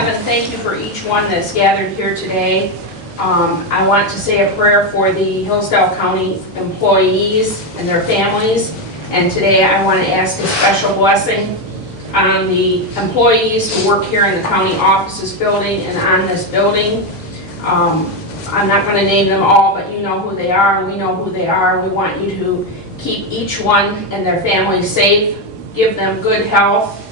heaven, thank you for each one that's gathered here today. I want to say a prayer for the Hillsdale County employees and their families. And today I want to ask a special blessing on the employees who work here in the county offices building and on this building. I'm not going to name them all, but you know who they are, and we know who they are. We want you to keep each one and their family safe, give them good health,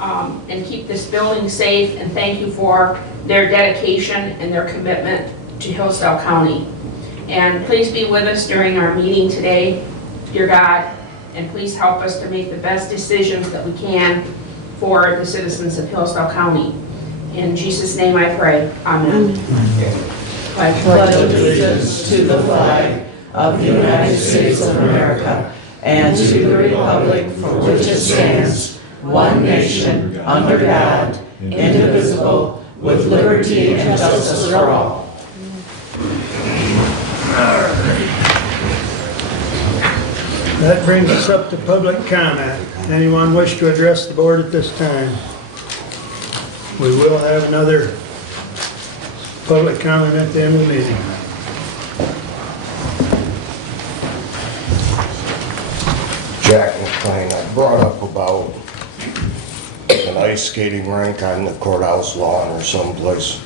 and keep this building safe, and thank you for their dedication and their commitment to Hillsdale County. And please be with us during our meeting today, dear God, and please help us to make the best decisions that we can for the citizens of Hillsdale County. In Jesus' name I pray, amen. I pledge allegiance to the flag of the United States of America and to the republic for which it stands, one nation, under God, indivisible, with liberty and justice for all. That brings us up to public comment. Anyone wish to address the board at this time? We will have another public comment at the end of the meeting. Jack McLean, I brought up about an ice skating rink on the courthouse lawn or someplace.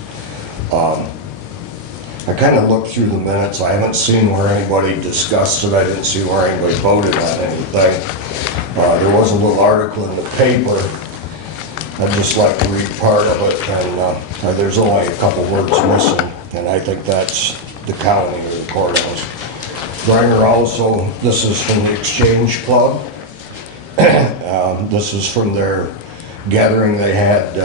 I kind of looked through the minutes. I haven't seen where anybody discussed it. I didn't see where anybody voted on anything. There was a little article in the paper. I'd just like to read part of it, and there's only a couple words missing, and I think that's the county or the courthouse. Griner also, this is from the Exchange Club. This is from their gathering they had, it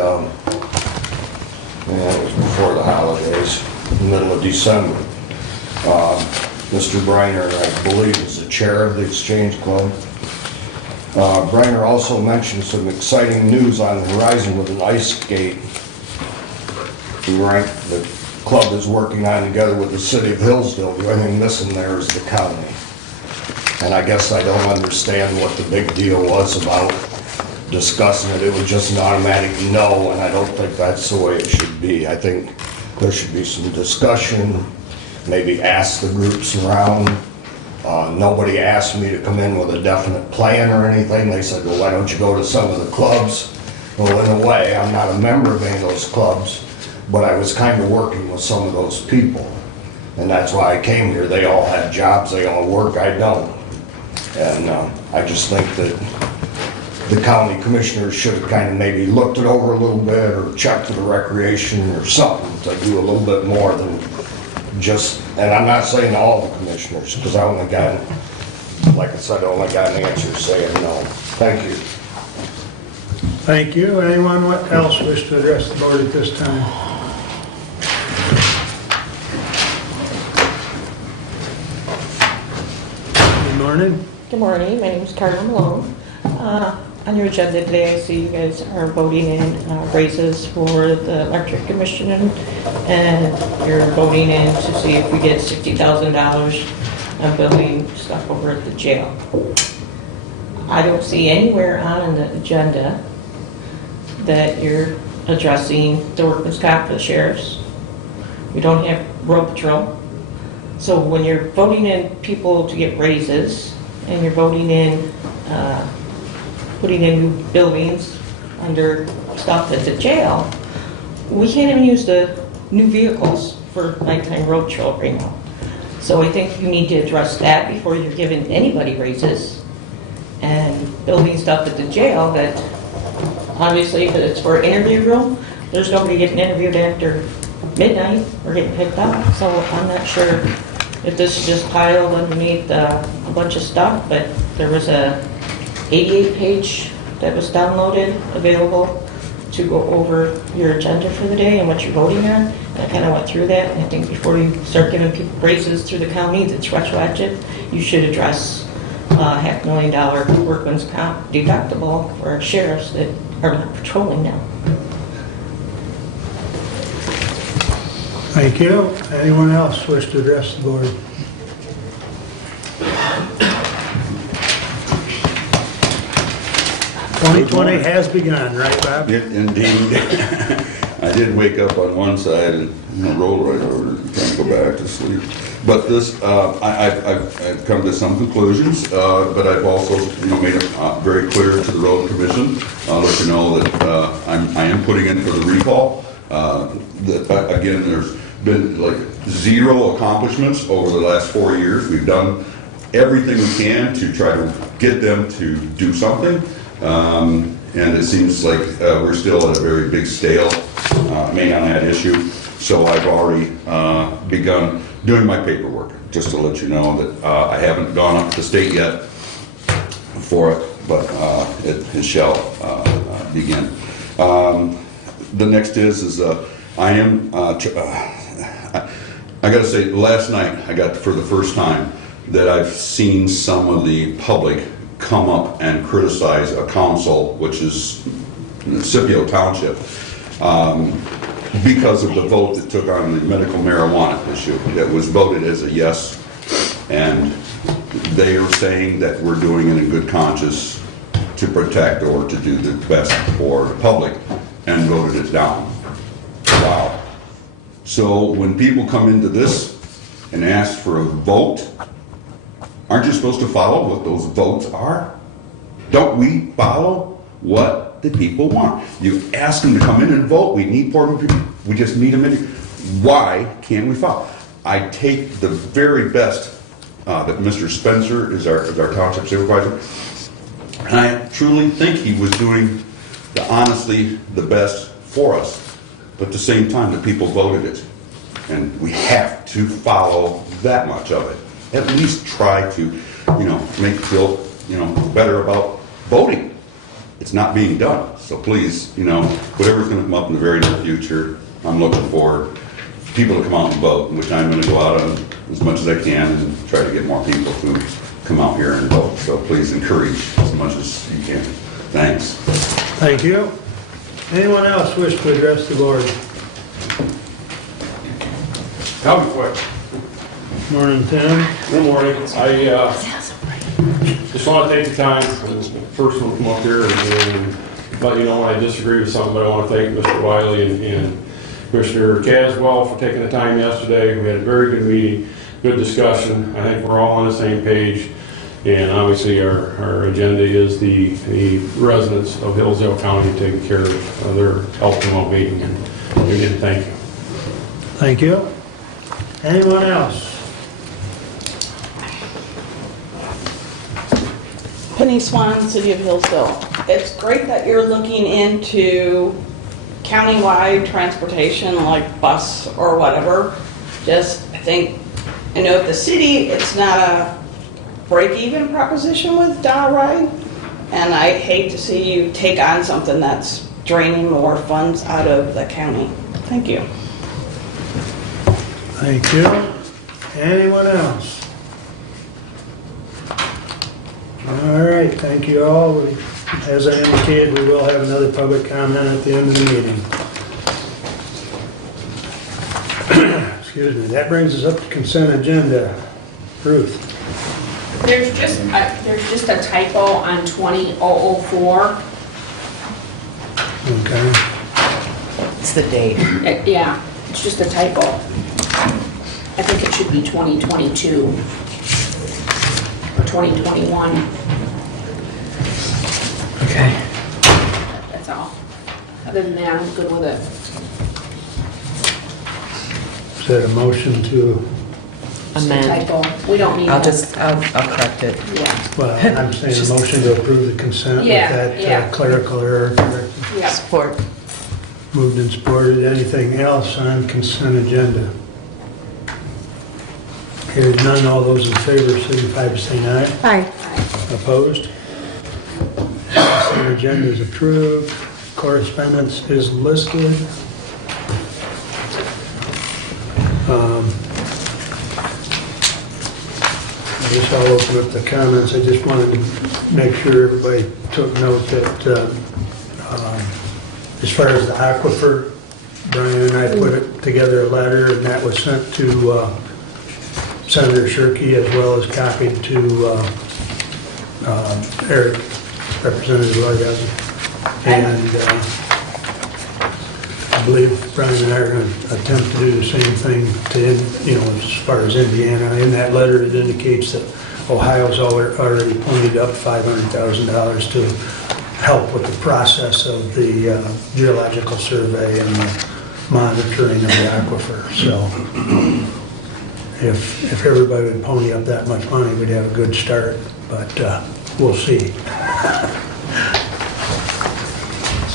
was before the holidays, middle of December. Mr. Briner, I believe, is the chair of the Exchange Club. Briner also mentioned some exciting news on the horizon with an ice skate rink the club is working on together with the city of Hillsdale. The only thing missing there is the county. And I guess I don't understand what the big deal was about discussing it. It was just an automatic no, and I don't think that's the way it should be. I think there should be some discussion, maybe ask the groups around. Nobody asked me to come in with a definite plan or anything. They said, well, why don't you go to some of the clubs? Well, in a way, I'm not a member of any of those clubs, but I was kind of working with some of those people. And that's why I came here. They all have jobs, they all work, I don't. And I just think that the county commissioners should have kind of maybe looked it over a little bit or checked with the recreation or something to do a little bit more than just, and I'm not saying all the commissioners, because I only got, like I said, I only got an answer saying no. Thank you. Thank you. Anyone else wish to address the board at this time? Good morning. Good morning, my name is Carla Malone. On your agenda today, I see you guys are voting in raises for the electric commission, and you're voting in to see if we get $60,000 on building stuff over at the jail. I don't see anywhere on the agenda that you're addressing the workman's comp for the sheriffs. You don't have road patrol. So when you're voting in people to get raises, and you're voting in, putting in new buildings under stuff at the jail, we can't even use the new vehicles for nighttime road patrol right now. So I think you need to address that before you're giving anybody raises and building stuff at the jail that, obviously, if it's for an interview room, there's nobody getting interviewed after midnight or getting picked up. So I'm not sure if this is just piled underneath a bunch of stuff, but there was a 88-page that was downloaded, available to go over your agenda for the day and what you're voting on. And I kind of went through that, and I think before you start giving people raises through the county that's retroactive, you should address $500,000 workman's comp deductible for sheriffs that are not patrolling now. Thank you. Anyone else wish to address the board? 2020 has begun, right, Bob? Indeed. I did wake up on one side and roll right over and try to go back to sleep. But this, I've come to some conclusions, but I've also, made it very clear to the road commission. I'll let you know that I am putting in for the recall. Again, there's been like 0 accomplishments over the last 4 years. We've done everything we can to try to get them to do something. And it seems like we're still at a very big scale, on that issue. So I've already begun doing my paperwork, just to let you know that I haven't gone up to the state yet for it, but it shall begin. The next is I am, I gotta say, last night I got for the first time that I've seen some of the public come up and criticize a council, which is Scipio Township, because of the vote that took on the medical marijuana issue. That was voted as a yes, and they are saying that we're doing it in good conscience to protect or to do the best for the public, and voted it down. Wow. So when people come into this and ask for a vote, aren't you supposed to follow what those votes are? Don't we follow what the people want? You ask them to come in and vote. We need more people. We just need them in. Why can't we follow? I take the very best that Mr. Spencer is our township supervisor, and I truly think he was doing honestly the best for us. But at the same time, the people voted it, and we have to follow that much of it. At least try to, make it feel, better about voting. It's not being done. So please, whatever's going to come up in the very near future, I'm looking for people to come out and vote, which I'm going to go out on as much as I can and try to get more people to come out here and vote. So please encourage as much as you can. Thanks. Thank you. Anyone else wish to address the board? I'll be quick. Morning, Tim. Good morning. I just want to take the time, first one come up here and let you know when I disagree with something, but I want to thank Mr. Wiley and Commissioner Caswell for taking the time yesterday. We had a very good meeting, good discussion. I think we're all on the same page. And obviously our agenda is the residents of Hillsdale County taking care of their health and well-being. And again, thank you. Thank you. Anyone else? Penny Swan, City of Hillsdale. It's great that you're looking into countywide transportation like bus or whatever. I know at the city, it's not a break-even proposition with dollar ride, and I hate to see you take on something that's draining more funds out of the county. Thank you. Thank you. Anyone else? All right, thank you all. As I indicated, we will have another public comment at the end of the meeting. Excuse me. That brings us up to consent agenda. Ruth. There's just a typo on 20004. Okay. It's the date. Yeah, it's just a typo. I think it should be 2022 or 2021. Okay. That's all. Other than that, I'm good with it. Is that a motion to, Just a Amend. typo. We don't need I'll that. I'll correct it. Yeah, well, I'm saying a motion to approve the consent with Yeah, that yeah. clerical error corrected. yeah. Support. Moved and supported. Anything else on consent agenda? Hearing none, all those in favor signify by saying aye. Aye. Opposed? Consent agenda is approved. Correspondence is listed. I guess I'll open up the comments. I just wanted to make sure everybody took note that as far as the aquifer, Brian and I put it together a letter, and that was sent to Senator Shirkey, as well as copied to Eric, Representative Largazzi. And believe Brian and I are going to attempt to do the same thing to, as far as Indiana. In that letter, it indicates that Ohio's already pointed up $500,000 to help with the process of the geological survey and the monitoring of the aquifer. So if everybody would pony up that much money, we'd have a good start, but we'll see.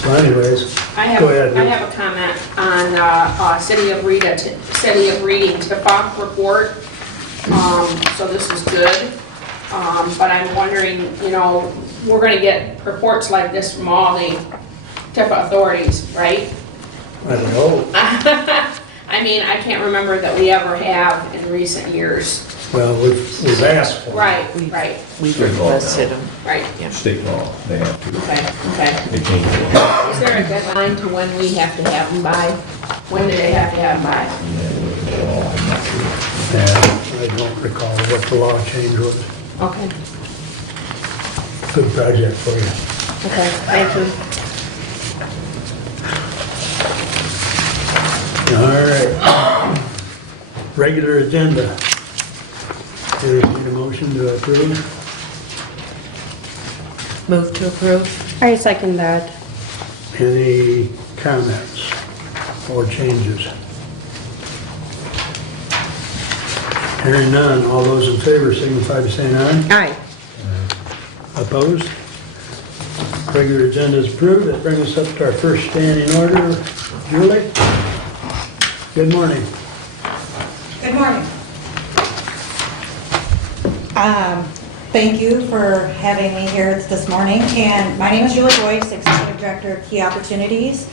So anyways, go ahead. I have a comment on City of Reading tip-off report. So this is good. But I'm wondering, we're going to get reports like this from all the tip authorities, right? I don't know. I mean, I can't remember that we ever have in recent years. Well, we've asked for it. Right. We've requested them. Right. State law, they have to. Okay. They can't. Is there a deadline to when we have to have them by? When do they have to have them by? I don't recall what the law change was. Okay. Good project for you. Okay, thank you. All right. Regular agenda. Need a motion to approve? Move to approve. I second that. Any comments or changes? Hearing none, all those in favor signify by saying aye. Aye. Opposed? Regular agenda is approved. That brings us up to our first standing order. Julie? Good morning. Good morning. Thank you for having me here this morning. And my name is Julie Boyce, Executive Director of Key Opportunities,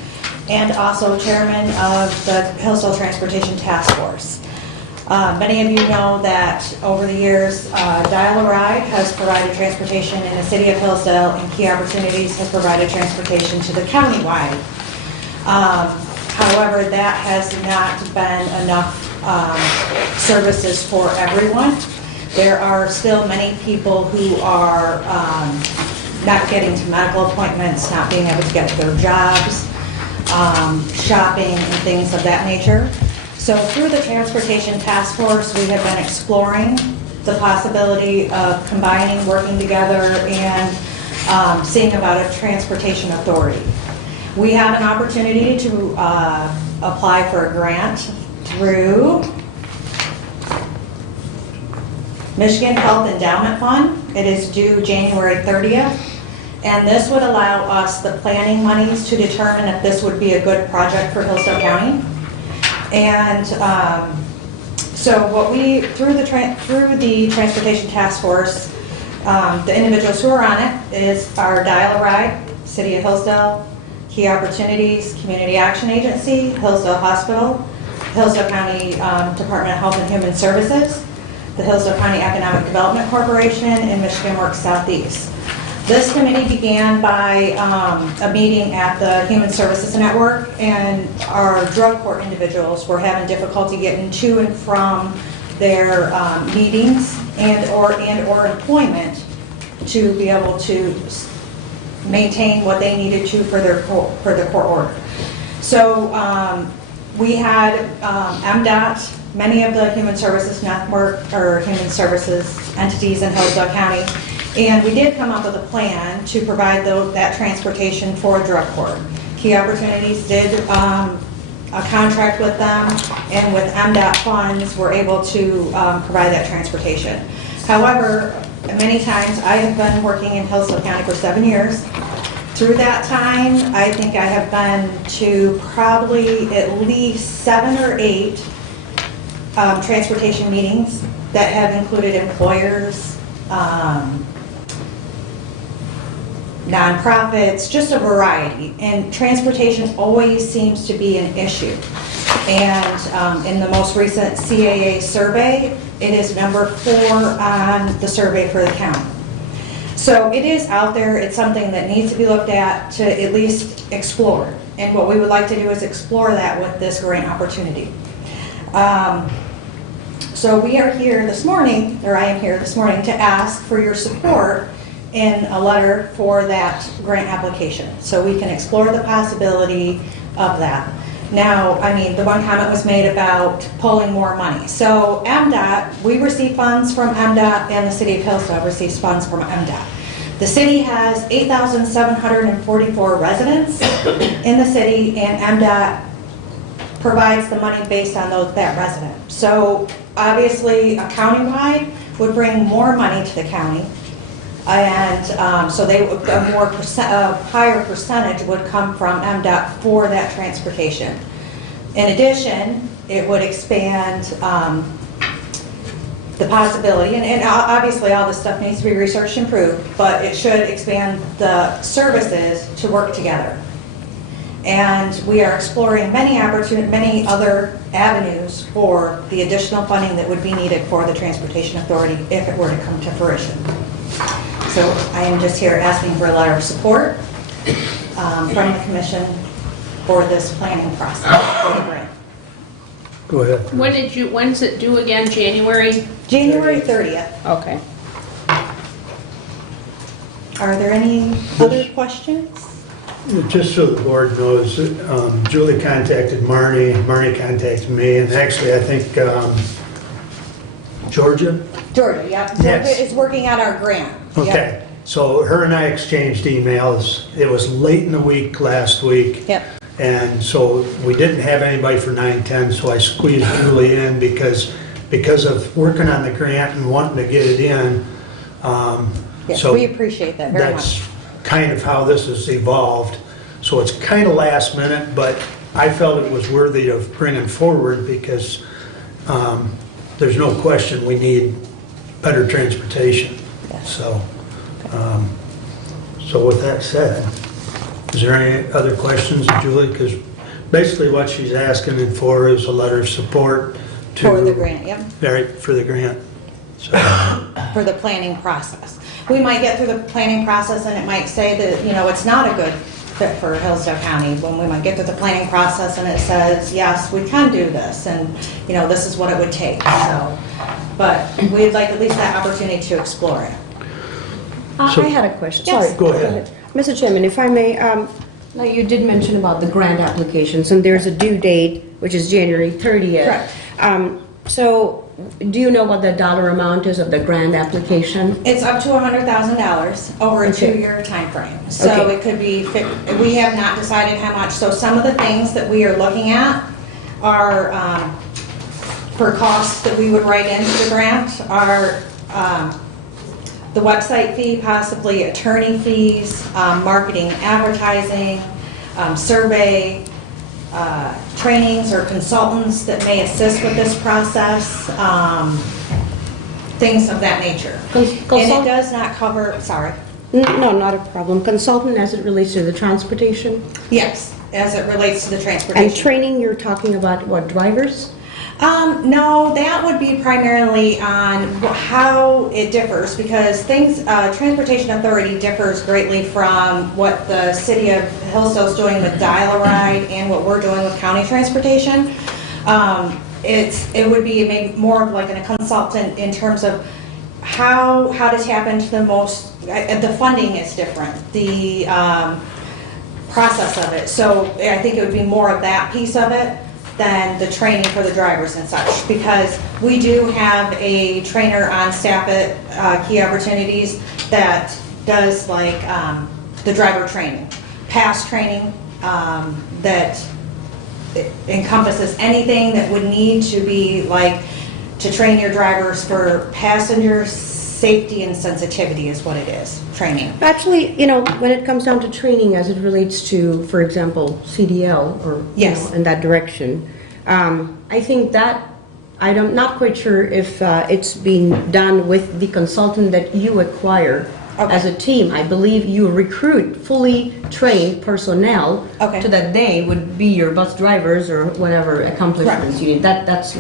and also Chairman of the Hillsdale Transportation Task Force. Many of you know that over the years, Dial-A-Ride has provided transportation in the city of Hillsdale, and Key Opportunities has provided transportation to the countywide. However, that has not been enough services for everyone. There are still many people who are not getting to medical appointments, not being able to get their jobs, shopping, and things of that nature. So through the Transportation Task Force, we have been exploring the possibility of combining, working together, and seeing about a transportation authority. We have an opportunity to apply for a grant through Michigan Health Endowment Fund. It is due January 30th, and this would allow us the planning monies to determine if this would be a good project for Hillsdale County. And so what we, through the Transportation Task Force, the individuals who are on it are Dial-A-Ride, City of Hillsdale, Key Opportunities, Community Action Agency, Hillsdale Hospital, Hillsdale County Department of Health and Human Services, the Hillsdale County Economic Development Corporation, and Michigan Works Southeast. This committee began by a meeting at the Human Services Network, and our drug court individuals were having difficulty getting to and from their meetings and or employment to be able to maintain what they needed to for the court order. So we had MDOT, many of the Human Services Network or Human Services entities in Hillsdale County, and we did come up with a plan to provide that transportation for drug court. Key Opportunities did a contract with them, and with MDOT funds, we're able to provide that transportation. However, many times, I have been working in Hillsdale County for 7 years. Through that time, I think I have been to probably at least 7 or 8 transportation meetings that have included employers, nonprofits, just a variety. And transportation always seems to be an issue. And in the most recent CAA survey, it is number 4 on the survey for the county. So it is out there. It's something that needs to be looked at to at least explore. And what we would like to do is explore that with this grant opportunity. So we are here this morning, or I am here this morning, to ask for your support in a letter for that grant application, so we can explore the possibility of that. Now, I mean, the one comment was made about pulling more money. So MDOT, we receive funds from MDOT, and the city of Hillsdale receives funds from MDOT. The city has 8,744 residents in the city, and MDOT provides the money based on that resident. So obviously, a countywide would bring more money to the county, and so a higher percentage would come from MDOT for that transportation. In addition, it would expand the possibility, and obviously all this stuff needs to be researched and proved, but it should expand the services to work together. And we are exploring many other avenues for the additional funding that would be needed for the Transportation Authority if it were to come to fruition. So I am just here asking for a letter of support from the commission for this planning process for the grant. Go ahead. When's it due again, January? January 30th. Okay. Are there any other questions? Just so the board knows, Julie contacted Marnie, Marnie contacted me, and actually, I think Georgia? Georgia, yeah. Georgia Yes. is working on our grant. Yep. Okay, so her and I exchanged emails. It was late in the week last week. Yep. And so we didn't have anybody for 9/10, so I squeezed Julie in because of working on the grant and wanting to get it in. Yes, So we appreciate that very much. that's kind of how this has evolved. So it's kind of last minute, but I felt it was worthy of bringing forward because there's no question we need better transportation. So, so with that said, is there any other questions, Julie? Because basically what she's asking for is a letter of support to... For the grant, yep. Right, for the grant. So, For the planning process. We might get through the planning process and it might say that, you know, it's not a good fit for Hillsdale County. When we might get through the planning process and it says, yes, we can do this and, you know, this is what it would take. So, but we'd like at least that opportunity to explore it. So- I had a question. Yes. Sorry. Go ahead. Mr. Chairman, if I may, now you did mention about the grant applications, and there's a due date, which is January 30th. Correct. So, do you know what the dollar amount is of the grant application? It's up to $100,000 over a Okay. 2-year time frame. So Okay. it could be, we have not decided how much. So some of the things that we are looking at are, for costs that we would write into the grant are the website fee, possibly attorney fees, marketing, advertising, survey, trainings or consultants that may assist with this process, things of that nature. And it does not cover, sorry, No, not a problem. Consultant as it relates to the transportation? yes, as it relates to the And transportation. training, you're talking about what, drivers? No, that would be primarily on how it differs, because Transportation Authority differs greatly from what the city of Hillsdale is doing with Dial-A-Ride and what we're doing with county transportation. It would be maybe more of like a consultant in terms of how to tap into the funding is different, the process of it. So I think it would be more of that piece of it than the training for the drivers and such, because we do have a trainer on staff at Key Opportunities that does like the driver training, past training that encompasses anything that would need to be like to train your drivers for passenger safety and sensitivity is what it is, training. Actually, you know, when it comes down to training as it relates to, for example, CDL or, you Yes. know, in that direction, I think that, I'm not quite sure if it's being done with the consultant that you acquire Okay. as a team. I believe you recruit fully trained personnel Okay. so that they would be your bus drivers or whatever accomplishments you need. That's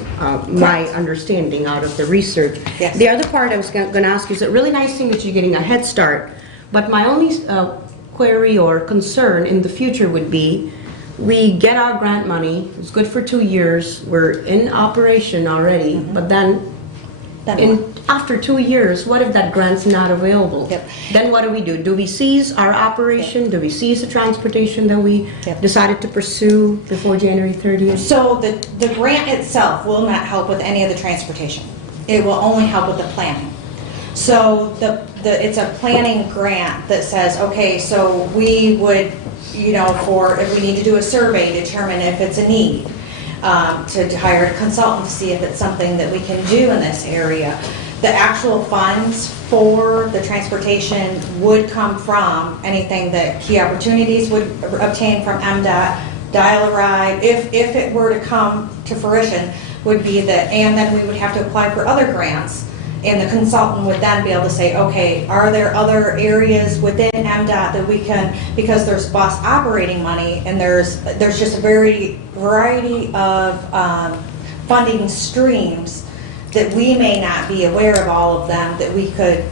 my understanding out of the research. Yes. The other part I was going to ask is a really nice thing that you're getting a head start, but my only query or concern in the future would be, we get our grant money, it's good for 2 years, we're in operation already, but then And after 2 years, what if that grant's not available? Yep. Then what do? Do we cease our operation? Do we cease the transportation that we Yep. decided to pursue before January 30th? So the grant itself will not help with any of the transportation. It will only help with the planning. So it's a planning grant that says, okay, so we would, if we need to do a survey, determine if it's a need, to hire a consultant to see if it's something that we can do in this area. The actual funds for the transportation would come from anything that Key Opportunities would obtain from MDOT, Dial-A-Ride, if it were to come to fruition, would be and then we would have to apply for other grants. And the consultant would then be able to say, okay, are there other areas within MDOT that we can, because there's bus operating money and there's just a variety of funding streams that we may not be aware of all of them that we could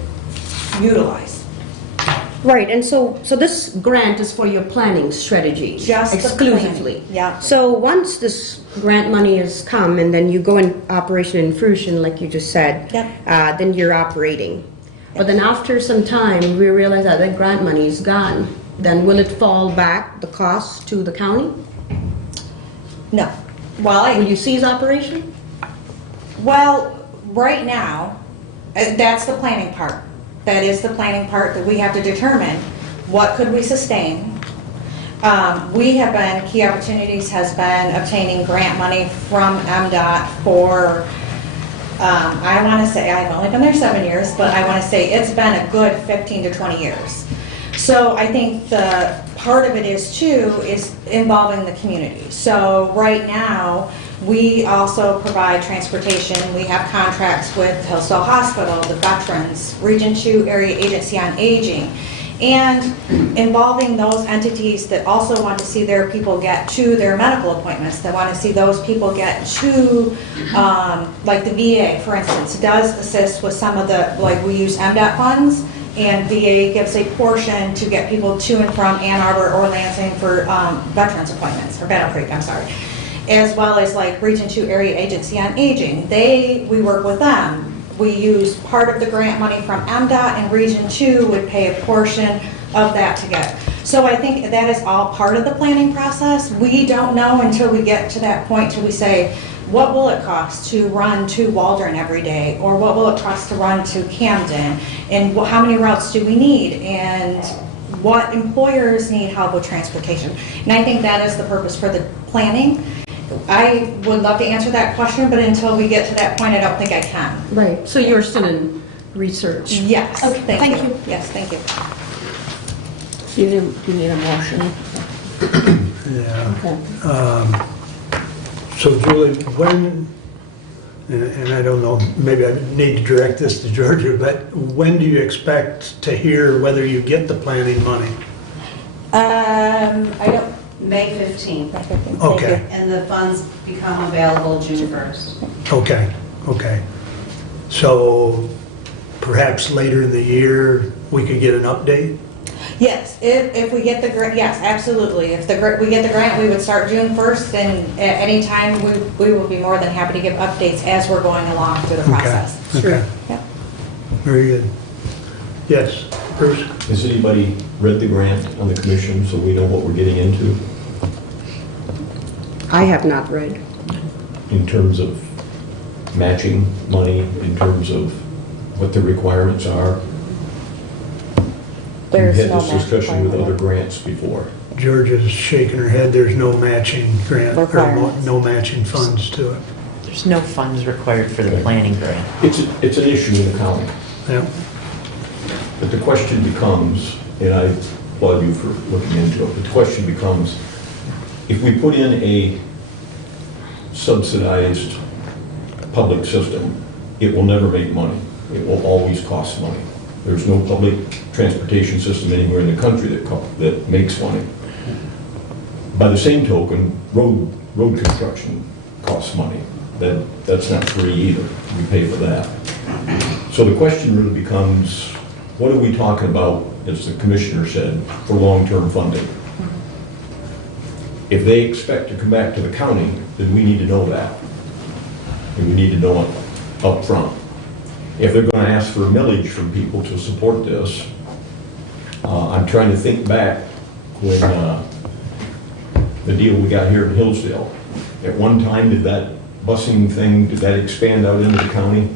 utilize. Right, and so this grant is for your planning strategy? Just the exclusively? planning, yeah. So once this grant money has come and then you go in operation and fruition, like you just said, Yep. then you're operating. But then after some time, we realize that grant money is gone. Then will it fall back, the cost, to the county? No. Well, Will you cease operation? Well, right now, that's the planning part. That is the planning part that we have to determine what could we sustain. Key Opportunities has been obtaining grant money from MDOT for, I want to say, I've only been there 7 years, but I want to say it's been a good 15 to 20 years. So I think the part of it is involving the community. So right now, we also provide transportation. We have contracts with Hillsdale Hospital, the Veterans, Region 2 Area Agency on Aging, and involving those entities that also want to see their people get to their medical appointments, that want to see those people get to, like the VA, for instance, does assist with some of the, like we use MDOT funds, and VA gives a portion to get people to and from Ann Arbor or Lansing for veterans appointments, or Battle Creek, I'm sorry. As well as like Region 2 Area Agency on Aging. We work with them. We use part of the grant money from MDOT, and Region 2 would pay a portion of that to get. So I think that is all part of the planning process. We don't know until we get to that point till we say, what will it cost to run to Waldron every day? Or what will it cost to run to Camden? And how many routes do we need? And what employers need help with transportation? And I think that is the purpose for the planning. I would love to answer that question, but until we get to that point, I don't think I can. Right, so you're still in research? Yes, Okay, thank you. Yes, thank you. You need a motion. Yeah. Okay. So Julie, when, and I don't know, maybe I need to direct this to Georgia, but when do you expect to hear whether you get the planning money? I don't, May 15th, Okay, and the funds become available June 1st. okay. So perhaps later in the year, we could get an update? yes, if we get the grant, yes, absolutely. If we get the grant, we would start June 1st, and at any time, we will be more than happy to give updates as we're going along through the process. Okay, Yep. very good. Yes, Bruce? Has anybody read the grant on the commission so we know what we're getting into I have not read. in terms of matching money, in terms of what the requirements are? There's We've no had this match discussion with requirement. other grants before. Georgia's shaking her head, there's no matching grant, or Requirements. no matching funds to it. There's no funds required for the planning grant. It's an issue in the county, Yeah, but the question becomes, and I applaud you for looking into it, but the question becomes, if we put in a subsidized public system, it will never make money. It will always cost money. There's no public transportation system anywhere in the country that makes money. By the same token, road construction costs money. That's not free either. We pay for that. So the question really becomes, what are we talking about, as the commissioner said, for long-term funding? If they expect to come back to the county, then we need to know that. And we need to know it up front. if they're gonna ask for a millage from people to support this, I'm trying to think back when, the deal we got here in Hillsdale. At one time, did that busing thing, did that expand out into the county?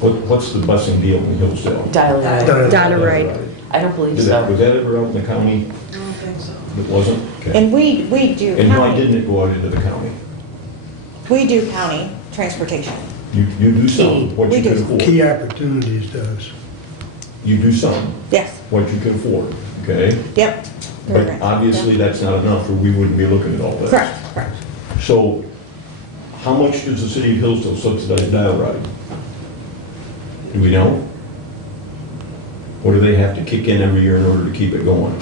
What's the busing deal in Hillsdale? Donna Wright. I don't believe Was so. that ever out in the county? I don't think so. It wasn't? Okay. And we do And why county, didn't it go out into the county? we do county transportation. You do some, what We you do can some. afford. Key Opportunities does. You do some, Yes, what you can afford, okay? yep. But obviously, that's not enough, or we wouldn't be looking at all this. Correct, correct. So, how much does the city of Hillsdale subsidize dial ride? Do we know? Or do they have to kick in every year in order to keep it going?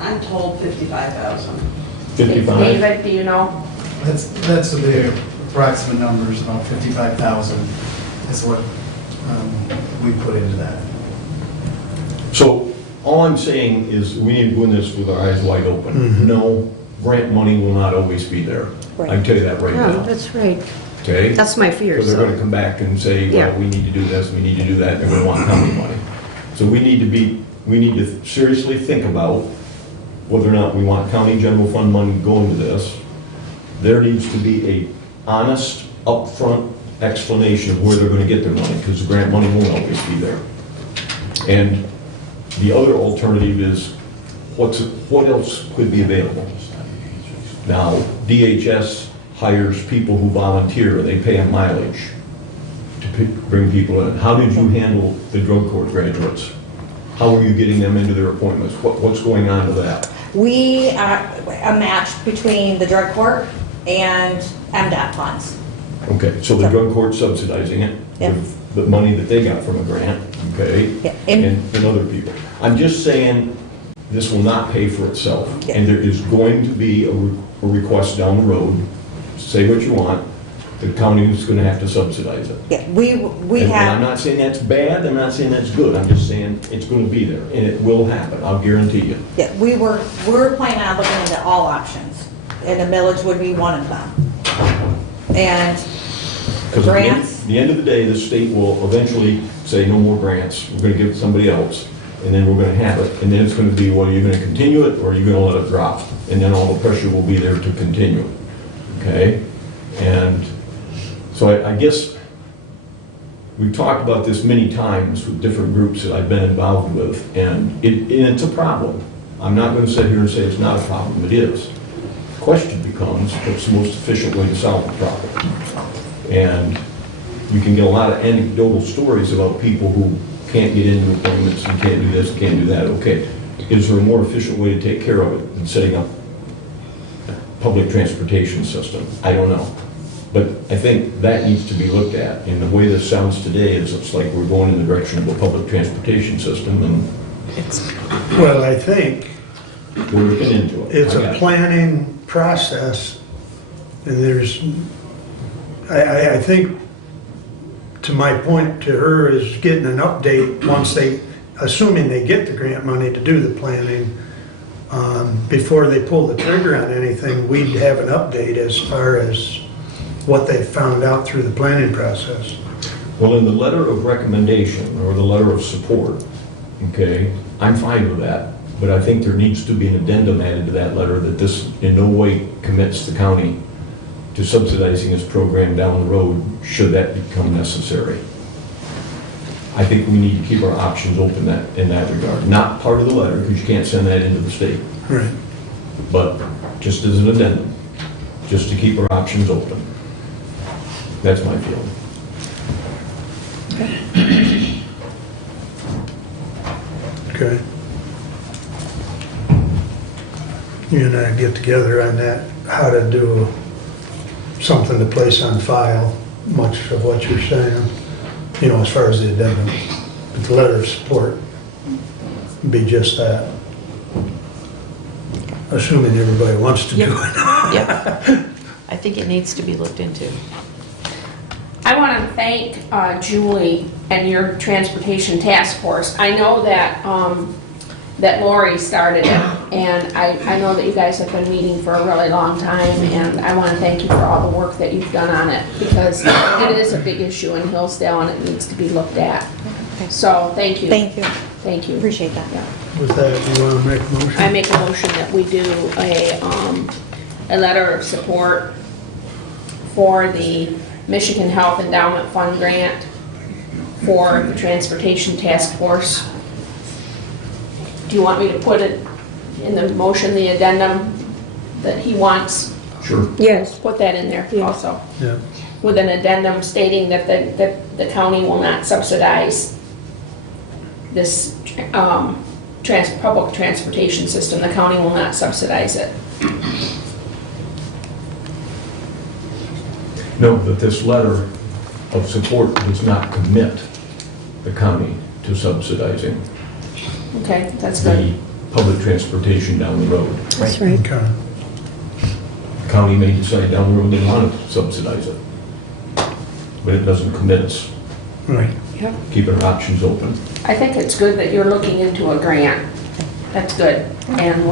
I'm told 55,000. 55? David, do you know? That's the approximate numbers, about 55,000 is what we put into that. So, all I'm saying is, we need to go in this with our eyes wide open. No, grant money will not always be there. I can tell you that right Yeah, now, that's right. okay? That's my fear, Because they're so. gonna come back and say, well, Yeah. we need to do this, we need to do that, and they're gonna want county money. So we need to seriously think about whether or not we want county general fund money going to this. There needs to be a honest, upfront explanation of where they're gonna get their money, because the grant money won't always be there. And the other alternative is, what else could be available? Now, DHS hires people who volunteer, they pay them mileage to bring people in. How did you handle the drug court graduates? How are you getting them into their appointments? What's going on to that? We are a match between the drug court and MDOT funds. Okay, so the drug court's subsidizing it Yeah. with the money that they got from a grant, okay? Yeah, And other people. I'm just saying, this will not pay for itself. Yeah. And there is going to be a request down the road, say what you want, the county is gonna have to subsidize it. Yeah, we And I'm have, not saying that's bad, I'm not saying that's good, I'm just saying it's gonna be there, and it will happen, I'll guarantee you. yeah, we're planning on looking into all options, and the millage would be one of them. And Because at grants, the end of the day, the state will eventually say, no more grants, we're gonna give it to somebody else, and then we're gonna have it, and then it's gonna be, well, you're gonna continue it, or you're gonna let it drop, and then all the pressure will be there to continue, okay? And so I guess, we've talked about this many times with different groups that I've been involved with, and it's a problem. I'm not gonna sit here and say it's not a problem, it is. The question becomes, what's the most efficient way to solve the problem? And you can get a lot of anecdotal stories about people who can't get into appointments and can't do this, can't do that. Okay, is there a more efficient way to take care of it than setting up a public transportation system? I don't know. But I think that needs to be looked at. And the way this sounds today is it's like we're going in the direction of a public transportation system, and Well, I think we're looking into it. it's I a got it. planning process, and there's, I think, to my point to her, is getting an update once they, assuming they get the grant money to do the planning, before they pull the trigger on anything, we'd have an update as far as what they found out through the planning process. Well, in the letter of recommendation, or the letter of support, okay, I'm fine with that, but I think there needs to be an addendum added to that letter that this in no way commits the county to subsidizing this program down the road, should that become necessary. I think we need to keep our options open in that regard. Not part of the letter, because you can't send that into the state, Right. but just as an addendum, just to keep our options open. That's my feeling. Okay. You and I get together on that, how to do something to place on file, much of what you're saying, you know, as far as the addendum. But the letter of support would be just that. Assuming everybody wants to do it. Yep. I think it needs to be looked into. I want to thank Julie and your transportation task force. I know that that Lori started it, And I know that you guys have been meeting for a really long time, and I want to thank you for all the work that you've done on it, because it is a big issue in Hillsdale and it needs to be looked at. So, thank you. Thank you. Thank you. Appreciate that. With that, you want to make a motion? I make a motion that we do a letter of support for the Michigan Health Endowment Fund grant for the Transportation Task Force. Do you want me to put it in the motion, the addendum that he wants? Sure. Yes. Put that in there also, Yeah. with an addendum stating that the county will not subsidize this public transportation system. The county will not subsidize it. No, that this letter of support does not commit the county to subsidizing Okay, that's good. the public transportation down the road. That's right. Okay. The county may decide down the road they want to subsidize it, but it doesn't commit us, Right. keeping our options open. I think it's good that you're looking into a grant. That's good. And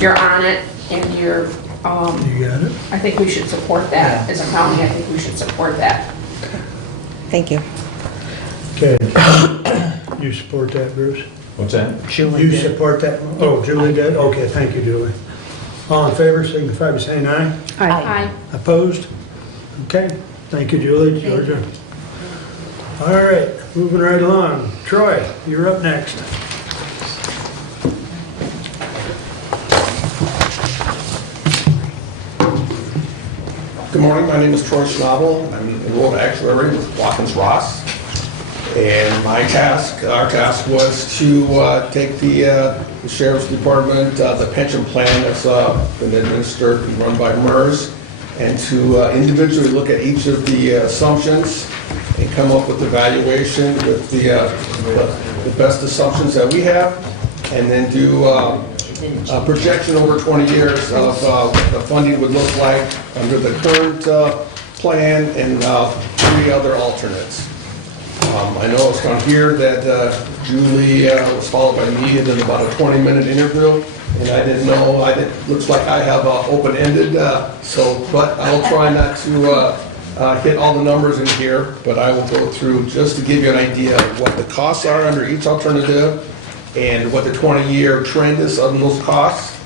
you're on it, and you're, You got it? I think we should support that. As a county, I think we should support that. Thank you. Okay. You support that, Bruce? What's that? You support that? Oh, Julie did? Okay, thank you, Julie. All in favor, signify by saying aye. Aye. Opposed? Okay, thank you, Julie. Georgia. All right, moving right along. Troy, you're up next. Good morning, my name is Troy Schnabel. I'm an enrolled actuary with Watkins Ross. And our task was to take the Sheriff's Department, the pension plan that's been administered and run by MERS, and to individually look at each of the assumptions and come up with a valuation with the best assumptions that we have, and then do a projection over 20 years of what the funding would look like under the current plan and 3 other alternates. I know it's on here that Julie was followed by me in about a 20-minute interview, and I didn't know, looks like I have open-ended, but I'll try not to hit all the numbers in here, but I will go through just to give you an idea of what the costs are under each alternative and what the 20-year trend is on those costs.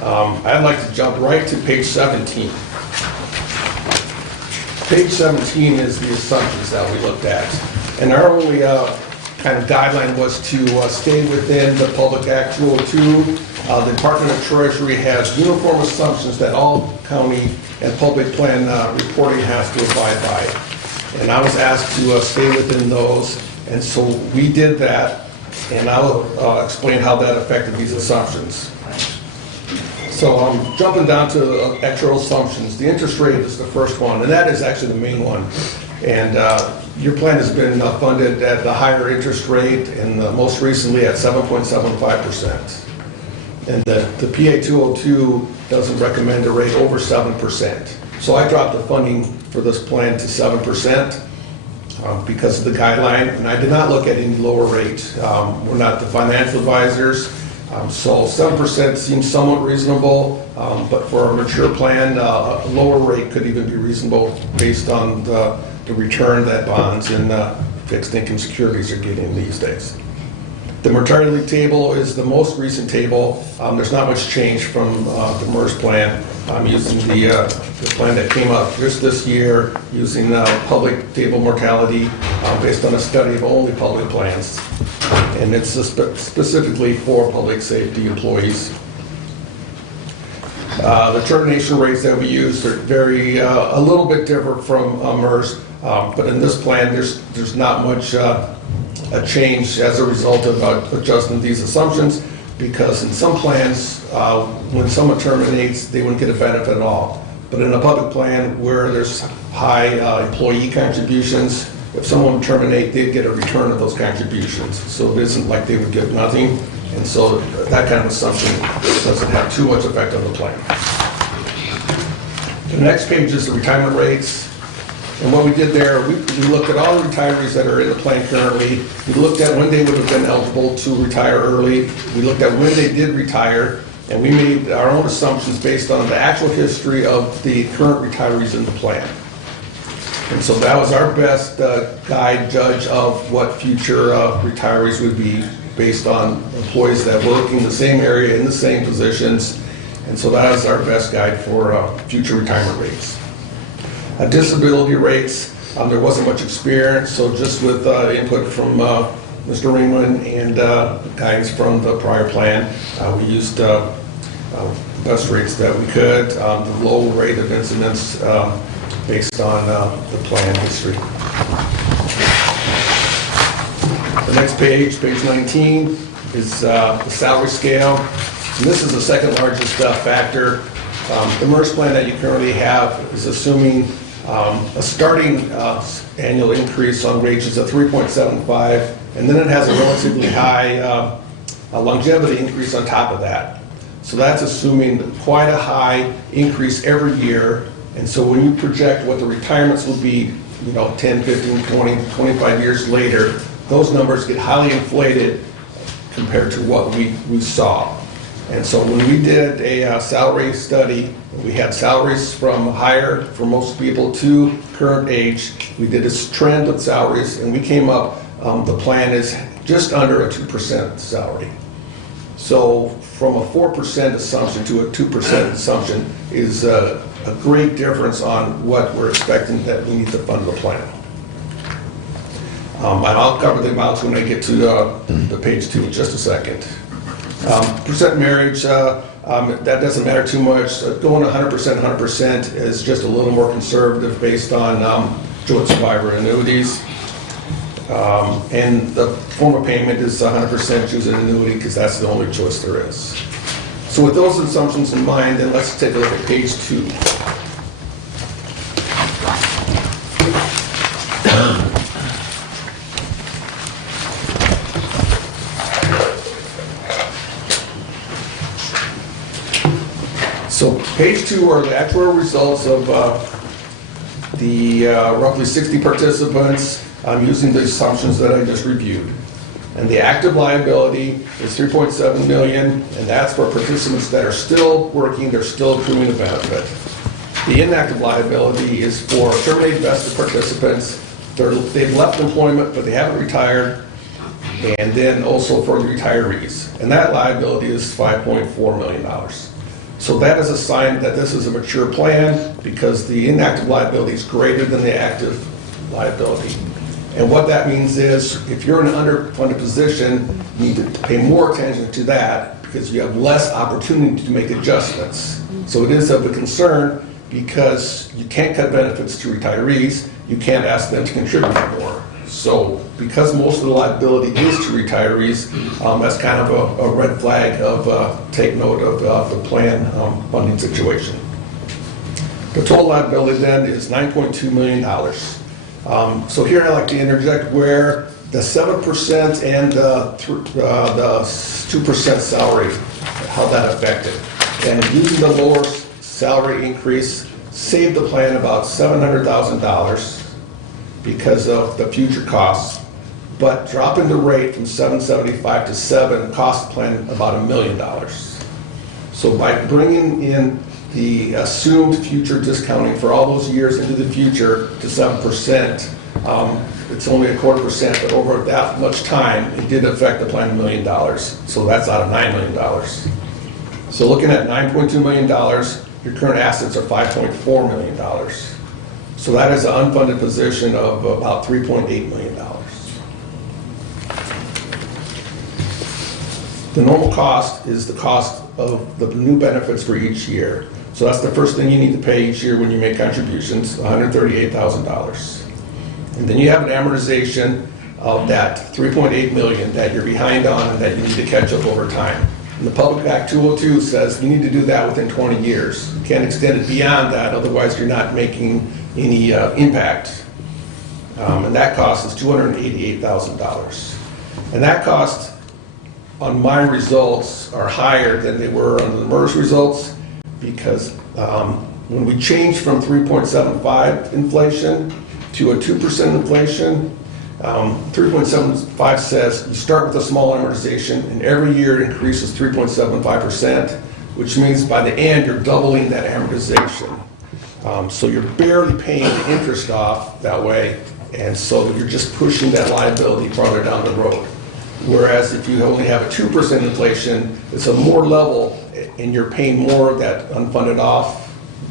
I'd like to jump right to page 17. Page 17 is the assumptions that we looked at. And our only kind of guideline was to stay within the public actual 2. The Department of Treasury has uniform assumptions that all county and public plan reporting has to abide by. And I was asked to stay within those, and so we did that, and I'll explain how that affected these assumptions. So I'm jumping down to actual assumptions. The interest rate is the first one, and that is actually the main one. And your plan has been funded at the higher interest rate, and most recently at 7.75%. And the PA 202 doesn't recommend a rate over 7%. So I dropped the funding for this plan to 7% because of the guideline, and I did not look at any lower rate. We're not the financial advisors. So 7% seems somewhat reasonable, but for a mature plan, a lower rate could even be reasonable based on the return that bonds and fixed income securities are getting these days. The mortality table is the most recent table. There's not much change from the MERS plan. I'm using the plan that came out just this year, using public table mortality based on a study of only public plans. And it's specifically for public safety employees. The termination rates that we use are a little bit different from MERS, but in this plan, there's not much a change as a result of adjusting these assumptions, because in some plans, when someone terminates, they wouldn't get a benefit at all. But in a public plan where there's high employee contributions, if someone would terminate, they'd get a return of those contributions. So it isn't like they would get nothing. And so that kind of assumption doesn't have too much effect on the plan. The next page is the retirement rates. And what we did there, we looked at all the retirees that are in the plan currently. We looked at when they would have been eligible to retire early. We looked at when they did retire, and we made our own assumptions based on the actual history of the current retirees in the plan. And so that was our best guide, judge of what future retirees would be based on employees that work in the same area, in the same positions. And so that is our best guide for future retirement rates. Disability rates, there wasn't much experience, so just with input from Mr. Ringland and guidance from the prior plan, we used the best rates that we could, the low rate of incidence based on the plan history. The next page, page 19, is the salary scale. And this is the second largest factor. The MERS plan that you currently have is assuming a starting annual increase on wages of 3.75, and then it has a relatively high longevity increase on top of that. So that's assuming quite a high increase every year. And so when you project what the retirements will be, 10, 15, 20, 25 years later, those numbers get highly inflated compared to what we saw. And so when we did a salary study, we had salaries from higher for most people to current age. We did a trend of salaries, and we came up, the plan is just under a 2% salary. So from a 4% assumption to a 2% assumption is a great difference on what we're expecting that we need to fund the plan. And I'll cover the amounts when I get to the page 2 in just a second. Percent marriage, that doesn't matter too much. Going 100% is just a little more conservative based on joint survivor annuities. And the form of payment is 100% choose an annuity because that's the only choice there is. So with those assumptions in mind, then let's take a look at page 2. So page 2 are the actual results of the roughly 60 participants using the assumptions that I just reviewed. And the active liability is 3.7 million, and that's for participants that are still working, they're still accruing a benefit. The inactive liability is for terminated vested participants. They've left employment, but they haven't retired, and then also for the retirees. And that liability is $5.4 million. So that is a sign that this is a mature plan because the inactive liability is greater than the active liability. And what that means is if you're in an underfunded position, you need to pay more attention to that because you have less opportunity to make adjustments. So it is of a concern because you can't cut benefits to retirees, you can't ask them to contribute more. So because most of the liability is to retirees, that's kind of a red flag of take note of the plan funding situation. The total liability then is $9.2 million. So here I like to interject where the 7% and the 2% salary, how that affected. And using the lower salary increase saved the plan about $700,000 because of the future costs, but dropping the rate from 775 to 7 cost the plan about $1 million. So by bringing in the assumed future discounting for all those years into the future to 7%, it's only 0.25%, but over that much time, it did affect the plan $1 million. So that's out of $9 million. So looking at $9.2 million, your current assets are $5.4 million. So that is an unfunded position of about $3.8 million. The normal cost is the cost of the new benefits for each year. So that's the first thing you need to pay each year when you make contributions, $138,000. And then you have an amortization of that $3.8 million that you're behind on and that you need to catch up over time. And the Public Act 202 says you need to do that within 20 years. You can't extend it beyond that, otherwise you're not making any impact. And that cost is $288,000. And that cost on my results are higher than they were on the MERS results because when we changed from 3.75 inflation to a 2% inflation. 3.75 says you start with a small amortization, and every year it increases 3.75%, which means by the end, you're doubling that amortization. So you're barely paying the interest off that way, and so you're just pushing that liability farther down the road. Whereas if you only have a 2% inflation, it's a more level, and you're paying more of that unfunded off.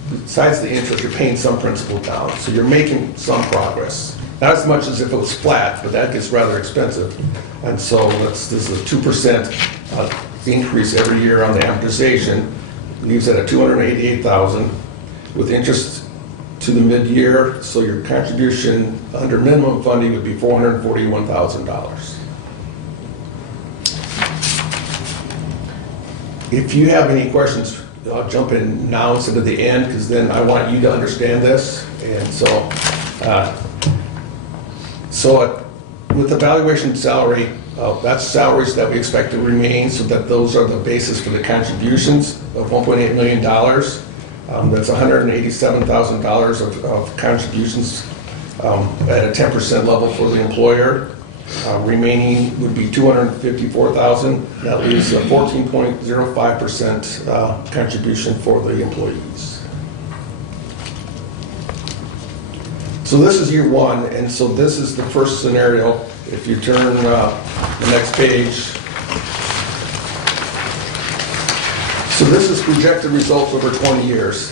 Besides the interest, you're paying some principal down, so you're making some progress. Not as much as if it was flat, but that gets rather expensive. And so this is a 2% increase every year on the amortization, leaves that at $288,000 with interest to the mid-year, so your contribution under minimum funding would be $441,000. If you have any questions, I'll jump in now instead of the end, because then I want you to understand this. And so with evaluation salary, that's salaries that we expect to remain, so that those are the basis for the contributions of $1.8 million. That's $187,000 of contributions at a 10% level for the employer. Remaining would be $254,000. That leaves a 14.05% contribution for the employees. So this is year one, and so this is the first scenario. If you turn the next page. So this is projected results over 20 years.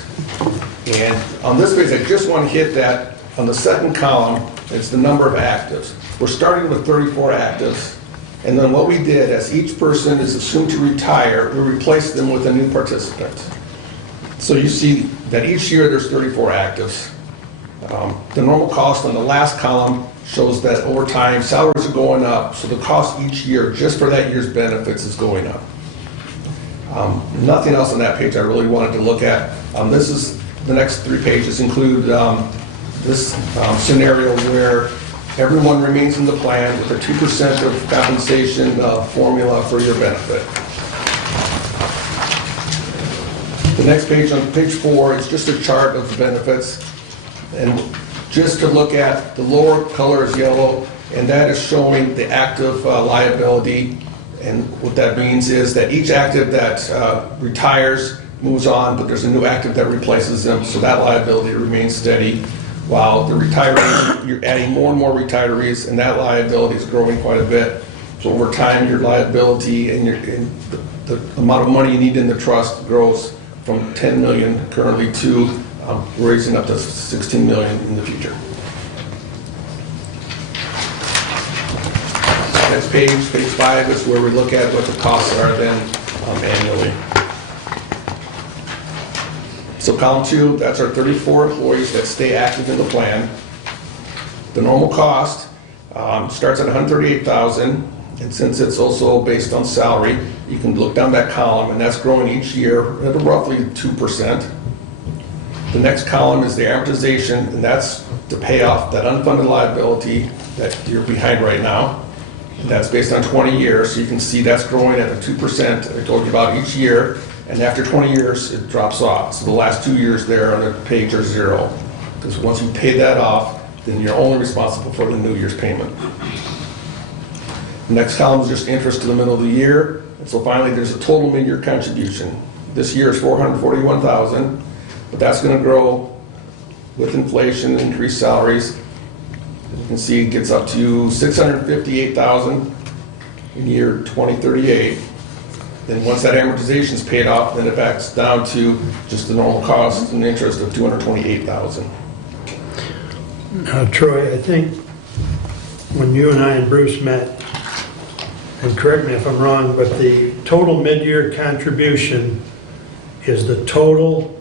And on this page, I just want to hit that on the second column, it's the number of actives. We're starting with 34 actives, and then what we did, as each person is assumed to retire, we replace them with a new participant. So you see that each year there's 34 actives. The normal cost on the last column shows that over time, salaries are going up, so the cost each year just for that year's benefits is going up. Nothing else on that page I really wanted to look at. This is, the next 3 pages include this scenario where everyone remains in the plan with a 2% of compensation formula for your benefit. The next page, on page 4, is just a chart of the benefits. And just to look at, the lower color is yellow, and that is showing the active liability. And what that means is that each active that retires moves on, but there's a new active that replaces them, so that liability remains steady. While the retirees, you're adding more and more retirees, and that liability is growing quite a bit. So over time, your liability and the amount of money you need in the trust grows from 10 million currently to raising up to 16 million in the future. Next page, page 5, is where we look at what the costs are then annually. So column 2, that's our 34 employees that stay active in the plan. The normal cost starts at $138,000, and since it's also based on salary, you can look down that column, and that's growing each year at roughly 2%. The next column is the amortization, and that's to pay off that unfunded liability that you're behind right now. And that's based on 20 years, so you can see that's growing at a 2% I told you about each year. And after 20 years, it drops off. So the last 2 years there on the page are 0. Because once you pay that off, then you're only responsible for the new year's payment. The next column is just interest to the middle of the year. And so finally, there's a total mid-year contribution. This year is $441,000, but that's going to grow with inflation and increased salaries. As you can see, it gets up to $658,000 in year 2038. Then once that amortization is paid off, then it backs down to just the normal cost and interest of $228,000. Troy, I think when you and I and Bruce met, and correct me if I'm wrong, but the total mid-year contribution is the total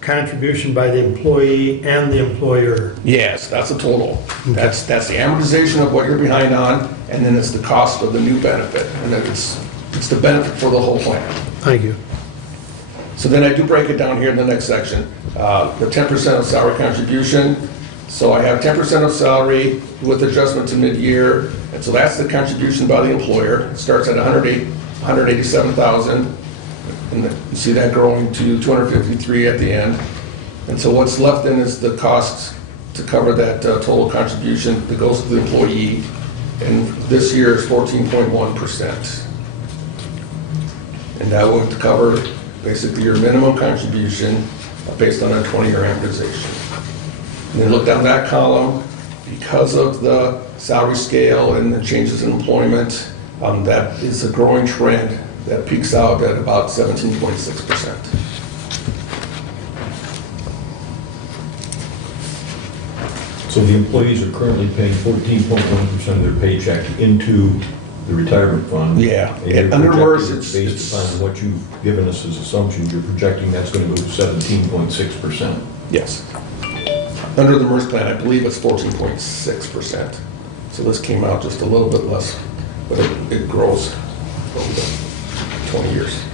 contribution by the employee and the employer. Yes, that's a total. That's the amortization of what you're behind on, and then it's the cost of the new benefit. And then it's the benefit for the whole plan. Thank you. So then I do break it down here in the next section. The 10% of salary contribution. So I have 10% of salary with adjustment to mid-year, and so that's the contribution by the employer. It starts at $187,000, and you see that growing to $253,000 at the end. And so what's left then is the costs to cover that total contribution that goes to the employee, and this year is 14.1%. And that would cover basically your minimum contribution based on a 20-year amortization. And then look down that column, because of the salary scale and the changes in employment, that is a growing trend that peaks out at about 17.6%. So the employees are currently paying 14.1% of their paycheck into the retirement fund. Yeah, And you're under MERS, projecting, it's... based upon what you've given us as assumptions, you're projecting that's going to go to 17.6%. Yes. Under the MERS plan, I believe it's 14.6%. So this came out just a little bit less, but it grows over the 20 years.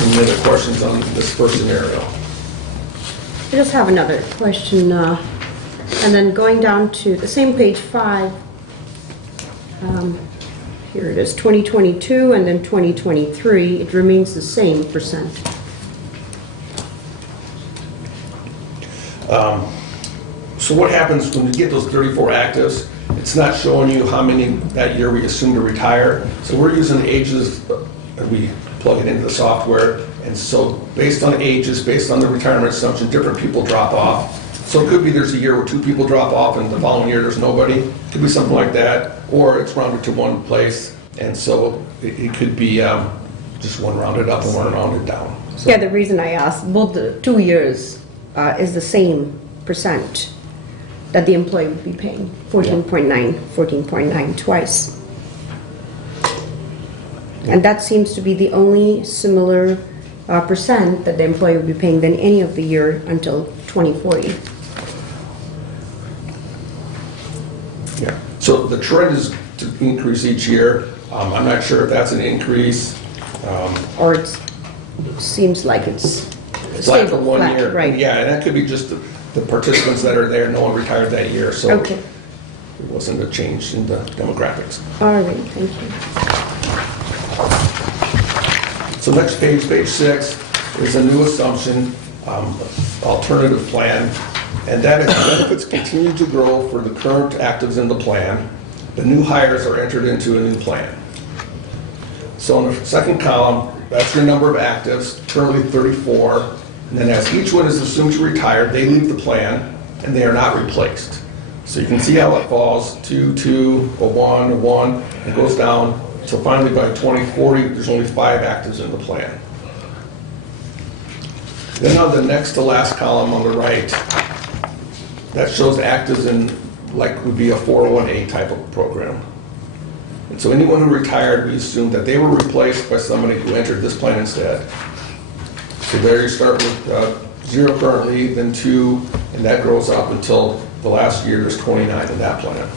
Any other questions on this first scenario? I just have another question, and then going down to the same page 5, here it is, 2022 and then 2023, it remains the same percent. So what happens when you get those 34 actives, it's not showing you how many that year we assume to retire. So we're using ages, and we plug it into the software, and so based on ages, based on the retirement assumption, different people drop off. So it could be there's a year where 2 people drop off and the following year there's nobody. It could be something like that, or it's rounded to one place, and so it could be just one rounded up and one rounded down. So Yeah, the reason I asked, both the 2 years is the same percent that the employee would be paying, 14.9 twice. And that seems to be the only similar percent that the employee would be paying than any of the year until 2040. Yeah, so the trend is to increase each year. I'm not sure if that's an increase. Or it seems like it's Flat for stable, 1 flat, year. right. Yeah, and that could be just the participants that are there, no one retired that year, so Okay, it wasn't a change in the demographics. all right, thank you. So next page, page 6, is a new assumption, alternative plan, and that is benefits continue to grow for the current actives in the plan. The new hires are entered into a new plan. So in the second column, that's your number of actives, currently 34, and then as each one is assumed to retire, they leave the plan and they are not replaced. So you can see how it falls, 2, 2, a 1, a 1, it goes down. So finally, by 2040, there's only 5 actives in the plan. Then on the next to last column on the right, that shows actives in, like, would be a 401A type of program. And so anyone who retired, we assume that they were replaced by somebody who entered this plan instead. So there you start with 0 currently, then 2, and that grows up until the last year, there's 29 in that plan.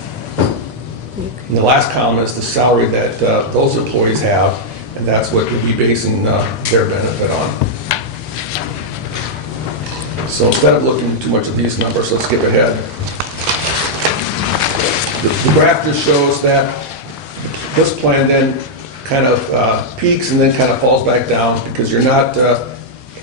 And the last column is the salary that those employees have, and that's what we'll be basing their benefit on. So instead of looking too much at these numbers, let's skip ahead. The graph just shows that this plan then kind of peaks and then kind of falls back down because you're not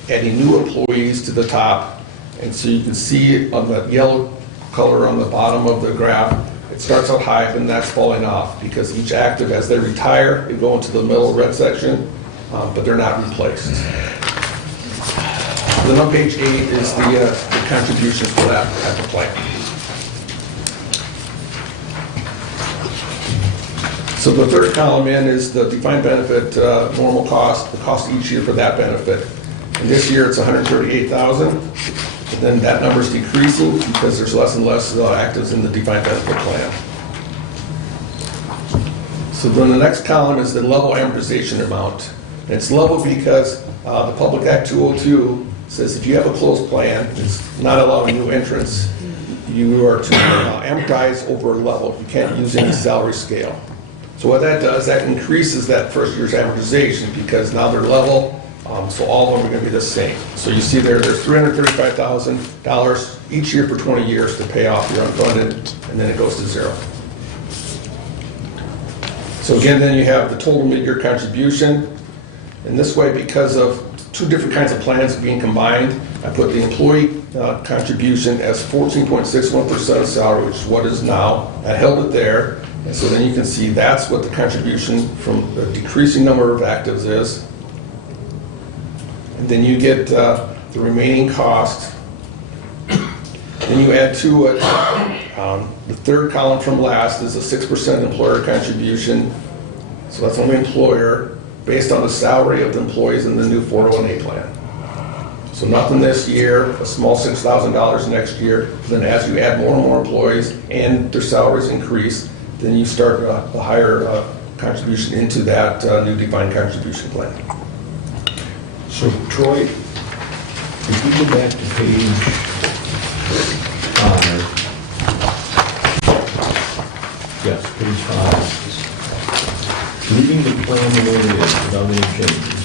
adding new employees to the top. And so you can see on the yellow color on the bottom of the graph, it starts out high, and that's falling off because each active, as they retire, they go into the middle red section, but they're not replaced. Then on page 8 is the contributions for that type of plan. So the third column in is the defined benefit normal cost, the cost each year for that benefit. And this year it's $138,000. And then that number is decreasing because there's less and less actives in the defined benefit plan. So then the next column is the level amortization amount. And it's level because the Public Act 202 says if you have a closed plan, it's not allowing new entrants, you are to amortize over a level. You can't use any salary scale. So what that does, that increases that first year's amortization because now they're level. So all of them are going to be the same. So you see there's $335,000 each year for 20 years to pay off your unfunded, and then it goes to 0. So again, then you have the total mid-year contribution. And this way, because of 2 different kinds of plans being combined, I put the employee contribution as 14.61% of salary, which is what is now. I held it there, and so then you can see that's what the contribution from the decreasing number of actives is. And then you get the remaining cost. Then you add to it, the third column from last is a 6% employer contribution. So that's only employer, based on the salary of the employees in the new 401A plan. So nothing this year, a small $6,000 next year. Then as you add more and more employees and their salaries increase, then you start a higher contribution into that new defined contribution plan. So Troy, if we go back to page 5, yes, page 5, leaving the plan the way it is without any changes,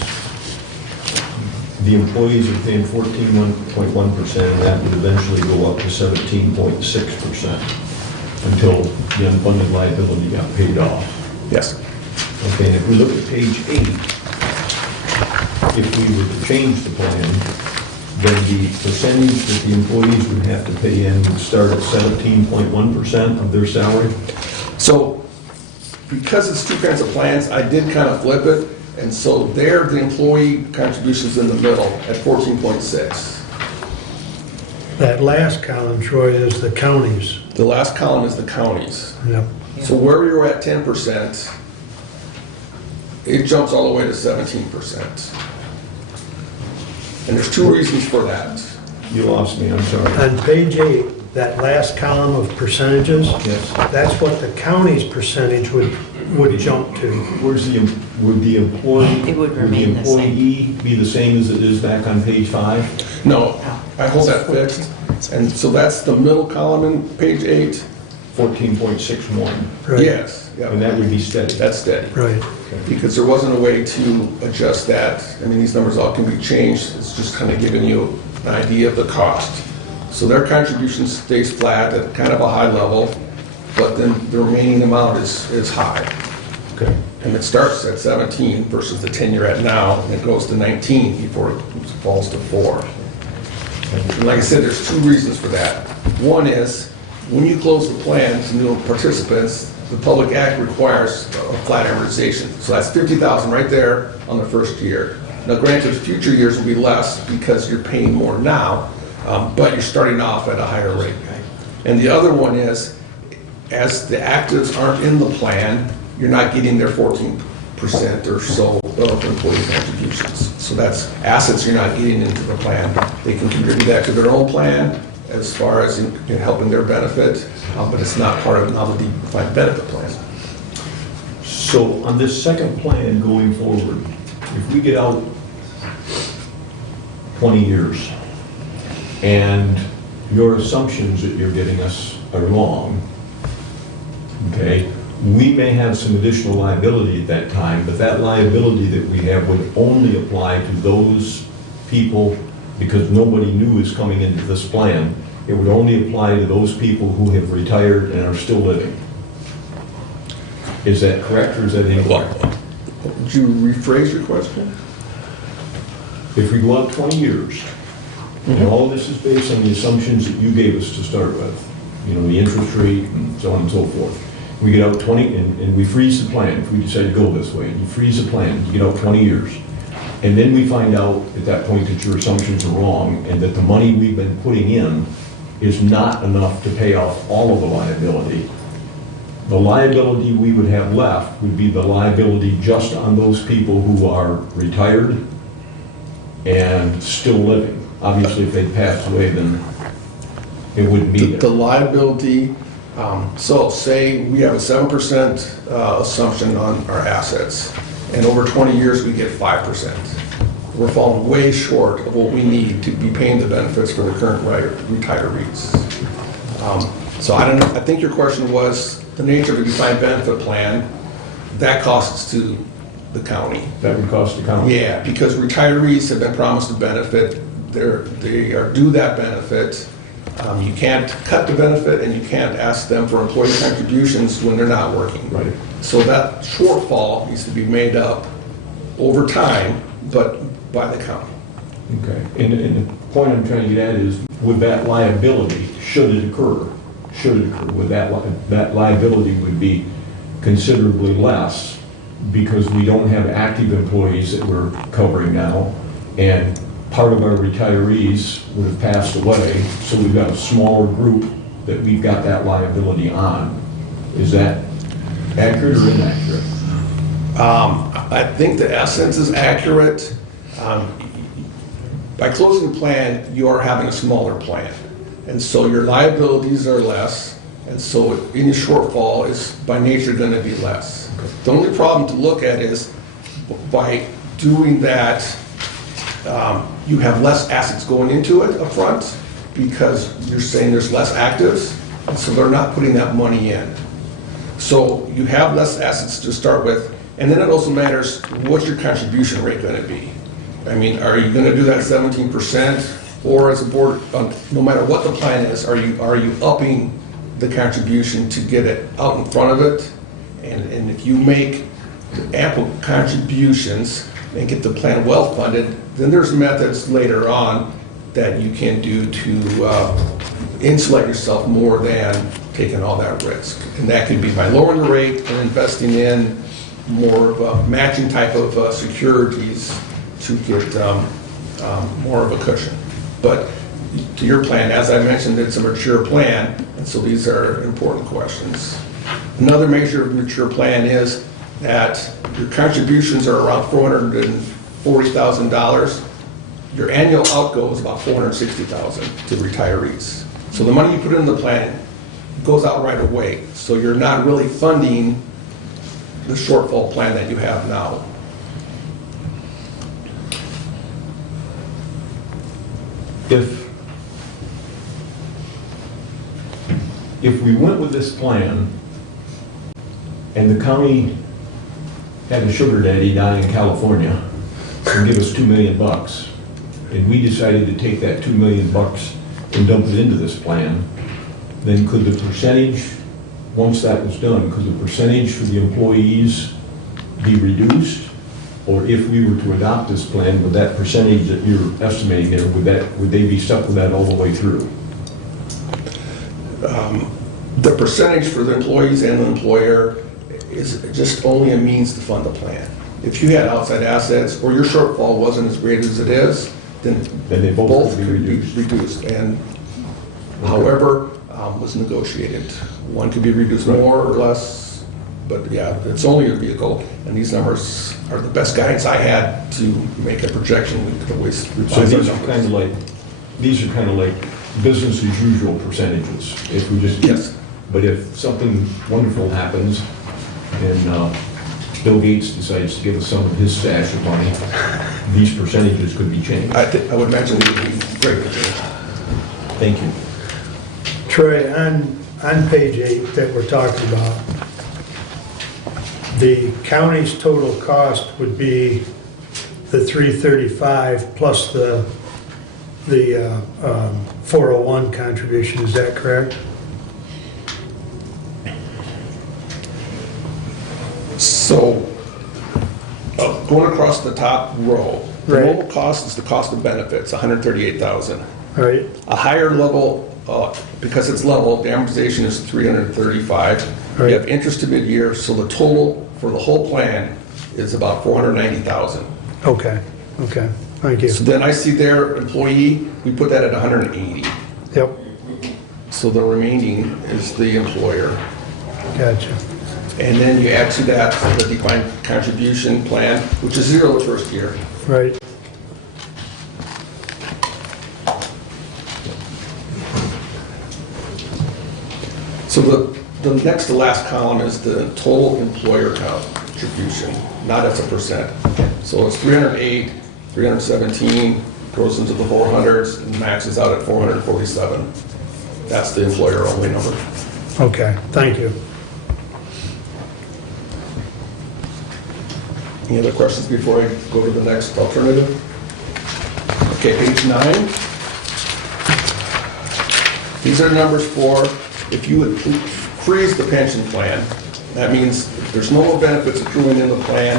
the employees are paying 14.1%, and that would eventually go up to 17.6% until the unfunded liability got paid off. Yes. Okay, and if we look at page 8, if we were to change the plan, then the percentage that the employees would have to pay in would start at 17.1% of their salary? So because it's two kinds of plans, I did kind of flip it. And so there, the employee contribution's in the middle at 14.6. That last column, Troy, is the counties. The last column is the counties. Yep. So where we were at 10%, it jumps all the way to 17%. And there's two reasons for that. You lost me, I'm sorry. On page 8, that last column of percentages, Yes. that's what the county's percentage would jump to. Would the employee, It would would the remain the same. employee be the same as it is back on page 5? No, I hold that fixed. And so that's the middle column in page 8. 14.61, Right. Yes. yeah. and that would be steady. That's steady. Right. Because there wasn't a way to adjust that. I mean, these numbers all can be changed. It's just kind of giving you an idea of the cost. So their contribution stays flat at kind of a high level, but then the remaining amount is high. Okay. And it starts at 17 versus the 10 you're at now, and it goes to 19 before it falls to 4. And like I said, there's two reasons for that. One is, when you close the plan to new participants, the Public Act requires a flat amortization. So that's $50,000 right there on the first year. Now granted, future years will be less because you're paying more now, but you're starting off at a higher rate. And the other one is, as the actives aren't in the plan, you're not getting their 14% or so of employee contributions. So that's assets you're not getting into the plan. They can contribute that to their own plan as far as in helping their benefit, but it's not part of now the defined benefit plan. So on this second plan going forward, if we get out 20 years and your assumptions that you're giving us are wrong, okay, we may have some additional liability at that time, but that liability that we have would only apply to those people, because nobody new is coming into this plan. It would only apply to those people who have retired and are still living. Is that correct, or is that incorrect? Would you rephrase your question? If we go out 20 years, and all this is based on the assumptions that you gave us to start with, you know, the interest rate and so on and so forth. We get out 20, and we freeze the plan, if we decide to go this way, and you freeze the plan, you get out 20 years. And then we find out at that point that your assumptions are wrong, and that the money we've been putting in is not enough to pay off all of the liability. The liability we would have left would be the liability just on those people who are retired and still living. Obviously, if they passed away, then it wouldn't be The there. liability, so say we have a 7% assumption on our assets, and over 20 years, we get 5%. We're falling way short of what we need to be paying the benefits for the current retirees. So I don't know, I think your question was the nature of a defined benefit plan, that costs to the county. That would cost the county. Yeah, because retirees have been promised a benefit, they are due that benefit. You can't cut the benefit, and you can't ask them for employee contributions when they're not working. Right. So that shortfall needs to be made up over time, but by the county. Okay, and the point I'm trying to get at is, with that liability, should it occur, with that liability would be considerably less, because we don't have active employees that we're covering now, and part of our retirees would have passed away, so we've got a smaller group that we've got that liability on. Is that accurate or inaccurate? I think the essence is accurate. By closing the plan, you are having a smaller plan. And so your liabilities are less, and so any shortfall is by nature going to be less. The only problem to look at is by doing that, you have less assets going into it up front because you're saying there's less actives, and so they're not putting that money in. So you have less assets to start with, and then it also matters, what's your contribution rate going to be? I mean, are you going to do that 17%, or as a board, no matter what the plan is, are you upping the contribution to get it out in front of it? And if you make ample contributions and get the plan well funded, then there's methods later on that you can do to insulate yourself more than taking all that risk. And that could be by lowering the rate and investing in more of a matching type of securities to get more of a cushion. But to your plan, as I mentioned, it's a mature plan, and so these are important questions. Another measure of mature plan is that your contributions are around $440,000. Your annual outgo is about $460,000 to retirees. So the money you put in the plan goes out right away. So you're not really funding the shortfall plan that you have now. If we went with this plan and the county had a sugar daddy down in California and give us $2 million, and we decided to take that $2 million and dump it into this plan, then could the percentage, once that was done, could the percentage for the employees be reduced? Or if we were to adopt this plan, would that percentage that you're estimating there, would they be stuck with that all the way through? The percentage for the employees and the employer is just only a means to fund the plan. If you had outside assets or your shortfall wasn't as great as it is, then they both could be reduced. And however was negotiated. One could be reduced more or less, but yeah, it's only a vehicle, and these numbers are the best guidance I had to make a projection. We could always revise So our these are kind of like business as usual percentages. If we just Yes. But if something wonderful happens and Bill Gates decides to give us some of his stash of money, these percentages could be changed. I would imagine it would be great. Thank you. Troy, on page 8 that we're talking about, the county's total cost would be the 335 plus the 401 contribution, is that correct? So, going across the top row, the Right. mobile cost is the cost of benefits, $138,000. Right, A higher level, because it's level, the amortization is $335. Right. You have interest to mid-year, so the total for the whole plan is about $490,000. okay, thank you. So then I see their employee, we put that at $180. Yep, So the remaining is the employer. gotcha. And then you add to that the defined contribution plan, which is zero the first year. Right, So the next to last column is the total employer contribution, not as a percent. So it's 308, 317, goes into the 400s, and maxes out at 447. That's the employer only number. okay, thank you. Any other questions before I go to the next alternative? Okay, page 9. These are numbers for if you would freeze the pension plan. That means there's no more benefits accruing in the plan.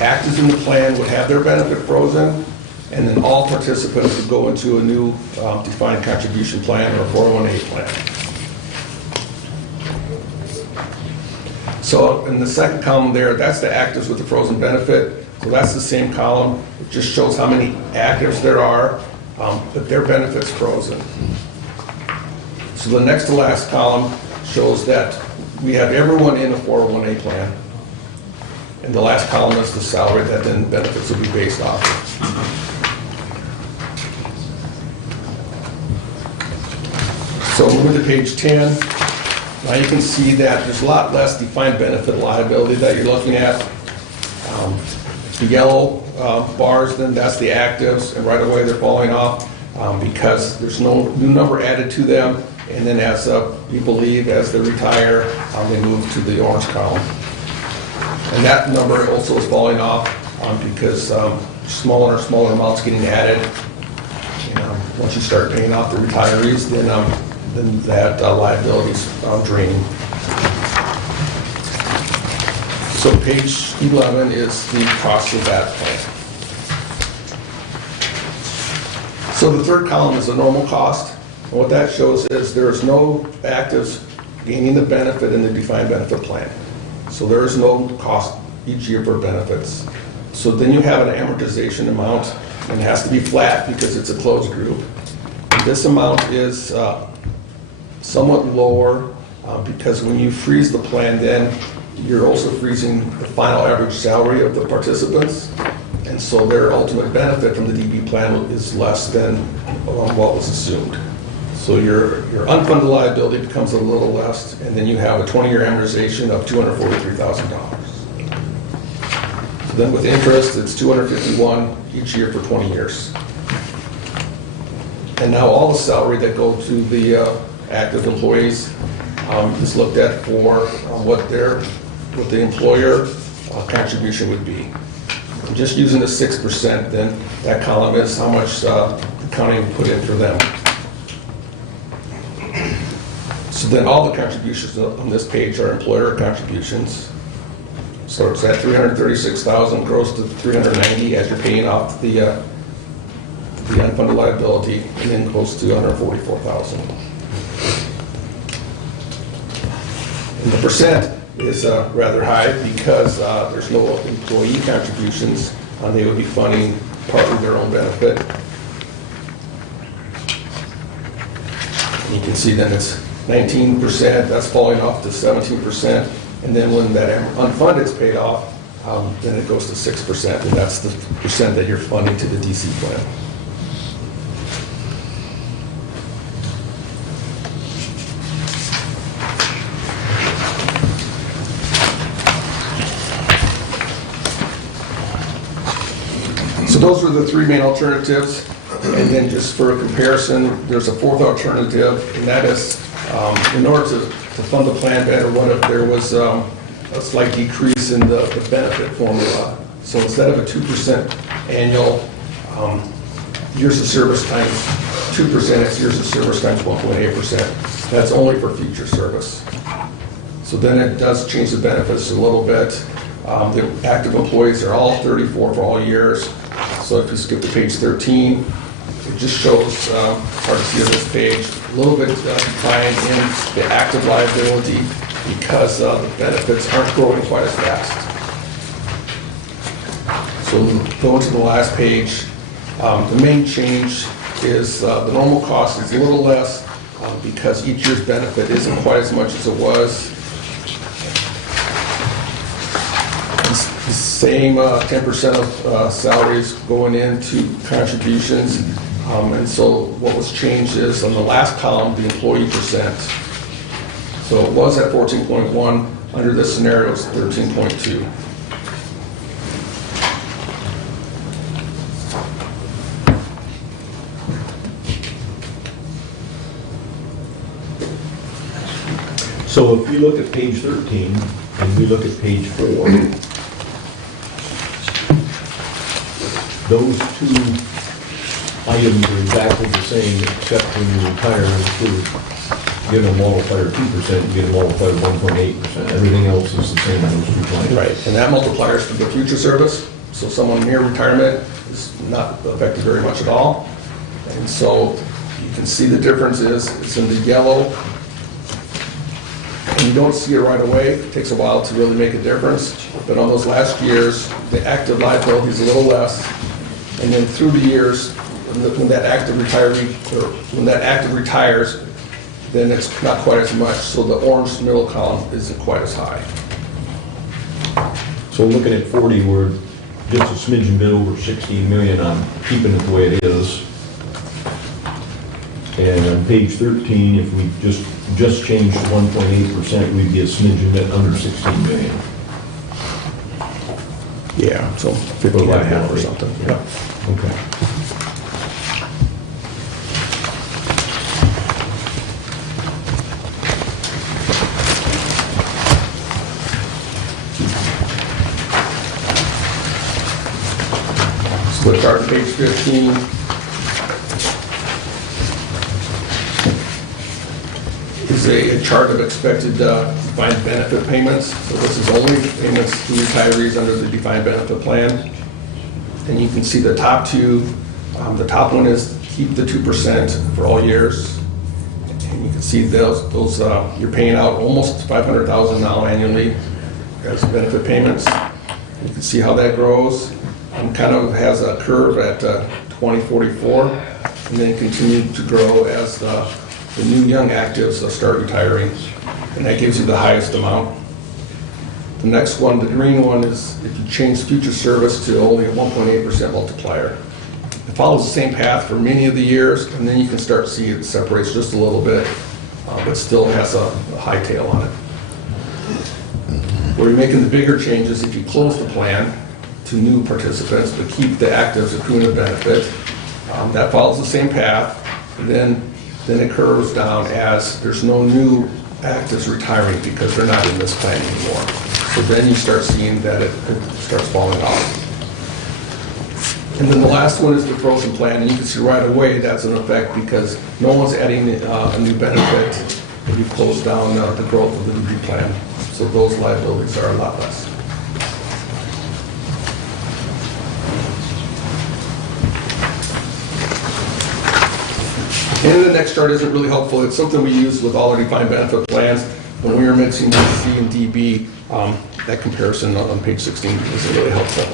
Actors in the plan would have their benefit frozen, and then all participants would go into a new defined contribution plan or 401A plan. So in the second column there, that's the actives with the frozen benefit. So that's the same column. It just shows how many actives there are, but their benefit's frozen. So the next to last column shows that we have everyone in a 401A plan. And the last column is the salary that then benefits will be based off of. So moving to page 10, now you can see that there's a lot less defined benefit liability that you're looking at. The yellow bars, then that's the actives, and right away they're falling off because there's no new number added to them. And then as people leave, as they retire, they move to the orange column. And that number also is falling off because smaller and smaller amounts getting added. Once you start paying off the retirees, then that liability's draining. So page 11 is the cost of that plan. So the third column is the normal cost. And what that shows is there is no actives gaining the benefit in the defined benefit plan. So there is no cost each year for benefits. So then you have an amortization amount, and it has to be flat because it's a closed group. And this amount is somewhat lower because when you freeze the plan, then you're also freezing the final average salary of the participants. And so their ultimate benefit from the DB plan is less than what was assumed. So your unfunded liability becomes a little less, and then you have a 20-year amortization of $243,000. So then with interest, it's $251,000 each year for 20 years. And now all the salary that go to the active employees is looked at for what the employer contribution would be. And just using the 6%, then that column is how much the county put in for them. So then all the contributions on this page are employer contributions. So it's at $336,000, grows to $390,000 as you're paying off the unfunded liability, and then close to $144,000. And the percent is rather high because there's no employee contributions. They would be funding partly their own benefit. And you can see then it's 19%, that's falling off to 17%. And then when that unfunded is paid off, then it goes to 6%, and that's the percent that you're funding to the DC plan. So those are the three main alternatives. And then just for a comparison, there's a fourth alternative, and that is in order to fund the plan better, what if there was a slight decrease in the benefit formula? So instead of a 2% annual years of service times 2%, it's years of service times 1.8%. That's only for future service. So then it does change the benefits a little bit. The active employees are all 34 for all years. So if you skip to page 13, it just shows, hard to see on this page, a little bit decline in the active liability because the benefits aren't growing quite as fast. So going to the last page, the main change is the normal cost is a little less because each year's benefit isn't quite as much as it was. The same 10% of salaries going into contributions. And so what was changed is on the last column, the employee percent. So it was at 14.1, under this scenario it's 13.2. So if we look at page 13 and we look at page 4, those two items are exactly the same, except when you retire, you get a multiplier of 2%, you get a multiplier of 1.8%. Everything else is the same on those two lines. Right, and that multiplier is for the future service. So someone near retirement, is not affected very much at all. And so you can see the difference is it's in the yellow. And you don't see it right away. It takes a while to really make a difference. But on those last years, the active liability is a little less. And then through the years, when that active retires, then it's not quite as much. So the orange middle column isn't quite as high. So looking at 40, we're just a smidgen bit over 16 million on keeping it the way it is. And on page 13, if we just changed to 1.8%, we'd be a smidgen bit under 16 million. Yeah, so 15.5 or something. Yeah. Okay. So the chart on page 15. Is a chart of expected defined benefit payments. So this is only payments to retirees under the defined benefit plan. And you can see the top two. The top one is keep the 2% for all years. And you can see those you're paying out almost $500,000 now annually as benefit payments. You can see how that grows. And kind of has a curve at 2044, and then continue to grow as the new young actives start retiring, and that gives you the highest amount. The next one, the green one, is if you change future service to only a 1.8% multiplier. It follows the same path for many of the years, and then you can start to see it separates just a little bit, but still has a high tail on it. Where you're making the bigger changes, if you close the plan to new participants, but keep the actives accruing a benefit, that follows the same path, and then it curves down as there's no new actives retiring because they're not in this plan anymore. So then you start seeing that it starts falling off. And then the last one is the frozen plan, and you can see right away that's in effect because no one's adding a new benefit if you close down the growth of the new plan. So those liabilities are a lot less. And the next chart isn't really helpful. It's something we use with all our defined benefit plans. When we were mixing C and DB, that comparison on page 16 isn't really helpful.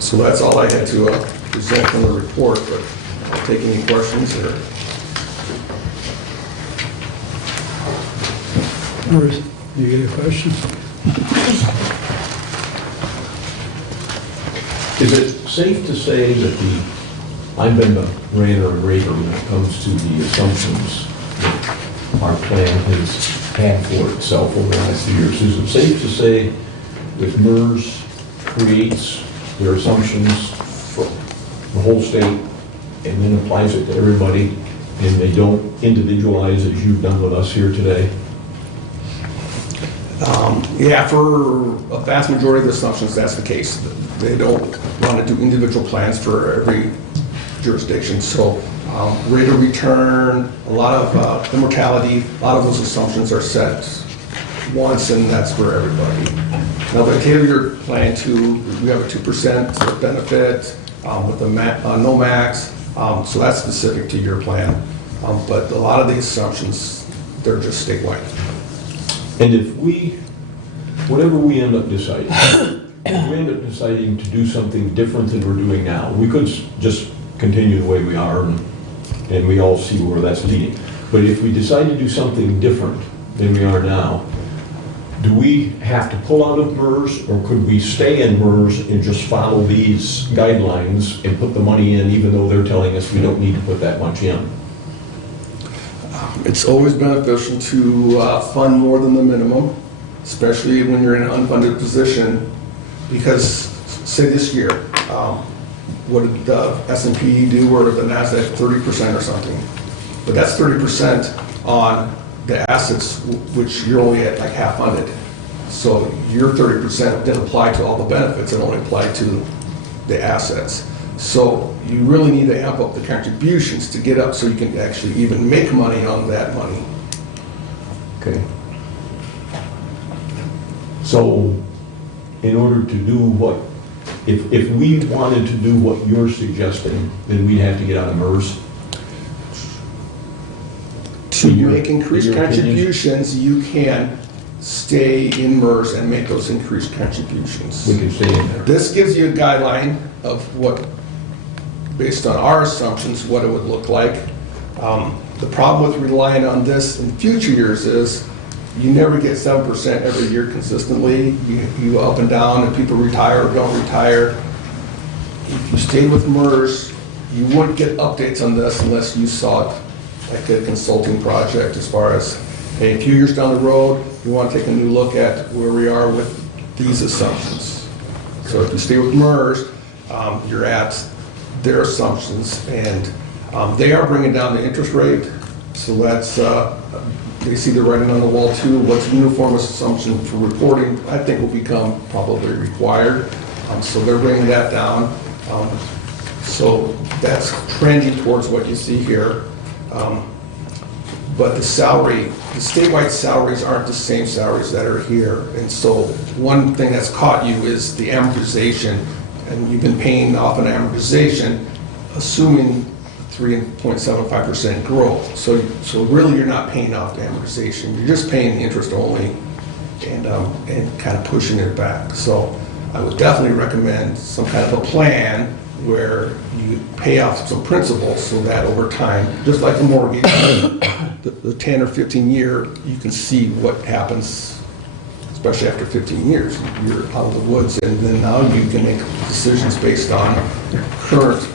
So that's all I had to present from the report, but I'll take any questions or. Bruce, you get a question? Is it safe to say that I've been the rater and rater when it comes to the assumptions that our plan has had for itself over the last few years? Is it safe to say that MERS creates their assumptions for the whole state and then applies it to everybody, and they don't individualize as you've done with us here today? Yeah, for a vast majority of the assumptions, that's the case. They don't want to do individual plans for every jurisdiction. So rate of return, a lot of immortality, a lot of those assumptions are set once, and that's for everybody. Now, the tailor plan too, we have a 2% benefit with a no max, so that's specific to your plan. But a lot of the assumptions, they're just statewide. And if whatever we end up deciding, if we end up deciding to do something different than we're doing now, we could just continue the way we are, and we all see where that's leading. But if we decide to do something different than we are now, do we have to pull out of MERS, or could we stay in MERS and just follow these guidelines and put the money in, even though they're telling us we don't need to put that much in? It's always beneficial to fund more than the minimum, especially when you're in an unfunded position, because say this year, what did the S&P do, or the NASDAQ, 30% or something? But that's 30% on the assets, which you're only at like half funded. So your 30% didn't apply to all the benefits, it only applied to the assets. So you really need to amp up the contributions to get up so you can actually even make money on that money. Okay. So, in order to do what, if we wanted to do what you're suggesting, then we'd have to get out of MERS. To In your- make increased in your opinion? contributions, you can stay in MERS and make those increased contributions. We can stay in there. This gives you a guideline of what, based on our assumptions, what it would look like. The problem with relying on this in future years is you never get 7% every year consistently. You up and down, and people retire or don't retire. If you stayed with MERS, you wouldn't get updates on this unless you saw it like a consulting project as far as, hey, a few years down the road, you want to take a new look at where we are with these assumptions. So if you stay with MERS, you're at their assumptions, and they are bringing down the interest rate, so that's, they see the writing on the wall too. What's uniform assumption for reporting, I think will become probably required, so they're bringing that down. So that's trending towards what you see here. But the statewide salaries aren't the same salaries that are here. And so one thing that's caught you is the amortization, and you've been paying off an amortization, assuming 3.75% growth. So really you're not paying off the amortization, you're just paying the interest only and kind of pushing it back. So I would definitely recommend some kind of a plan where you pay off some principal so that over time, just like a mortgage, the 10 or 15 year, you can see what happens, especially after 15 years. You're out of the woods, and then now you can make decisions based on current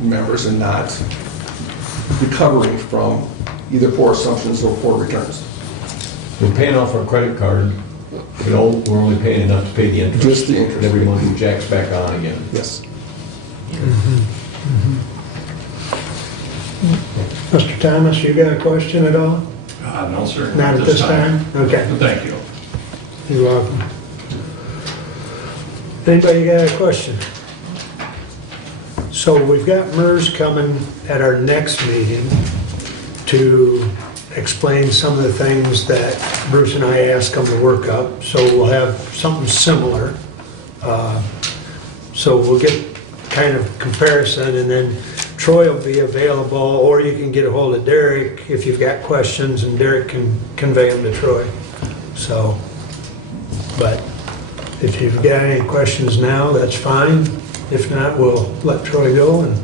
members and not recovering from either poor assumptions or poor returns. We're paying off our credit card, we're only paying enough to pay the interest. Just the interest. And every month it jacks back on again. Yes. Mr. Thomas, you got a question at all? No, sir. Not at this time? Okay. Thank you. You're welcome. Anybody got a question? So we've got MERS coming at our next meeting to explain some of the things that Bruce and I asked them to work up. So we'll have something similar. So we'll get kind of comparison, and then Troy will be available, or you can get a hold of Derek if you've got questions, and Derek can convey them to Troy. So, but if you've got any questions now, that's fine. If not, we'll let Troy go. And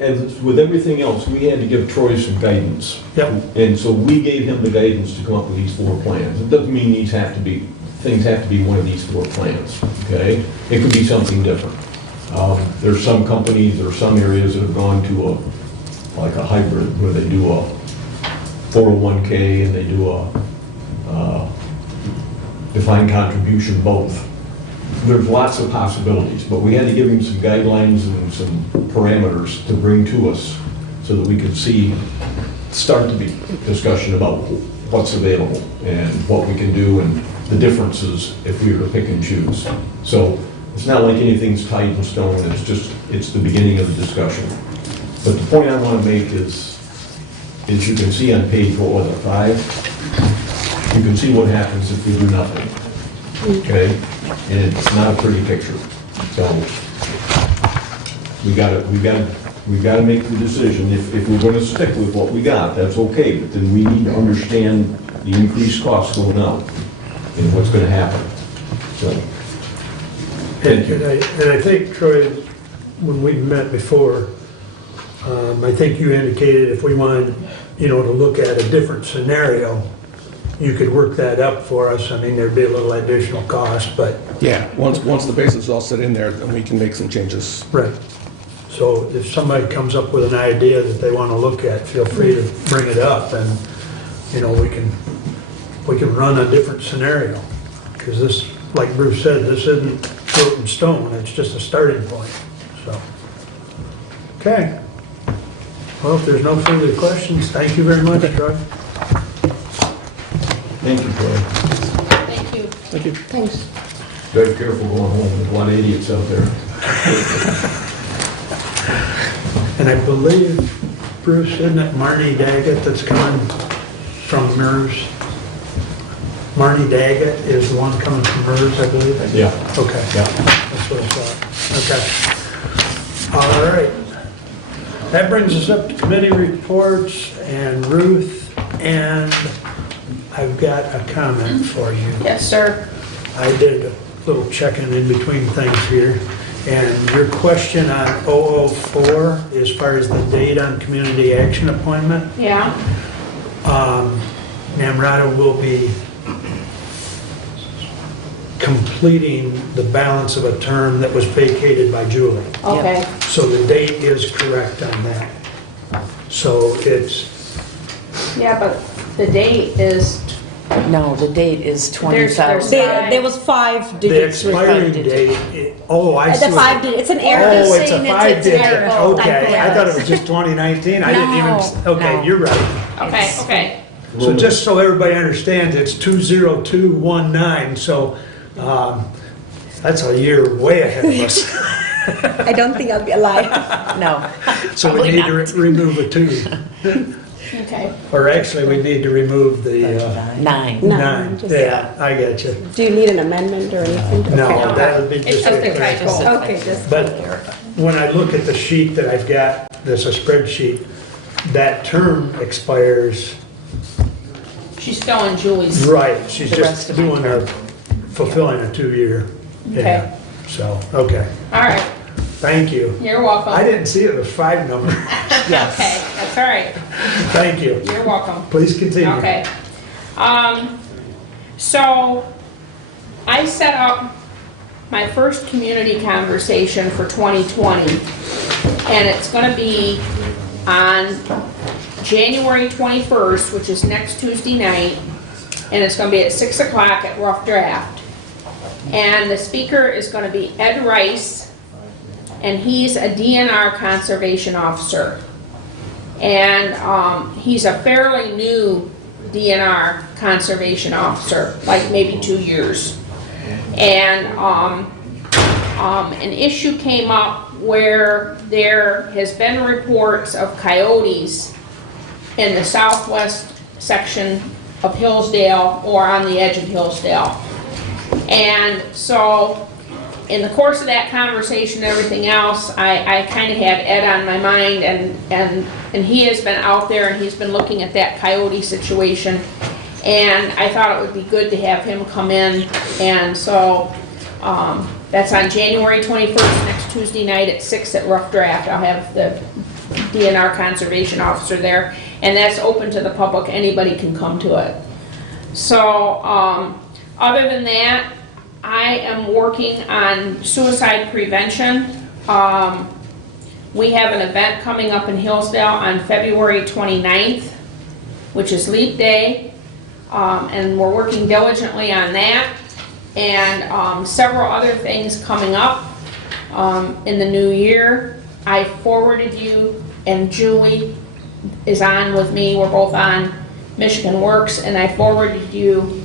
as with everything else, we had to give Troy some guidance. Yep. And so we gave him the guidance to come up with these 4 plans. It doesn't mean things have to be one of these 4 plans, okay? It could be something different. There's some companies or some areas that have gone to like a hybrid where they do a 401k and they do a defined contribution both. There's lots of possibilities, but we had to give him some guidelines and some parameters to bring to us so that we could start to be discussion about what's available and what we can do and the differences if we were to pick and choose. So it's not like anything's tied in stone, it's the beginning of the discussion. But the point I want to make is you can see on page 5, you can see what happens if we do nothing, okay? And it's not a pretty picture. So we gotta make the decision. If we're going to stick with what we got, that's okay, but then we need to understand the increased costs going out and what's going to happen. So, thank you. And I think, Troy, when we met before, I think you indicated if we wanted, to look at a different scenario, you could work that up for us. I mean, there'd be a little additional cost, but. Yeah, once the basis is all set in there, then we can make some changes. Right. So if somebody comes up with an idea that they want to look at, feel free to bring it up, and, we can run a different scenario. Because this, like Bruce said, this isn't wrote in stone, it's just a starting point, so. Okay. Well, if there's no further questions, thank you very much, Troy. Thank you, Troy. Thank you. Thank you. Thanks. Very careful going home. There's a lot of idiots out there. And I believe, Bruce, isn't it Marnie Daggett that's coming from MERS? Marnie Daggett is the one coming from hers, I believe? Yeah. Okay. Yeah. That's what I thought. Okay. All right. That brings us up to committee reports, and Ruth, and I've got a comment for you. Yes, sir. I did a little checking in between things here, and your question on 004, as far as the date on community action appointment, Yeah, Namrata will be completing the balance of a term that was vacated by Julie. okay. So the date is correct on that. So it's, Yeah, but the date is, No, the date is There's 20,000. There was 5 the digits. expiring with date, oh, I see. The what- 5 digits, it's an error. Oh, it's a Saying it's 5-digit, error. okay. I thought it was just 2019. I didn't even, okay, No. you're right. okay, okay. So just so everybody understands, it's 20219, so that's a year way ahead of us. I don't think I'll be alive. No. So we need to remove a 2. Okay. Or actually, we need to remove the 9. 9. just- Yeah, I get you. Do you need an amendment or anything? No, Okay. that would be It's just just a a typo. typo. Okay, just. But when I look at the sheet that I've got, there's a spreadsheet, that term expires, She's still in Julie's. right, she's The just rest of my doing a, fulfilling a 2-year. Okay. Yeah. So, okay, All right, thank you. you're welcome. I didn't see it was 5 number. Yes. Okay, that's all right. Thank you. You're welcome. Please continue. Okay. So I set up my first community conversation for 2020, and it's going to be on January 21st, which is next Tuesday night, and it's going to be at 6 o'clock at Rough Draft. And the speaker is going to be Ed Rice, and he's a DNR conservation officer. And he's a fairly new DNR conservation officer, like maybe 2 years. And an issue came up where there has been reports of coyotes in the southwest section of Hillsdale or on the edge of Hillsdale. And so in the course of that conversation and everything else, I kind of had Ed on my mind, and he has been out there and he's been looking at that coyote situation. And I thought it would be good to have him come in. And so that's on January 21st, next Tuesday night at 6 at Rough Draft. I'll have the DNR conservation officer there. And that's open to the public. Anybody can come to it. So other than that, I am working on suicide prevention. We have an event coming up in Hillsdale on February 29th, which is Leap Day, and we're working diligently on that. And several other things coming up in the new year. I forwarded you, and Julie is on with me. We're both on Michigan Works, and I forwarded you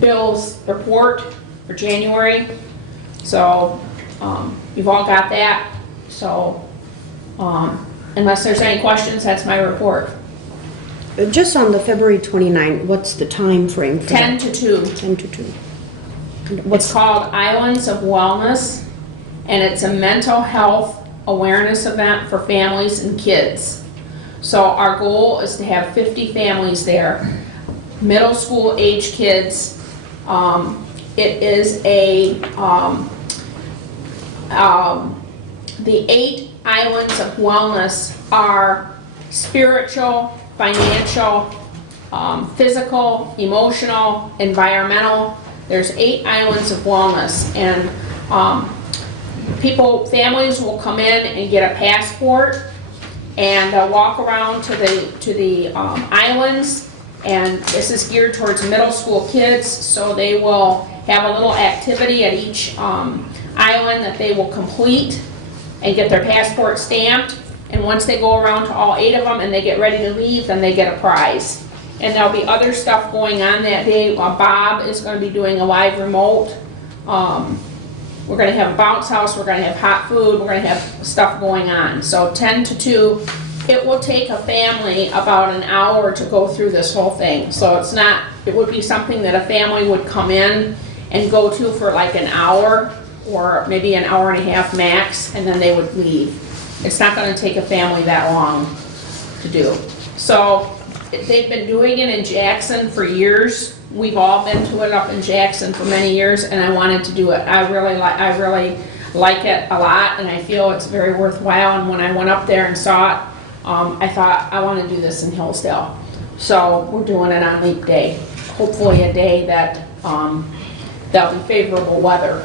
Bill's report for January. So you've all got that. So unless there's any questions, that's my report. Just on the February 29, what's the time frame for 10 that? to 2. 10 to 2. It's called Islands of Wellness, and it's a mental health awareness event for families and kids. So our goal is to have 50 families there, middle school age kids. It is the 8 islands of wellness are spiritual, financial, physical, emotional, environmental. There's 8 islands of wellness, and families will come in and get a passport, and they'll walk around to the islands. And this is geared towards middle school kids, so they will have a little activity at each island that they will complete and get their passport stamped. And once they go around to all 8 of them and they get ready to leave, then they get a prize. And there'll be other stuff going on that day. Bob is going to be doing a live remote. We're going to have a bounce house, we're going to have hot food, we're going to have stuff going on. So 10 to 2 it will take a family about an hour to go through this whole thing. So it's not, it would be something that a family would come in and go to for like an hour or maybe an hour and a half max, and then they would leave. It's not gonna take a family that long to do. So they've been doing it in Jackson for years. We've all been to it up in Jackson for many years, and I wanted to do it. I really like it a lot, and I feel it's very worthwhile. And when I went up there and saw it, I thought, I want to do this in Hillsdale. So we're doing it on Leap Day. Hopefully a day that that'll be favorable weather.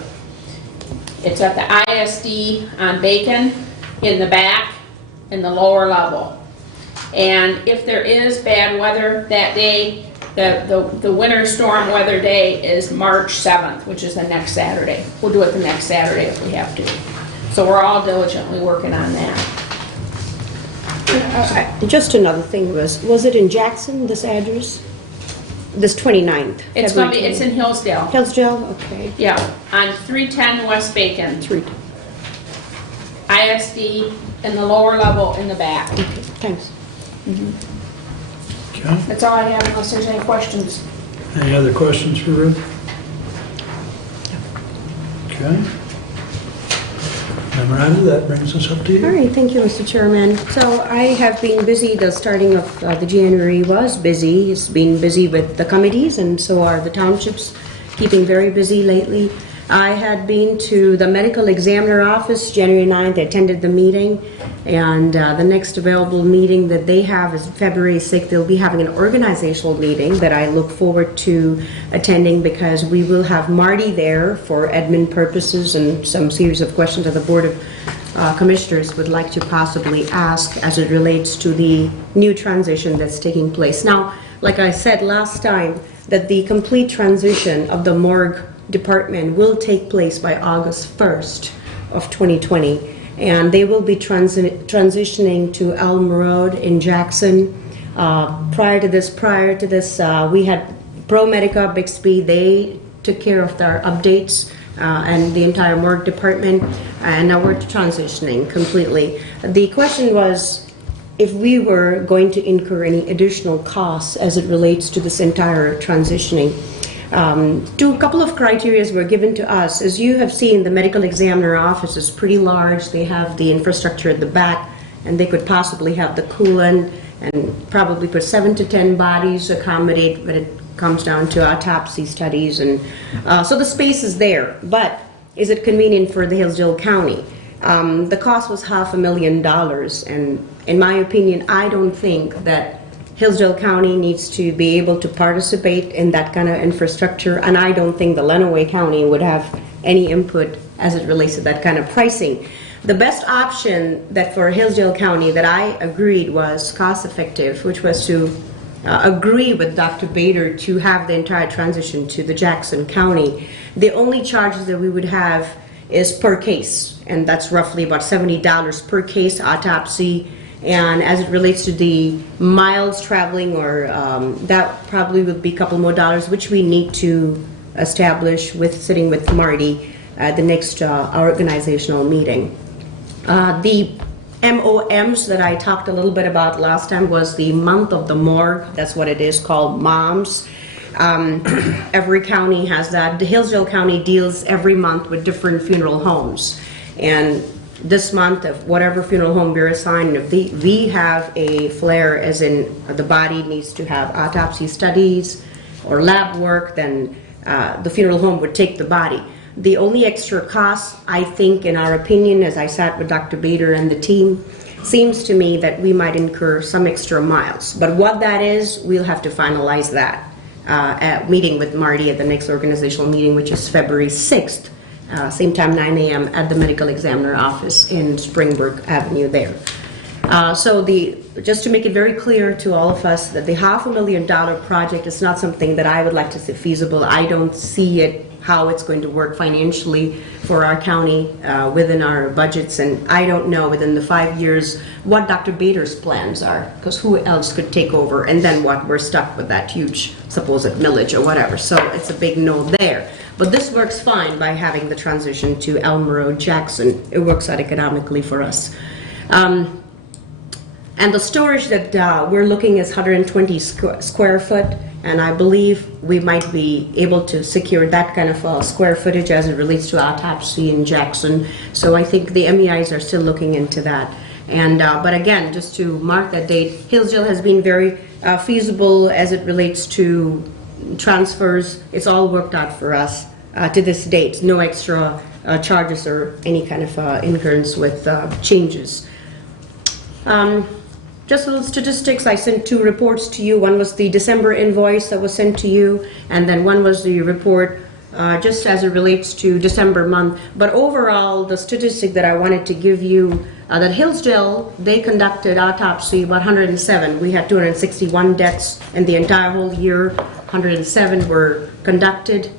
It's at the ISD on Bacon, in the back, in the lower level. And if there is bad weather that day, the winter storm weather day is March 7th, which is the next Saturday. We'll do it the next Saturday if we have to. So we're all diligently working on that. Just another thing was it in Jackson, this address? This 29th? It's gonna be, it's in Hillsdale. Hillsdale, okay. Yeah, on 310 West Bacon. ISD in the lower level in the back. Okay, thanks. Okay. That's all I have unless there's any questions. Any other questions for Ruth? Okay. Memoranda, that brings us up to you. All right, thank you, Mr. Chairman. So I have been busy, the starting of the January was busy. It's been busy with the committees, and so are the townships, keeping very busy lately. I had been to the medical examiner office January 9th, I attended the meeting, and the next available meeting that they have is February 6th. They'll be having an organizational meeting that I look forward to attending because we will have Marty there for admin purposes and some series of questions that the Board of Commissioners would like to possibly ask as it relates to the new transition that's taking place. Now, like I said last time, that the complete transition of the morgue department will take place by August 1st of 2020, and they will be transitioning to Elm Road in Jackson. Prior to this, we had ProMedica, Bixby. They took care of their updates and the entire morgue department, and now we're transitioning completely. The question was if we were going to incur any additional costs as it relates to this entire transitioning. A couple of criteria were given to us. As you have seen, the medical examiner office is pretty large. They have the infrastructure at the back, and they could possibly have the coolant and probably put 7 to 10 bodies, accommodate when it comes down to autopsy studies. And so the space is there, but is it convenient for the Hillsdale County? The cost was $500,000, and in my opinion, I don't think that Hillsdale County needs to be able to participate in that kind of infrastructure, and I don't think the Lenawee County would have any input as it relates to that kind of pricing. The best option that for Hillsdale County that I agreed was cost effective, which was to agree with Dr. Bader to have the entire transition to the Jackson County. The only charges that we would have is per case, and that's roughly about $70 per case autopsy. And as it relates to the miles traveling, or that probably would be a couple more dollars, which we need to establish with sitting with Marty at the next organizational meeting. The MOMs that I talked a little bit about last time was the month of the morgue. That's what it is called, MOMS. Every county has that. The Hillsdale County deals every month with different funeral homes. And this month, of whatever funeral home we're assigned, if we have a flare, as in the body needs to have autopsy studies or lab work, then the funeral home would take the body. The only extra cost, I think, in our opinion, as I sat with Dr. Bader and the team, seems to me that we might incur some extra miles. But what that is, we'll have to finalize that at meeting with Marty at the next organizational meeting, which is February 6th. Same time, 9 a.m. at the medical examiner office in Springbrook Avenue there. Just to make it very clear to all of us that the $500,000 project is not something that I would like to see feasible. I don't see it, how it's going to work financially for our county within our budgets, and I don't know within the 5 years what Dr. Bader's plans are, because who else could take over, and then what, we're stuck with that huge supposed millage or whatever, so it's a big no there. But this works fine by having the transition to Elm Road, Jackson. It works out economically for us. And the storage that we're looking is 120 square foot, and I believe we might be able to secure that kind of square footage as it relates to autopsy in Jackson. So I think the MEIs are still looking into that. And but again, just to mark that date, Hillsdale has been very feasible as it relates to transfers. It's all worked out for us to this date. No extra charges or any kind of incurrence with changes. Just a little statistics, I sent 2 reports to you. One was the December invoice that was sent to you, and then one was the report just as it relates to December month. But overall, the statistic that I wanted to give you, that Hillsdale, they conducted autopsy about 107. We had 261 deaths in the entire whole year. 107 were conducted.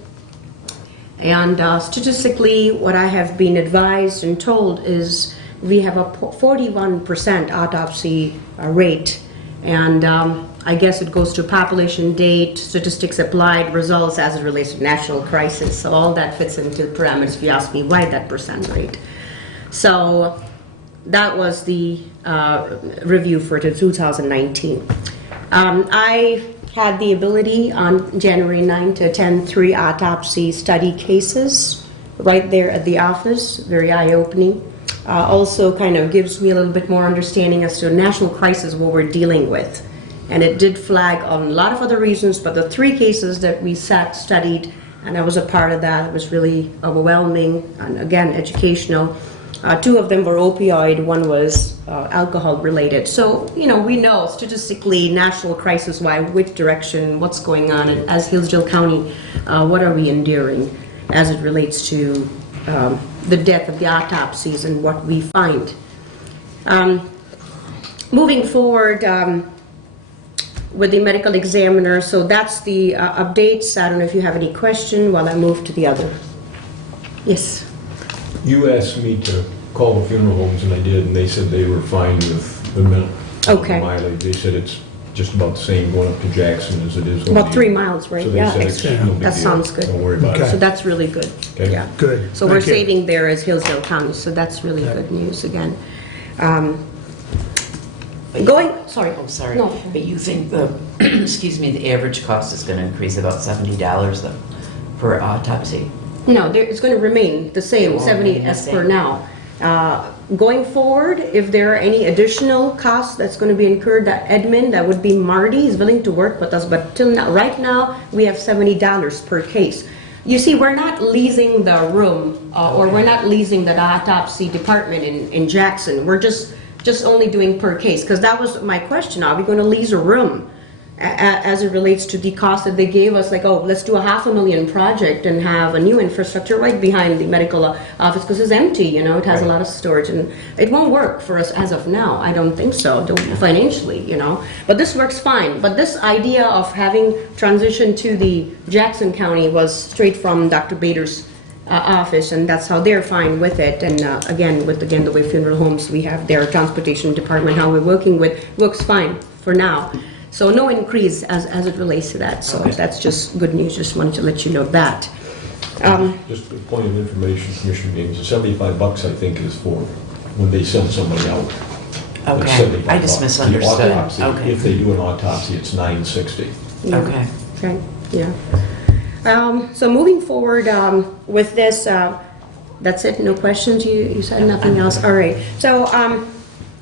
And statistically, what I have been advised and told is we have a 41% autopsy rate, and I guess it goes to population date, statistics applied, results as it relates to national crisis. So all that fits into parameters if you ask me why that percent rate. So that was the review for 2019. I had the ability on January 9 to attend 3 autopsy study cases right there at the office, very eye-opening. Also kind of gives me a little bit more understanding as to a national crisis, what we're dealing with. And it did flag on a lot of other reasons, but the 3 cases that we studied, and I was a part of that, it was really overwhelming and again, educational. 2 of them were opioid, 1 was alcohol related. So, you know, we know statistically national crisis, why, which direction, what's going on, and as Hillsdale County, what are we enduring as it relates to the death of the autopsies and what we find. Moving forward with the medical examiner, so that's the updates. I don't know if you have any question while I move to the other. Yes. You asked me to call the funeral homes, and I did, and they said they were fine with the mileage. They said it's just about the same going up to Jackson as it is going about 3 miles, right? So they Yeah, said it's no big that deal. sounds good. Don't worry about So it. that's really good. Okay. Yeah. Good. So we're Thank you. saving there as Hillsdale County, so that's really good news again. Sorry. Oh, sorry. No. But you think the, excuse me, the average cost is going to increase about $70 though, per autopsy? No, it's going to remain the same, It won't 70 remain the as same. per now. Going forward, if there are any additional costs that's going to be incurred, that admin, that would be Marty, is willing to work with us, but till now, right now, we have $70 per case. You see, we're not leasing the room, or we're not leasing the autopsy department in Jackson. We're just only doing per case, because that was my question. Are we going to lease a room as it relates to the cost that they gave us? Like, oh, let's do a $500,000 project and have a new infrastructure right behind the medical office, because it's empty, you know, it has a lot of storage, and it won't work for us as of now. I don't think so, financially, you know. But this works fine. But this idea of having transition to the Jackson County was straight from Dr. Bader's office, and that's how they're fine with it. And again, with the way funeral homes, we have their transportation department, how we're working with, works fine for now. So no increase as it relates to that. So that's just good news. Just wanted to let you know that. Just a point of information, Commissioner Gaines, $75 I think is for when they send somebody out. It's Okay, I $75. just The misunderstood. autopsy, Okay. if they do an autopsy, it's $960. Okay. Okay. Yeah. So moving forward with this, that's it. No questions. You said nothing else. All right. So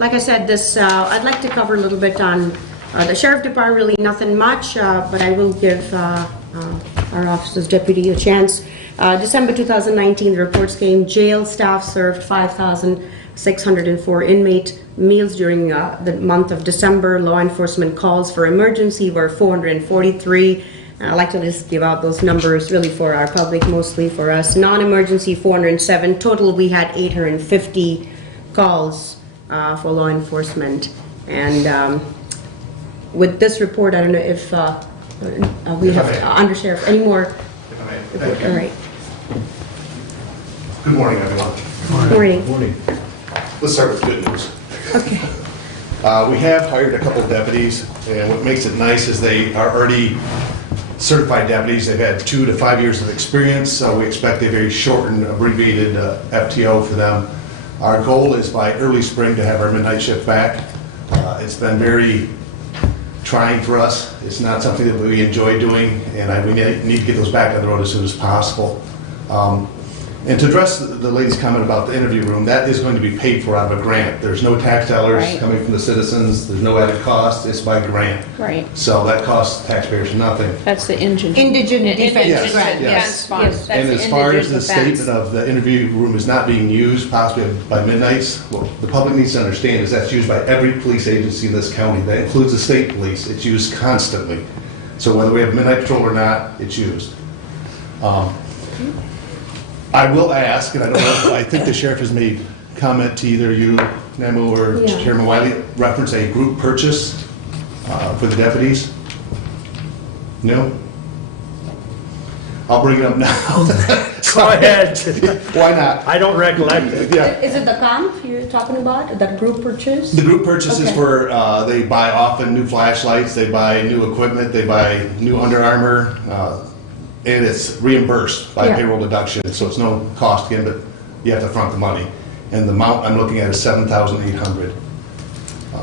like I said, this I'd like to cover a little bit on the sheriff department. Really nothing much, but I will give our officer's deputy a chance. December 2019, the reports came. Jail staff served 5,604 inmate meals during the month of December. Law enforcement calls for emergency were 443. I'd like to just give out those numbers really for our public, mostly for us. Non-emergency 407. Total, we had 850 calls for law enforcement. And with this report, I don't know if we have undersheriff any more. If I may. All right. Good morning, everyone. Morning. Morning. Let's start with good news. Okay. We have hired a couple deputies, and what makes it nice is they are already certified deputies. They've had 2 to 5 years of experience, so we expect a very shortened, abbreviated FTO for them. Our goal is by early spring to have our midnight shift back. It's been very trying for us. It's not something that we enjoy doing, and we need to get those back on the road as soon as possible. And to address the lady's comment about the interview room, that is going to be paid for out of a grant. There's no tax dollars Right. coming from the citizens. There's no added cost. It's by grant. Right. So that costs taxpayers nothing. That's the engine. Indigent defense Yes, grant. yes. Fund. Yes. That's And the as far as indigent the defense. statement of the interview room is not being used, possibly by midnights, what the public needs to understand is that's used by every police agency in this county. That includes the state police. It's used constantly. So whether we have midnight patrol or not, it's used. I will ask, and I don't know, I think the sheriff has made comment to either you, Nemo, or Yeah. Chairman Wiley, reference a group purchase for the deputies. No? I'll bring it up now. Go ahead. Why not? I don't recollect it. Yeah. Is it the camp you're talking about, that group purchase? The group purchases Okay. for, they buy often new flashlights, they buy new equipment, they buy new Under Armour, and it's reimbursed by Yeah. payroll deduction, so it's no cost again, but you have to front the money. And the amount I'm looking at is $7,800.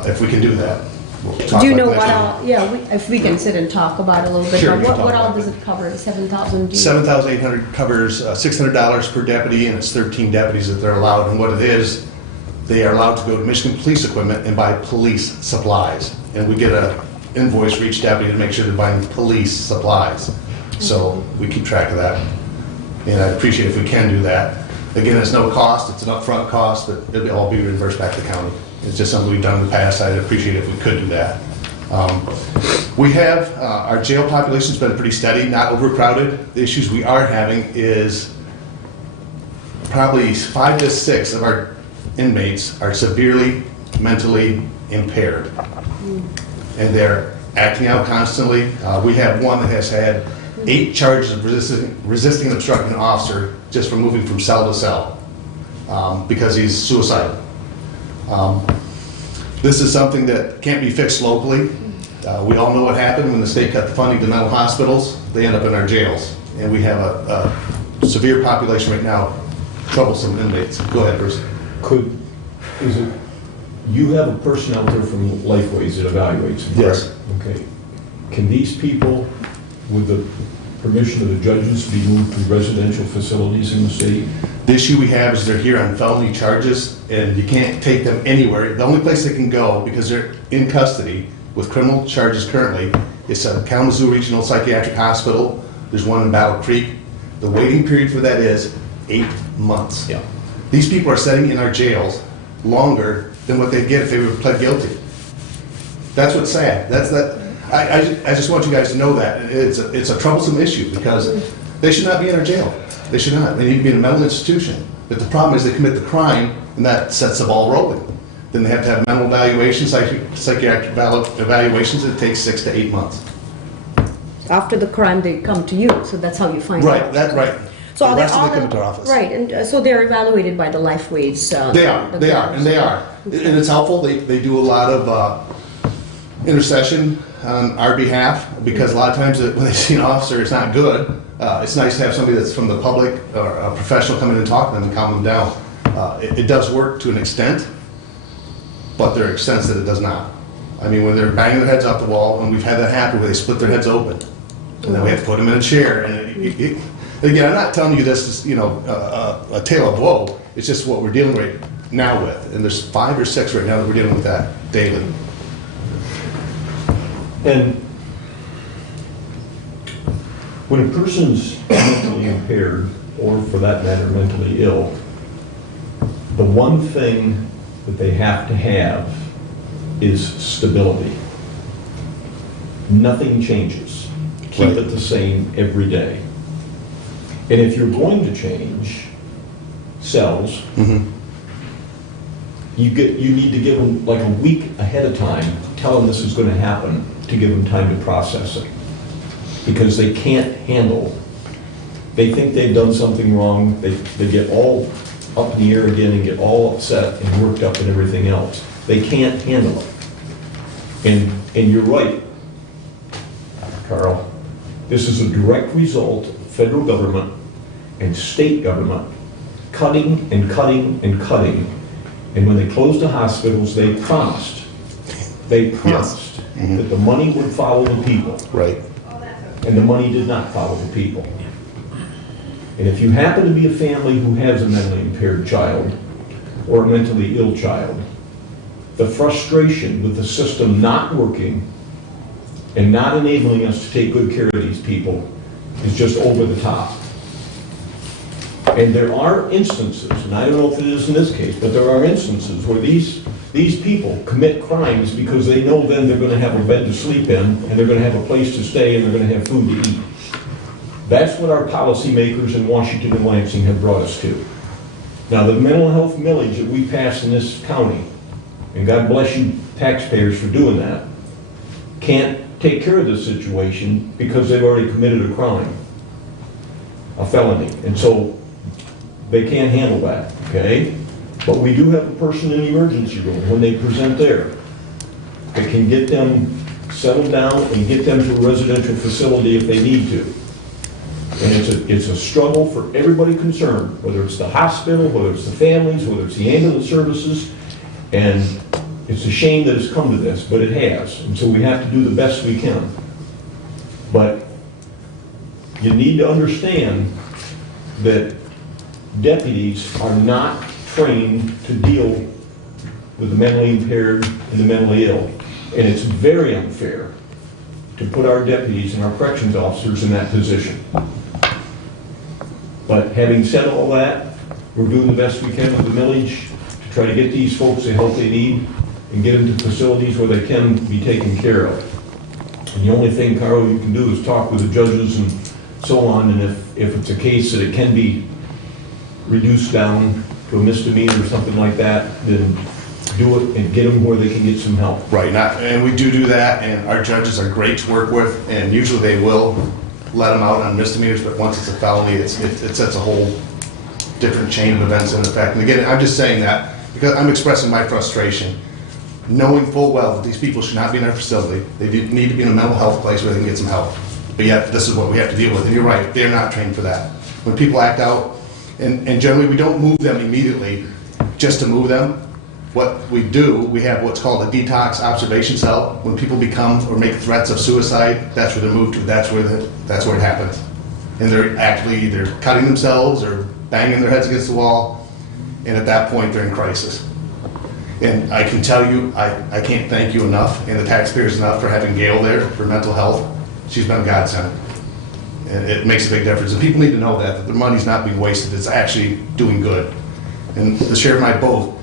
If we can do that. We'll talk Do you about know that what next all, yeah, if we can sit and talk about it a little bit, Sure, but we can talk what all about does it cover, the 7,000? do you- $7,800 covers $600 per deputy, and it's 13 deputies that they're allowed. And what it is, they are allowed to go to Michigan Police Equipment and buy police supplies. And we get a invoice for each deputy to make sure they're buying police supplies. So we keep track of that. And I'd appreciate if we can do that. Again, it's no cost, it's an upfront cost, but it'll all be reimbursed back to the county. It's just something we've done in the past. I'd appreciate it if we could do that. We have, our jail population's been pretty steady, not overcrowded. The issues we are having is probably 5 to 6 of our inmates are severely mentally impaired. And they're acting out constantly. We have one that has had 8 charges of resisting and obstructing an officer just from moving from cell to cell because he's suicidal. This is something that can't be fixed locally. We all know what happened when the state cut the funding to mental hospitals. They end up in our jails. And we have a severe population right now, troublesome inmates. Go ahead, Bruce. You have a person out there from Lifeways that evaluates them, Yes. correct? Okay. Can these people, with the permission of the judges, be moved to residential facilities in the city? The issue we have is they're here on felony charges, and you can't take them anywhere. The only place they can go, because they're in custody with criminal charges currently, is Kalamazoo Regional Psychiatric Hospital. There's one in Battle Creek. The waiting period for that is 8 months. Yeah. These people are sitting in our jails longer than what they'd get if they were pled guilty. That's what's sad. I just want you guys to know that. It's a troublesome issue because they should not be in our jail. They should not. They need to be in a mental institution. But the problem is they commit the crime, and that sets the ball rolling. Then they have to have mental evaluations, psychiatric evaluations. It takes 6 to 8 months. After the crime, they come to you, so that's how you find Right, out. that's right. So are The they rest of all, them come to our office. right, and so they're evaluated by the Lifeways? They are, and they are. And it's helpful. They do a lot of intercession on our behalf because a lot of times when they see an officer, it's not good. It's nice to have somebody that's from the public or a professional come in and talk to them and calm them down. It does work to an extent, but there are extents that it does not. I mean, when they're banging their heads off the wall, and we've had that happen where they split their heads open, and then we have to put them in a chair. And again, I'm not telling you this is, a tale of woe. It's just what we're dealing right now with. And there's 5 or 6 right now that we're dealing with that daily. And when a person's mentally impaired, or for that matter, mentally ill, the one thing that they have to have is stability. Nothing changes. Keep it the same every day. And if you're going to change cells, you need to give them like a week ahead of time, tell them this is going to happen, to give them time to process it. Because they can't handle, they think they've done something wrong, they get all up in the air again and get all upset and worked up and everything else. They can't handle it. And you're right, Carl. This is a direct result of federal government and state government cutting and cutting and cutting. And when they closed the hospitals, they promised They promised that the money would follow the people. Right. And the money did not follow the people. And if you happen to be a family who has a mentally impaired child or a mentally ill child, the frustration with the system not working and not enabling us to take good care of these people is just over the top. And there are instances, and I don't know if it is in this case, but there are instances where these people commit crimes because they know then they're gonna have a bed to sleep in, and they're gonna have a place to stay, and they're gonna have food to eat. That's what our policymakers in Washington and Lansing have brought us to. Now, the mental health millage that we passed in this county, and God bless you taxpayers for doing that, can't take care of this situation because they've already committed a crime, a felony. And so they can't handle that, okay? But we do have a person in the emergency room when they present there that can get them settled down and get them to a residential facility if they need to. And it's a struggle for everybody concerned, whether it's the hospital, whether it's the families, whether it's the ambulance services. And it's a shame that it's come to this, but it has. And so we have to do the best we can. But you need to understand that deputies are not trained to deal with the mentally impaired and the mentally ill. And it's very unfair to put our deputies and our corrections officers in that position. But having said all that, we're doing the best we can with the millage to try to get these folks the help they need and get them to facilities where they can be taken care of. And the only thing, Carl, you can do is talk with the judges and so on, and if it's a case that it can be reduced down to a misdemeanor or something like that, then do it and get them where they can get some help. Right, and we do that, and our judges are great to work with, and usually they will let them out on misdemeanors, but once it's a felony, it sets a whole different chain of events in effect. And again, I'm just saying that because I'm expressing my frustration, knowing full well that these people should not be in our facility. They need to be in a mental health place where they can get some help. But yet, this is what we have to deal with. And you're right, they're not trained for that. When people act out, and generally we don't move them immediately just to move them. What we do, we have what's called a detox observation cell. When people become or make threats of suicide, that's where they're moved to. That's where it happens. And they're actually either cutting themselves or banging their heads against the wall. And at that point, they're in crisis. And I can tell you, I can't thank you enough and the taxpayers enough for having Gail there for mental health. She's been a godsend. And it makes a big difference. And people need to know that their money's not being wasted. It's actually doing good. And the sheriff and I both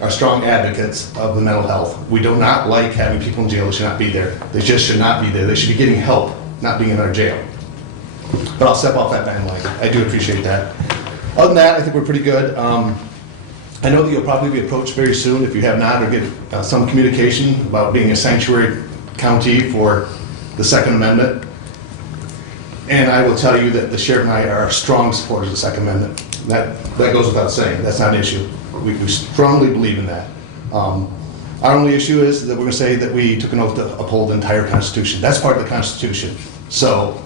are strong advocates of the mental health. We do not like having people in jail that should not be there. They just should not be there. They should be getting help, not being in our jail. But I'll step off that bandwagon. I do appreciate that. Other than that, I think we're pretty good. I know that you'll probably be approached very soon, if you have not, or get some communication about being a sanctuary county for the Second Amendment. And I will tell you that the sheriff and I are strong supporters of the Second Amendment. That goes without saying. That's not an issue. We strongly believe in that. Our only issue is that we're going to say that we took an oath to uphold the entire Constitution. That's part of the Constitution. So,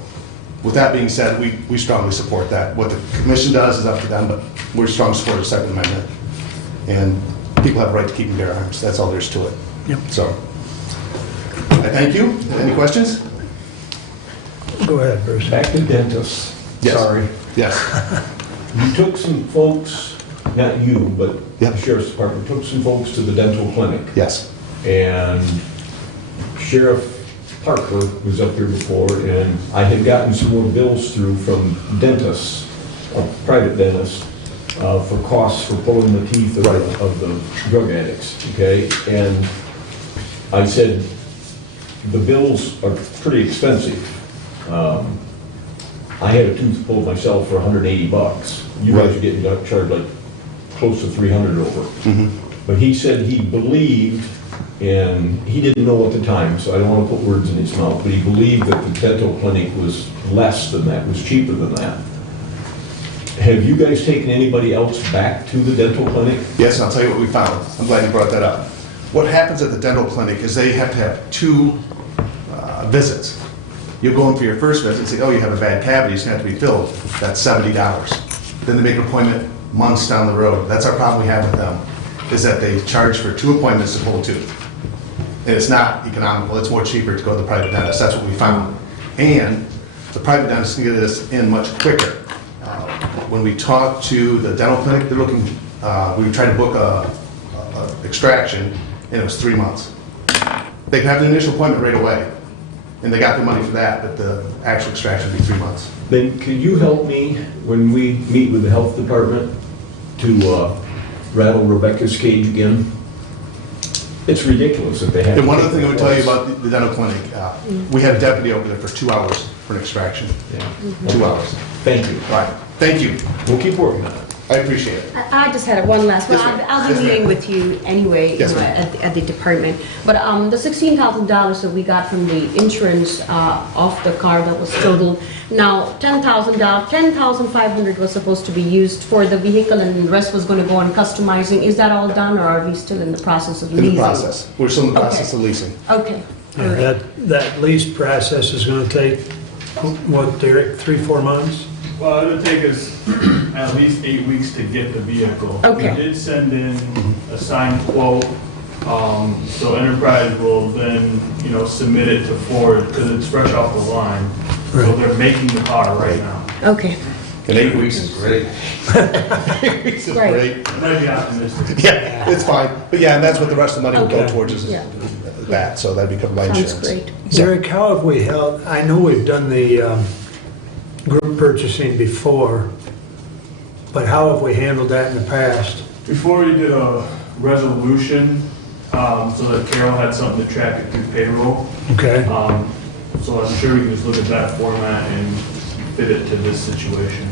with that being said, we strongly support that. What the commission does is up to them, but we're strong supporters of the Second Amendment. And people have a right to keep and bear arms. That's all there is to it. Yep. So, I thank you. Any questions? Go ahead, Bruce. Back to dentists. Yes. Sorry. Yes. You took some folks, not you, but Yep. the sheriff's department, took some folks to the dental clinic. Yes. And Sheriff Parker was up here before, and I had gotten some more bills through from dentists, private dentists, for costs for pulling the teeth of the drug addicts, okay? And I said, the bills are pretty expensive. I had a tooth pulled myself for $180. You guys are getting charged like close to 300 over. Mm-hmm. But he said he believed, and he didn't know at the time, so I don't want to put words in his mouth, but he believed that the dental clinic was less than that, was cheaper than that. Have you guys taken anybody else back to the dental clinic? Yes, and I'll tell you what we found. I'm glad you brought that up. What happens at the dental clinic is they have to have 2 visits. You'll go in for your first visit and say, oh, you have a bad cavity, it's going to have to be filled. That's $70. Then they make an appointment months down the road. That's our problem we have with them, is that they charge for 2 appointments to pull a tooth. And it's not economical, it's more cheaper to go to the private dentist, that's what we found. And the private dentist can get us in much quicker. When we talked to the dental clinic, they're looking, we tried to book a extraction, and it was 3 months. They could have the initial appointment right away, and they got the money for that, but the actual extraction would be 3 months. Then can you help me when we meet with the health department to rattle Rebecca's cage again? It's ridiculous that they have. And one other thing I would tell you about the dental clinic, we had a deputy over there for 2 hours for an extraction. Yeah. 2 hours. Thank you. All right, thank you. We'll keep working on it. I appreciate it. I just had one last, well, Yes, ma'am. I'll be Yes, meeting ma'am. with you anyway, you Yes, know, ma'am. at the department. But the $16,000 that we got from the insurance off the car that was totaled, now $10,000, $10,500 was supposed to be used for the vehicle and the rest was going to go on customizing. Is that all done or are we still in the process of In leasing? the process. We're still in the process Okay. of leasing. Okay. all And right. that lease process is gonna take, what, Derek, 3-4 months? Well, it'll take us at least 8 weeks to get the vehicle. Okay. We did send in a signed quote, so Enterprise will then, submit it to Ford, because it's fresh off the line. So Right. they're making the car right now. Okay, And 8 weeks is great. 8 weeks is Right. great. Might be optimistic. Yeah, it's fine. But yeah, and that's what the rest of the money will go Okay. towards is Yeah. that, so that'd be covered by sounds insurance. great. Derek, how have we held, I know we've done the group purchasing before, but how have we handled that in the past? Before we did a resolution, so that Carol had something to track it through payroll. Okay, So I'm sure we can just look at that format and fit it to this situation.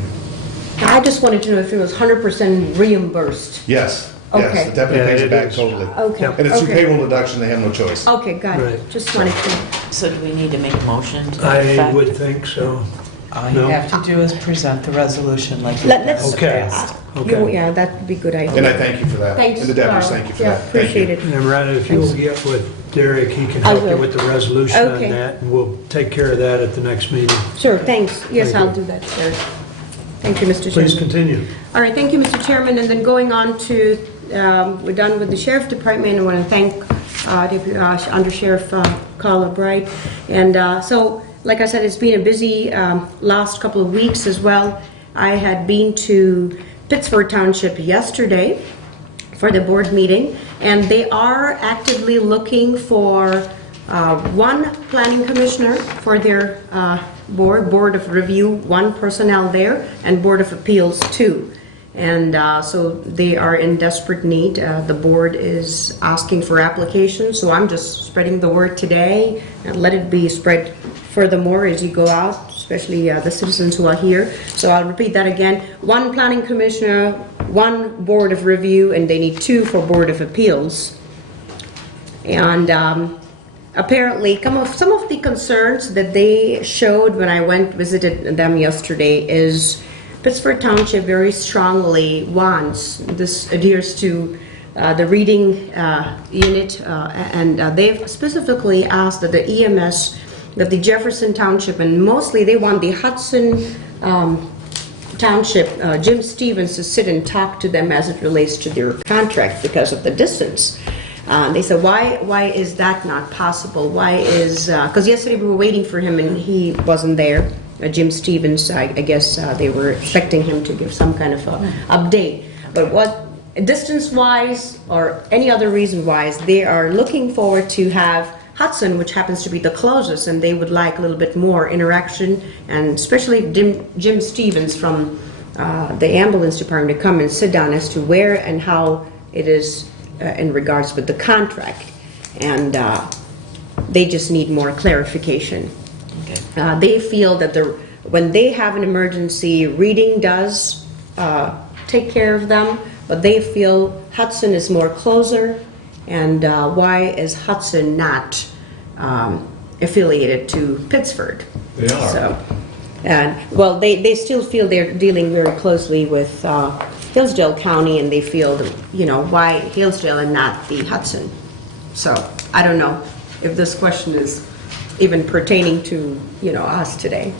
I just wanted to know if it was 100% reimbursed. Yes, Okay. yes, the deputy Yeah, pays it it back is. totally. Okay. And it's through okay. payroll deduction, they have no choice. Okay, got it. Right. Just wanted to. So do we need to make a motion to that I effect? would think so. All you No. have to do is present the resolution like you've done Let's. in the Okay. past. Okay. Yeah, that would be a good idea. And I thank you for that. Thanks. And the deputies, Carl. thank you for Yeah, that. Thank you. appreciate it. And Miranda, if you'll get with Derek, he can I help you will. with the resolution Okay. on that, and we'll take care of that at the next meeting. Sure, thanks. Yes, Thank I'll you. do that, sir. Thank you, Mr. Please Chairman. continue. All right, thank you, Mr. Chairman. And then going on to, we're done with the Sheriff Department. I want to thank Under Sheriff Carla Bright. And so, like I said, it's been a busy last couple of weeks as well. I had been to Pittsburgh Township yesterday for the board meeting, and they are actively looking for one planning commissioner for their board of review, one personnel there, and board of appeals, 2. And so they are in desperate need. The board is asking for applications, so I'm just spreading the word today and let it be spread furthermore as you go out, especially the citizens who are here. So I'll repeat that again. One planning commissioner, one board of review, and they need 2 for board of appeals. And apparently, some of the concerns that they showed when I visited them yesterday is Pittsburgh Township very strongly wants, this adheres to the reading unit, and they've specifically asked that the EMS, that the Jefferson Township, and mostly they want the Hudson Township, Jim Stevens, to sit and talk to them as it relates to their contract because of the distance. They said, why is that not possible? Why is, because yesterday we were waiting for him and he wasn't there. Jim Stevens, I guess they were expecting him to give some kind of update. But what, distance-wise or any other reason-wise, they are looking forward to have Hudson, which happens to be the closest, and they would like a little bit more interaction, and especially Jim Stevens from the ambulance department to come and sit down as to where and how it is in regards with the contract. And they just need more clarification. Okay. They feel that when they have an emergency, reading does take care of them, but they feel Hudson is more closer, and why is Hudson not affiliated to Pittsburgh? They are. So, and well, they still feel they're dealing very closely with Hillsdale County, and they feel that, why Hillsdale and not the Hudson. So I don't know if this question is even pertaining to, us today.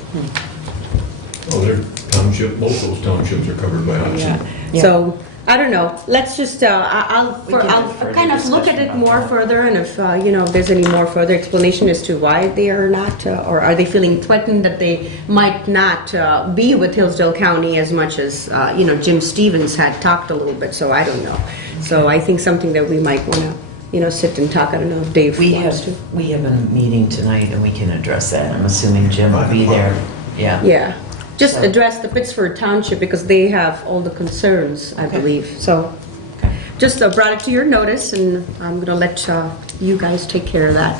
Oh, their township, both those townships are covered by Hudson. So I don't know, let's just, I'll We can do I'll further kind of look at discussion it about more that. further, and if, if there's any more further explanation as to why they are not, or are they feeling threatened that they might not be with Hillsdale County as much as, Jim Stevens had talked a little bit, so I don't know. So I think something that we might want to, sit and talk, I don't know if Dave wants to. We have a meeting tonight and we can address that. I'm assuming Jim will be there. Yeah. Yeah, just So- address the Pittsford Township because they have all the concerns, I believe, so. Just brought it to your notice, and I'm gonna let you guys take care of that.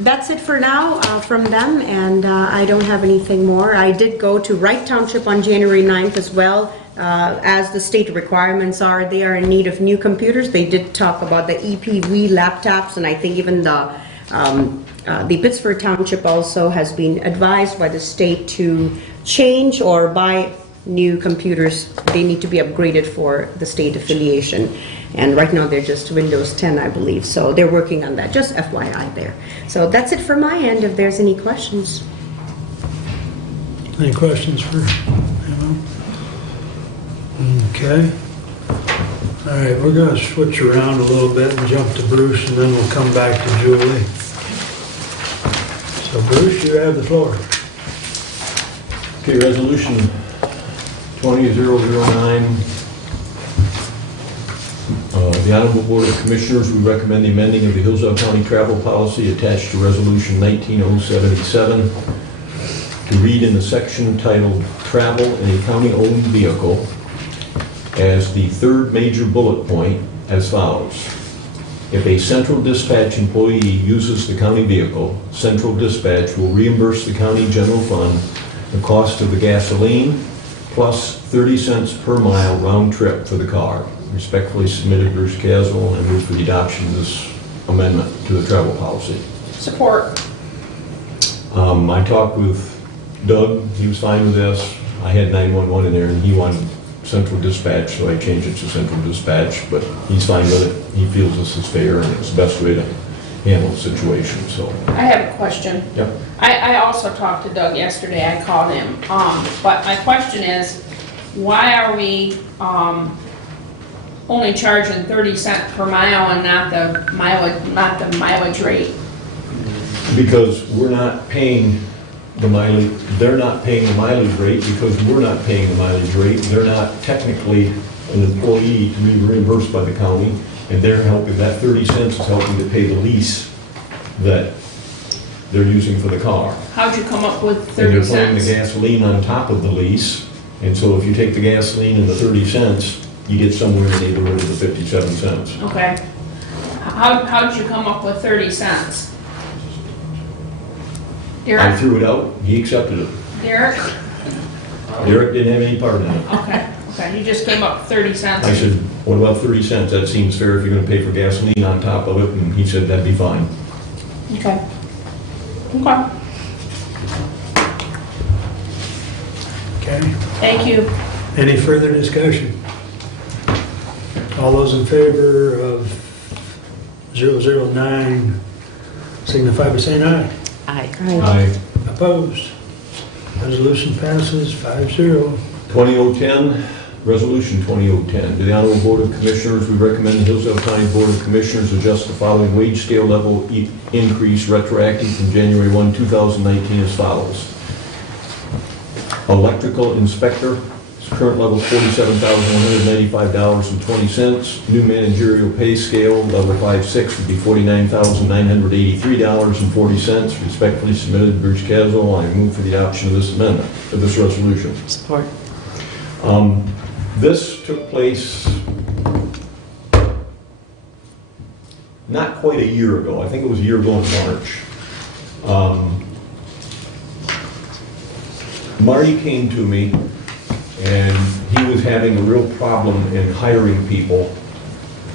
That's it for now from them, and I don't have anything more. I did go to Wright Township on January 9th as well. As the state requirements are, they are in need of new computers. They did talk about the EPV laptops, and I think even the Pittsford Township also has been advised by the state to change or buy new computers. They need to be upgraded for the state affiliation. And right now, they're just Windows 10, I believe. So they're working on that, just FYI there. So that's it from my end, if there's any questions. Any questions for him? Okay. All right, we're gonna switch around a little bit and jump to Bruce, and then we'll come back to Julie. So Bruce, you have the floor. Okay, resolution 20009. The Honorable Board of Commissioners, we recommend the amending of the Hillsdale County travel policy attached to Resolution 19077 to read in the section titled Travel in a County-Owned Vehicle as the third major bullet point as follows. If a central dispatch employee uses the county vehicle, central dispatch will reimburse the county general fund the cost of the gasoline plus 30 cents per mile round trip for the car. Respectfully submitted, Bruce Caswell, and move for the adoption of this amendment to the travel policy. Support. I talked with Doug, he was fine with this. I had 911 in there and he wanted central dispatch, so I changed it to central dispatch, but he's fine with it. He feels this is fair and it's the best way to handle the situation, so. I have a question. Yep. I also talked to Doug yesterday, I called him, but my question is, why are we, only charging 30 cents per mile and not the mileage rate? Because we're not paying the mileage, they're not paying the mileage rate because we're not paying the mileage rate. They're not technically an employee to be reimbursed by the county, and they're helping, that 30 cents is helping to pay the lease that they're using for the car. How'd you come up with And 30 they're paying the cents? gasoline on top of the lease, and so if you take the gasoline and the 30 cents, you get somewhere in the neighborhood of the 57 cents. Okay. How'd you come up with 30 cents? I Derek? threw it out, he accepted it. Derek? Derek didn't have any part in it. Okay, you just came up with 30 cents. I said, what about 30 cents? That seems fair if you're gonna pay for gasoline on top of it, and he said that'd be fine. Okay. Okay, Okay. thank you. Any further discussion? All those in favor of 009 signify by saying aye. Aye. Aye. Opposed? Resolution passes 5-0. 2010, Resolution 2010. To the Honorable Board of Commissioners, we recommend the Hillsdale County Board of Commissioners adjust the following wage scale level increase retroactive from January 1, 2019 as follows. Electrical inspector, current level $47,195.20. New managerial pay scale, level 5-6, would be $49,983.40. Respectfully submitted, Bruce Caswell. I move for the adoption of this amendment, of this resolution. Support. This took place not quite a year ago. I think it was a year ago in March. Marty came to me, and he was having a real problem in hiring people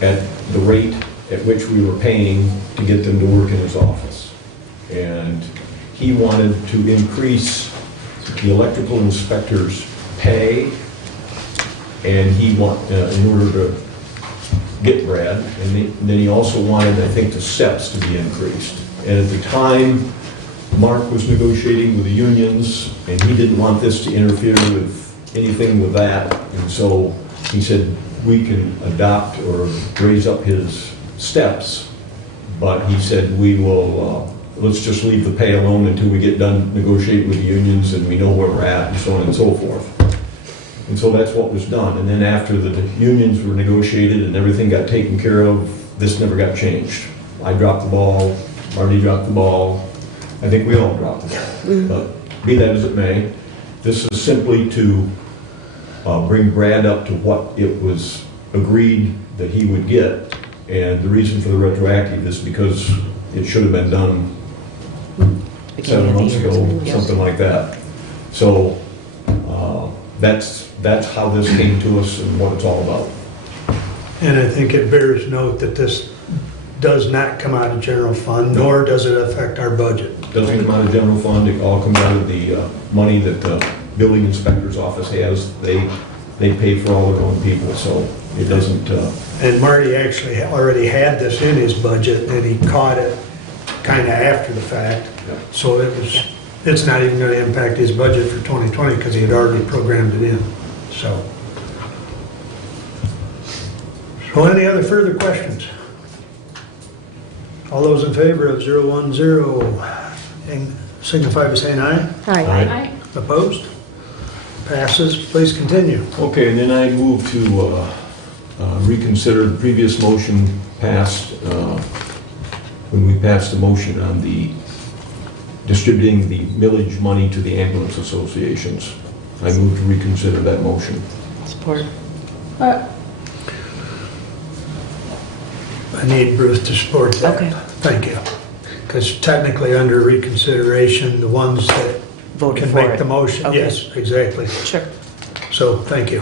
at the rate at which we were paying to get them to work in his office. And he wanted to increase the electrical inspector's pay, and he in order to get Brad, and then he also wanted, I think, the steps to be increased. And at the time, Mark was negotiating with the unions, and he didn't want this to interfere with anything with that. And so he said, we can adopt or raise up his steps, but he said, we will, let's just leave the pay alone until we get done negotiating with the unions and we know where we're at and so on and so forth. And so that's what was done. And then after the unions were negotiated and everything got taken care of, this never got changed. I dropped the ball, Marty dropped the ball, I think we all dropped the ball. But be that as it may, this is simply to bring Brad up to what it was agreed that he would get. And the reason for the retroactive is because it should have been done 7 months ago, something like that. So that's how this came to us and what it's all about. And I think it bears note that this does not come out of general fund, nor does it affect our budget. Doesn't come out of general fund, it all comes out of the money that the building inspector's office has. They pay for all their own people, so it doesn't... And Marty actually already had this in his budget, and he caught it kind of after the fact. So it's not even going to impact his budget for 2020 because he had already programmed it in, so. So any other further questions? All those in favor of 010, signify by saying aye. Aye. Opposed? Passes. Please continue. Okay, and then I move to reconsider the previous motion passed, when we passed the motion on the distributing the millage money to the ambulance associations. I move to reconsider that motion. Support. I need Bruce to support that. Okay. Thank you. Because technically, under reconsideration, the ones that Voted can for make it. the motion. Okay. Yes, exactly. Sure. So, thank you.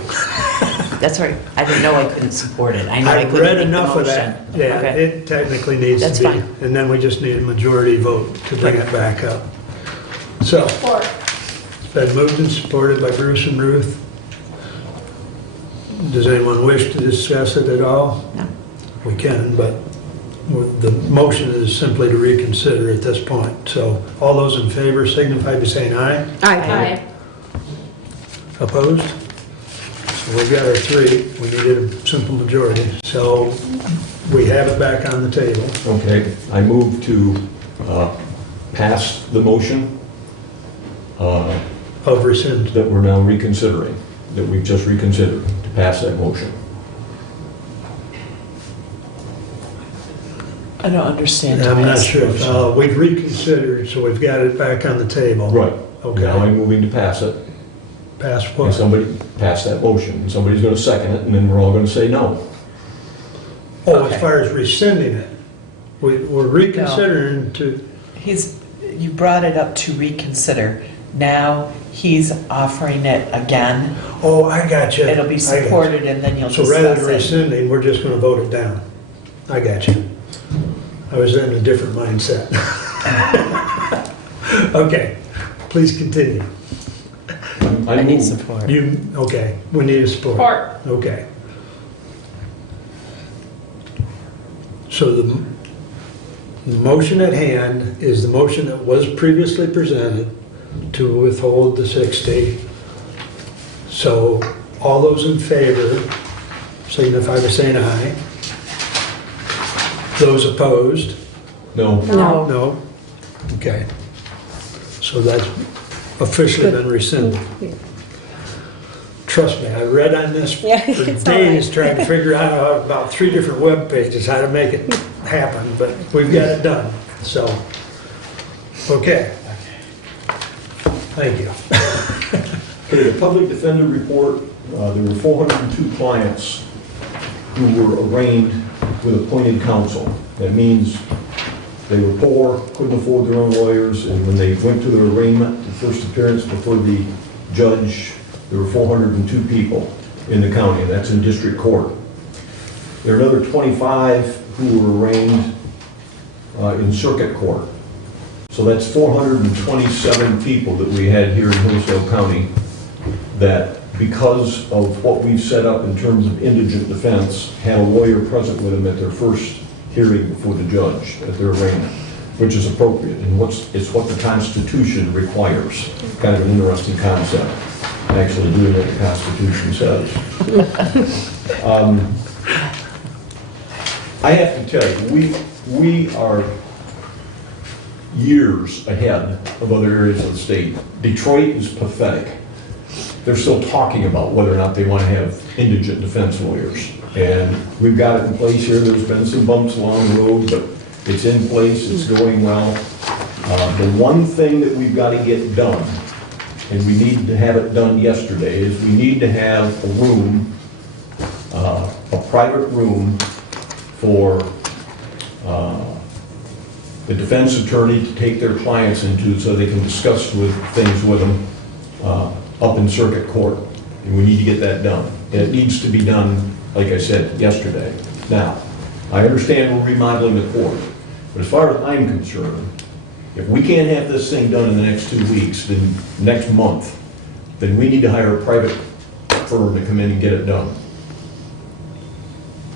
That's right. I didn't know I couldn't support it. I know I I couldn't read make the enough of motion. that. Yeah, Okay. it technically needs That's to be. fine. And then we just need a majority vote to bring it back up. So, it's been moved and supported by Bruce and Ruth. Does anyone wish to discuss it at all? No. We can, but the motion is simply to reconsider at this point. So all those in favor signify by saying aye. Aye. Opposed? So we've got our 3. We needed a simple majority. So we have it back on the table. Okay, I move to pass the motion Of rescind. that we're now reconsidering, that we've just reconsidered, to pass that motion. I don't understand. I'm not sure. We've reconsidered, so we've got it back on the table. Right. Okay. Now I'm moving to pass it. Pass And what? somebody pass that motion, and somebody's going to second it, and then we're all going to say no. Oh, as far as rescinding it, we're reconsidering to, You brought it up to reconsider. Now he's offering it again. oh, I got you. It'll be supported and then you'll So rather than discuss it. rescinding, we're just going to vote it down. I got you. I was in a different mindset. Okay, please continue. I need move- support. Okay, we need a support. Support. Okay. So the motion at hand is the motion that was previously presented to withhold the 60. So all those in favor signify by saying aye. Those opposed? No. No. No? Okay. So that's officially been rescinded. Trust me, I read on this for Yeah, it's all days right. trying to figure out about 3 different web pages how to make it happen, but we've got it done, so, okay. Thank you. Okay, the public defender report, there were 402 clients who were arraigned with appointed counsel. That means they were poor, couldn't afford their own lawyers, and when they went to their arraignment, the first appearance before the judge, there were 402 people in the county, and that's in district court. There are another 25 who were arraigned in circuit court. So that's 427 people that we had here in Hillsdale County that, because of what we've set up in terms of indigent defense, had a lawyer present with them at their first hearing before the judge at their arraignment, which is appropriate, and it's what the Constitution requires. Kind of an interesting concept. actually doing what the Constitution says. I have to tell you, we are years ahead of other areas of the state. Detroit is pathetic. They're still talking about whether or not they want to have indigent defense lawyers. And we've got it in place here. There's been some bumps along the road, but it's in place, it's going well. The one thing that we've got to get done, and we need to have it done yesterday, is we need to have a room, a private room for the defense attorney to take their clients into so they can discuss things with them up in circuit court. And we need to get that done. And it needs to be done, like I said, yesterday. Now, I understand we're remodeling the court, but as far as I'm concerned, if we can't have this thing done in the next 2 weeks, then next month, then we need to hire a private firm to come in and get it done.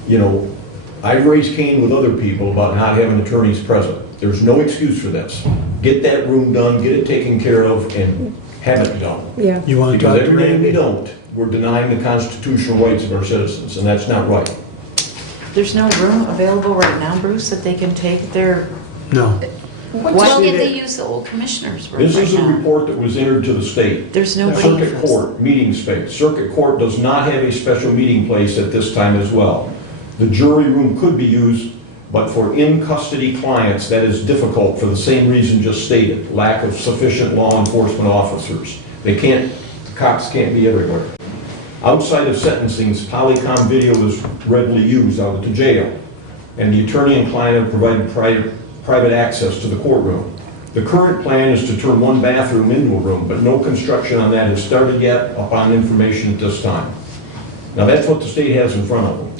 You know, I've raised Cain with other people about not having attorneys present. There's no excuse for this. Get that room done, get it taken care of, and have it done. Yeah. You want to talk Because to every day we Randy? don't, we're denying the constitutional rights of our citizens, and that's not right. There's no room available right now, Bruce, that they can take their, No. why can't they use the old commissioner's room This right is a now? report that was entered to the state. There's nobody. Circuit Court, meeting space. Circuit Court does not have a special meeting place at this time as well. The jury room could be used, but for in-custody clients, that is difficult for the same reason just stated, lack of sufficient law enforcement officers. The cops can't be everywhere. Outside of sentencings, Polycom video is readily used out at the jail, and the attorney and client have provided private access to the courtroom. The current plan is to turn one bathroom into a room, but no construction on that has started yet upon information at this time. Now, that's what the state has in front of them.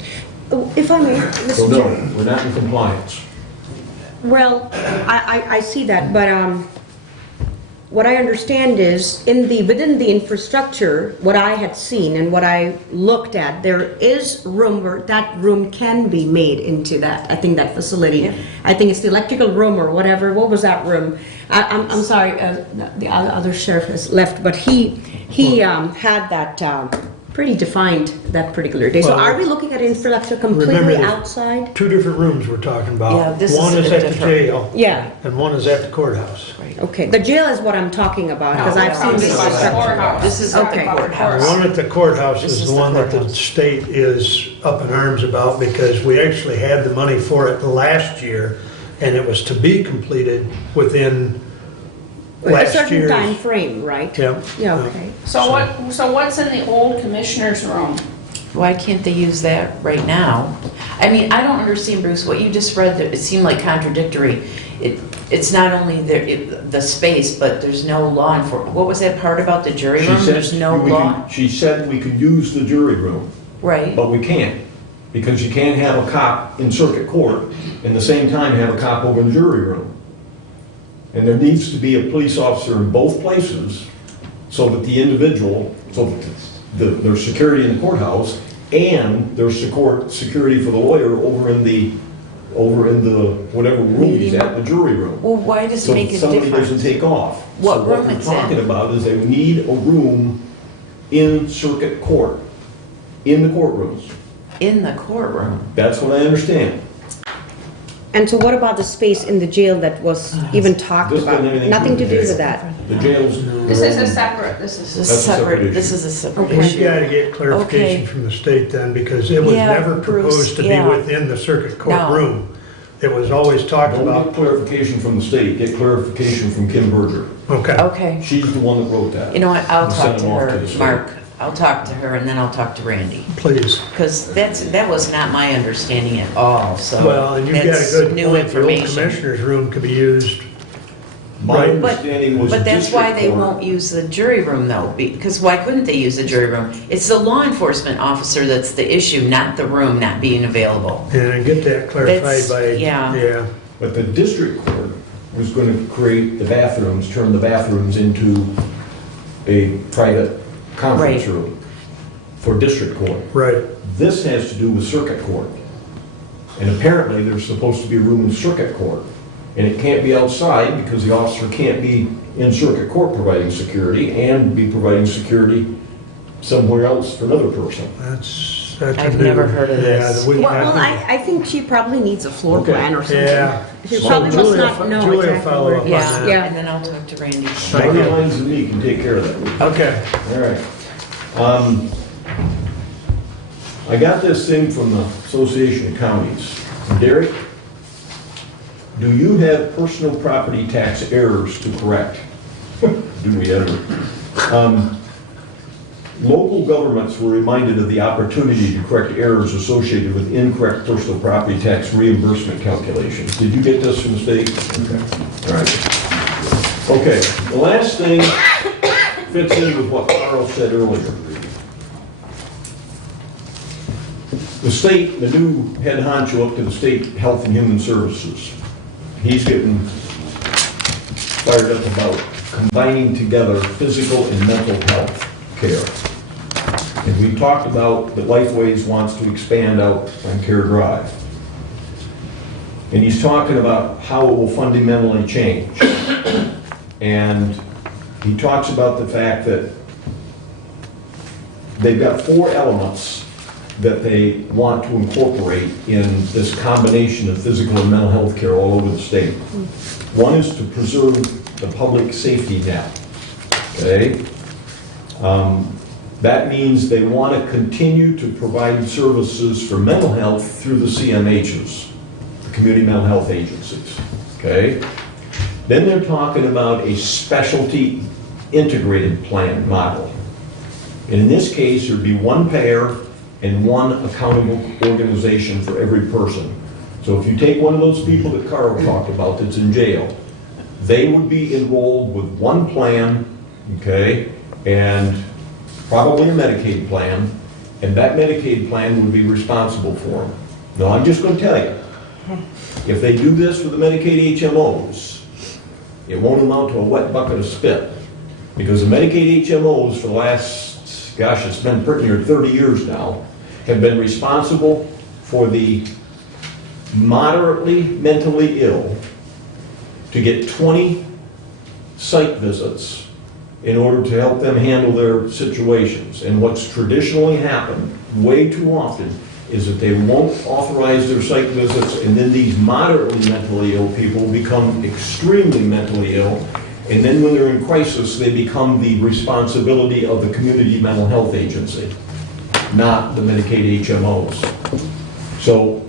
If I may, So Mr. no, Chair. we're not in compliance. Well, I see that, but what I understand is within the infrastructure, what I had seen and what I looked at, there is room where that room can be made into that. I think that facility. Yeah. I think it's the electrical room or whatever. What was that room? I'm sorry, the other sheriff has left, but he had that pretty defined that particular day. So Well, are we looking at infrastructure remember completely there's outside? Two different rooms we're talking about. Yeah, this is One a is bit at the different. jail, Yeah. and one is at the courthouse. Okay, the jail is what I'm talking about, because I've seen This the is the infrastructure. courthouse. This is at the Okay. The courthouse. one at the courthouse This is is the the one that the courthouse. state is up in arms about because we actually had the money for it last year, and it was to be completed within A last certain time year's. frame, right? Yeah. Yeah, okay. So what's in the old commissioner's room? Why can't they use that right now? I mean, I don't understand, Bruce, what you just read, it seemed like contradictory. It's not only the space, but there's no law enforcement. What was that part about the jury She room? said There's no we law? could- She said we could use the jury room, Right. but we can't. Because you can't have a cop in circuit court and the same time have a cop over in the jury room. And there needs to be a police officer in both places so that the individual, so that there's security in the courthouse and there's security for the lawyer over in the whatever room he's at, the jury room. Well, why does it So make a somebody doesn't difference? take off. What So room what it's we're talking in? about is they need a room in circuit court, in the courtrooms. In the courtroom? That's what I understand. And so what about the space in the jail that was even talked This about? doesn't have anything Nothing to to do do with with the that? The jails. This is a separate, This is That's a separate issue. this is a separate Okay. We issue. gotta get clarification Okay. from the state then, because it was Yeah, never Bruce, proposed to be yeah. within the circuit court No. room. It was always talked Don't about, get clarification from the state, get clarification from Kim Berger. okay. Okay. She's the one that wrote that. You know what, I'll And sent talk to them off her, the state. Mark. I'll talk to her and then I'll talk to Randy. Please. Because that was not my understanding at all, so. Well, and you've got a that's good new point, the old information. commissioner's room could be used. My Right. understanding was But that's why district they court. won't use the jury room though, because why couldn't they use the jury room? It's the law enforcement officer that's the issue, not the room not being available. And I get that clarified That's- by, yeah. yeah. But the district court was going to create the bathrooms, turn the bathrooms into a private conference Right. room for district court. Right. This has to do with circuit court. And apparently, there's supposed to be a room in circuit court. And it can't be outside because the officer can't be in circuit court providing security and be providing security somewhere else for another person. That's I've a new- never heard of yeah, this. we Well, have to- I think she probably needs a floor Okay. plan or something. Yeah. She So probably must Julia- not know Julia exactly follow where up it on is. that. Yeah. And then I'll talk to Randy. Marty Lines and me can take care of that. Okay. All right. I got this thing from the Association of Counties. Derek, do you have personal property tax errors to correct? Do we ever? Local governments were reminded of the opportunity to correct errors associated with incorrect personal property tax reimbursement calculations. Did you get this from the state? Okay. All right. Okay, the last thing fits in with what Carl said earlier. The state, the new head honcho up to the State Health and Human Services, he's getting fired up about combining together physical and mental health care. And we talked about that Lifeways wants to expand out on Care Drive. And he's talking about how it will fundamentally change. And he talks about the fact that they've got 4 elements that they want to incorporate in this combination of physical and mental health care all over the state. One is to preserve the public safety net, okay? That means they want to continue to provide services for mental health through the CMHs, the Community Mental Health Agencies, okay? Then they're talking about a specialty integrated plan model. And in this case, there'd be one payer and one accountable organization for every person. So if you take one of those people that Carl talked about that's in jail, they would be enrolled with one plan, okay, and probably a Medicaid plan, and that Medicaid plan would be responsible for them. Now, I'm just going to tell you, if they do this with the Medicaid HMOs, it won't amount to a wet bucket of spit, because the Medicaid HMOs for the last, gosh, it's been pretty near 30 years now, have been responsible for the moderately mentally ill to get 20 site visits in order to help them handle their situations. And what's traditionally happened way too often is that they won't authorize their site visits, and then these moderately mentally ill people become extremely mentally ill, and then when they're in crisis, they become the responsibility of the Community Mental Health Agency, not the Medicaid HMOs. So,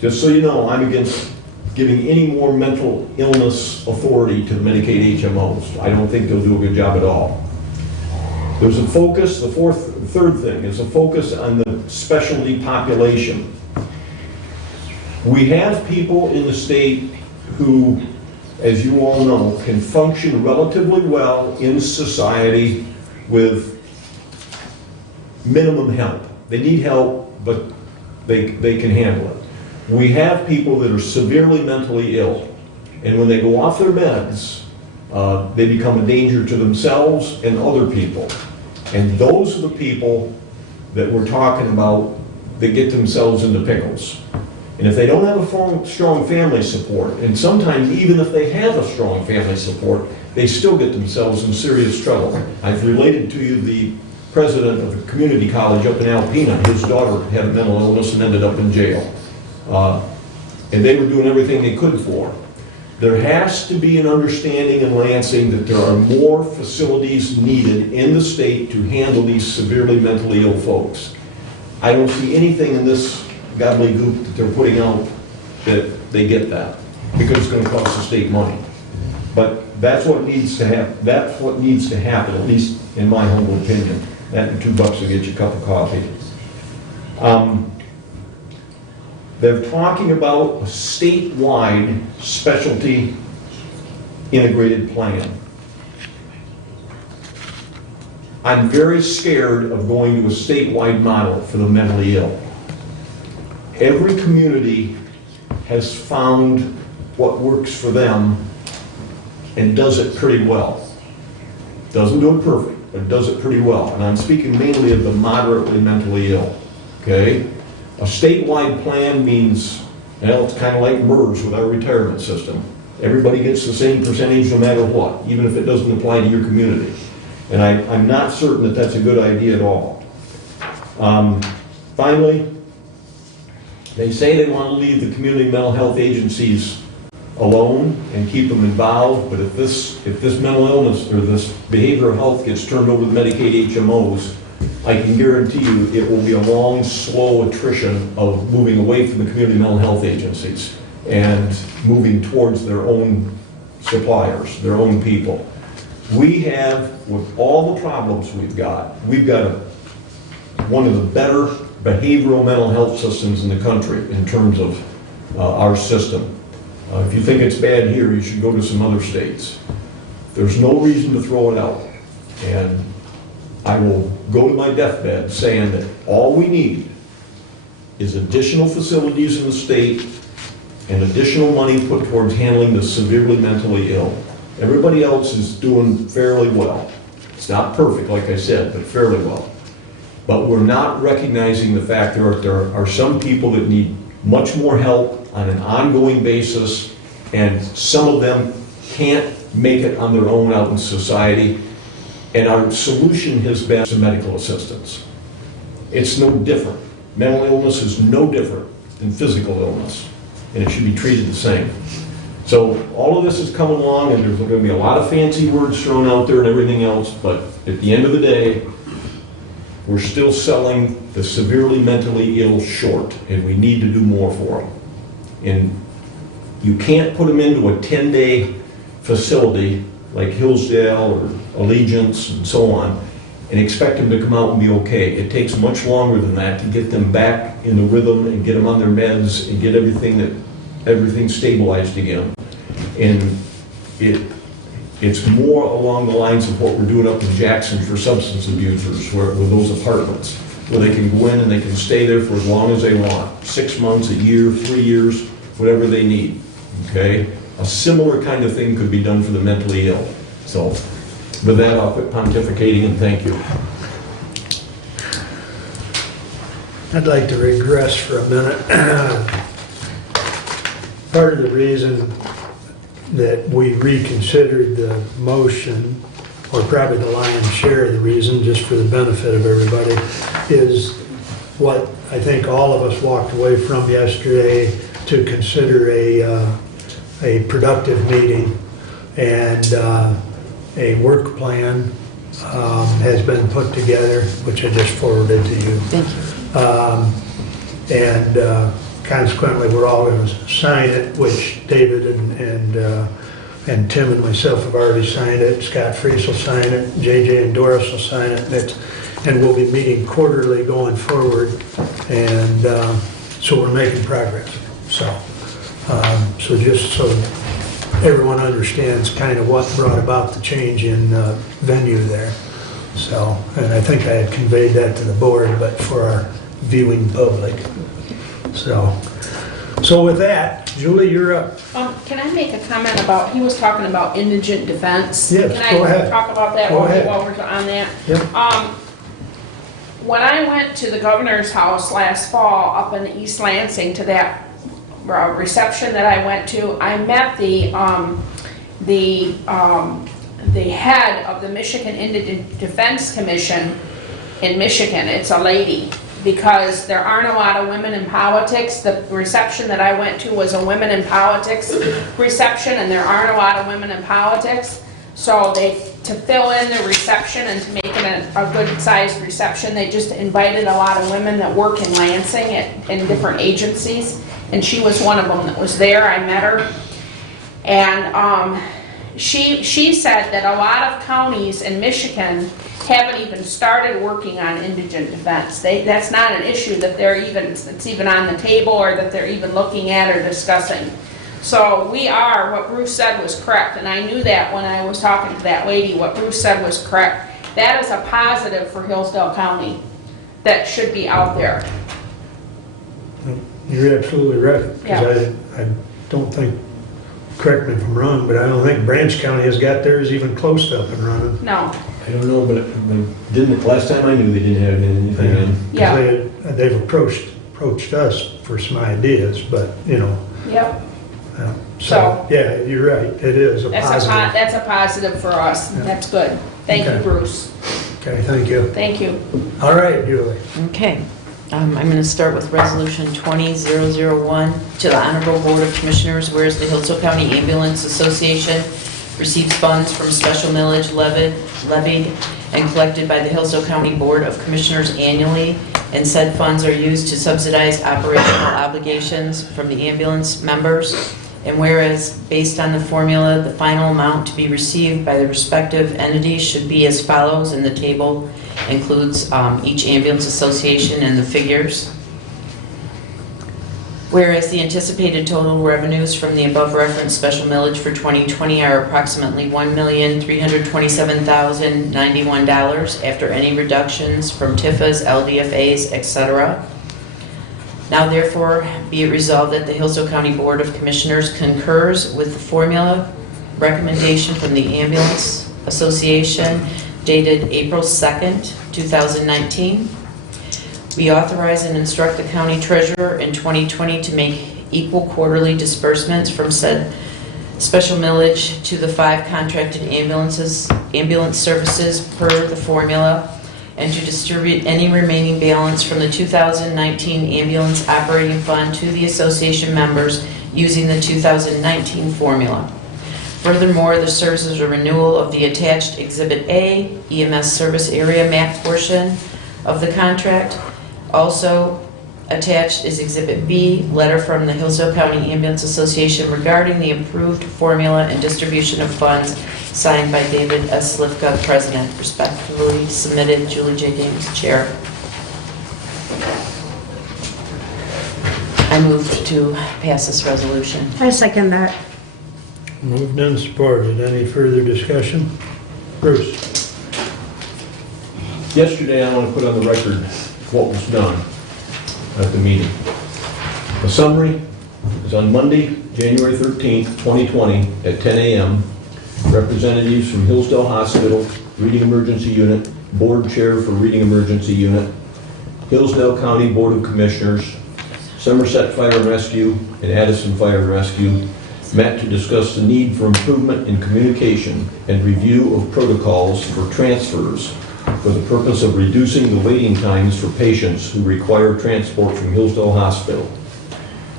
just so you know, I'm against giving any more mental illness authority to the Medicaid HMOs. I don't think they'll do a good job at all. There's a focus, the third thing is a focus on the specialty population. We have people in the state who, as you all know, can function relatively well in society with minimum help. They need help, but they can handle it. We have people that are severely mentally ill, and when they go off their meds, they become a danger to themselves and other people. And those are the people that we're talking about that get themselves into pickles. And if they don't have a strong family support, and sometimes even if they have a strong family support, they still get themselves in serious trouble. I've related to you the president of the community college up in Alpena. His daughter had a mental illness and ended up in jail. And they were doing everything they could for her. There has to be an understanding in Lansing that there are more facilities needed in the state to handle these severely mentally ill folks. I don't see anything in this gobbledygook that they're putting out that they get that, because it's going to cost the state money. But that's what needs to happen. That's what needs to happen, at least in my humble opinion. That and $2 will get you a cup of coffee. They're talking about a statewide specialty integrated plan. I'm very scared of going to a statewide model for the mentally ill. Every community has found what works for them and does it pretty well. Doesn't do it perfect, but does it pretty well. And I'm speaking mainly of the moderately mentally ill, okay? A statewide plan means, well, it's kind of like MERS with our retirement system. Everybody gets the same percentage no matter what, even if it doesn't apply to your community. And I'm not certain that that's a good idea at all. Finally, they say they want to leave the community mental health agencies alone and keep them involved, but if this mental illness or this behavioral health gets turned over to Medicaid HMOs, I can guarantee you it will be a long, slow attrition of moving away from the community mental health agencies and moving towards their own suppliers, their own people. We have, with all the problems we've got one of the better behavioral mental health systems in the country in terms of our system. If you think it's bad here, you should go to some other states. There's no reason to throw it out. And I will go to my deathbed saying that all we need is additional facilities in the state and additional money put towards handling the severely mentally ill. Everybody else is doing fairly well. It's not perfect, like I said, but fairly well. But we're not recognizing the fact there are some people that need much more help on an ongoing basis, and some of them can't make it on their own out in society. And our solution has been some medical assistance. It's no different. Mental illness is no different than physical illness, and it should be treated the same. So all of this has come along, and there's going to be a lot of fancy words thrown out there and everything else, but at the end of the day, we're still selling the severely mentally ill short, and we need to do more for them. And you can't put them into a 10-day facility like Hillsdale or Allegiance and so on and expect them to come out and be okay. It takes much longer than that to get them back in the rhythm and get them on their meds and get everything stabilized again. And it's more along the lines of what we're doing up in Jackson for substance abusers, with those apartments, where they can go in and they can stay there for as long as they want, 6 months, a year, 3 years, whatever they need, okay? A similar kind of thing could be done for the mentally ill. So with that, I'll quit pontificating and thank you. I'd like to regress for a minute. Part of the reason that we reconsidered the motion, or probably the lion's share of the reason, just for the benefit of everybody, is what I think all of us walked away from yesterday to consider a productive meeting, and a work plan has been put together, which I just forwarded to you. Thank you. And consequently, we're all going to sign it, which David and Tim and myself have already signed it. Scott Freese will sign it, JJ and Doris will sign it, and we'll be meeting quarterly going forward, and so we're making progress. So just so everyone understands kind of what brought about the change in venue there. So, and I think I had conveyed that to the board, but for our viewing public. So with that, Julie, you're up. Can I make a comment about, he was talking about indigent defense? Yes, Can go I ahead. talk about that Go ahead. while we're on that? Yep. When I went to the governor's house last fall up in East Lansing to that reception that I went to, I met the head of the Michigan Indigent Defense Commission in Michigan. It's a lady, because there aren't a lot of women in politics. The reception that I went to was a women in politics reception, and there aren't a lot of women in politics. So to fill in the reception and to make it a good-sized reception, they just invited a lot of women that work in Lansing in different agencies, and she was one of them that was there. I met her, and she said that a lot of counties in Michigan haven't even started working on indigent defense. That's not an issue that it's even on the table, or that they're even looking at or discussing. So what Bruce said was correct, and I knew that when I was talking to that lady. What Bruce said was correct. That is a positive for Hillsdale County that should be out there. You're absolutely right, because I don't think, correct me if I'm wrong, but I don't think Branch County has got theirs even close to up and running. No. I don't know, but last time I knew they didn't have anything in. Yeah. They've approached us for some ideas, but, you know. Yep. So, yeah, you're right, it is a positive. That's a positive for us. That's good. Thank you, Okay. Bruce. Okay, thank you. Thank you. All right, Julie. Okay, I'm going to start with Resolution 20001 to the Honorable Board of Commissioners, whereas the Hillsdale County Ambulance Association receives funds from special millage levied and collected by the Hillsdale County Board of Commissioners annually, and said funds are used to subsidize operational obligations from the ambulance members. And whereas, based on the formula, the final amount to be received by the respective entities should be as follows, and the table includes each ambulance association and the figures. Whereas the anticipated total revenues from the above referenced special millage for 2020 are approximately $1,327,091 after any reductions from TIFAs, LDFAs, etc. Now therefore be it resolved that the Hillsdale County Board of Commissioners concurs with the formula recommendation from the Ambulance Association dated April 2nd, 2019. We authorize and instruct the county treasurer in 2020 to make equal quarterly disbursements from said special millage to the 5 contracted ambulance services per the formula, and to distribute any remaining balance from the 2019 ambulance operating fund to the association members using the 2019 formula. Furthermore, the services are renewal of the attached Exhibit A, EMS service area map portion of the contract. Also attached is Exhibit B, letter from the Hillsdale County Ambulance Association regarding the approved formula and distribution of funds, signed by David S. Slifka, President. Respectfully submitted, Julie J. James, Chair. I move to pass this resolution. I second that. Moved and supported. Any further discussion? Bruce? Yesterday, I want to put on the record what was done at the meeting. The summary is on Monday, January 13th, 2020, at 10 a.m. Representatives from Hillsdale Hospital, Reading Emergency Unit, Board Chair for Reading Emergency Unit, Hillsdale County Board of Commissioners, Somerset Fire and Rescue, and Addison Fire and Rescue met to discuss the need for improvement in communication and review of protocols for transfers for the purpose of reducing the waiting times for patients who require transport from Hillsdale Hospital.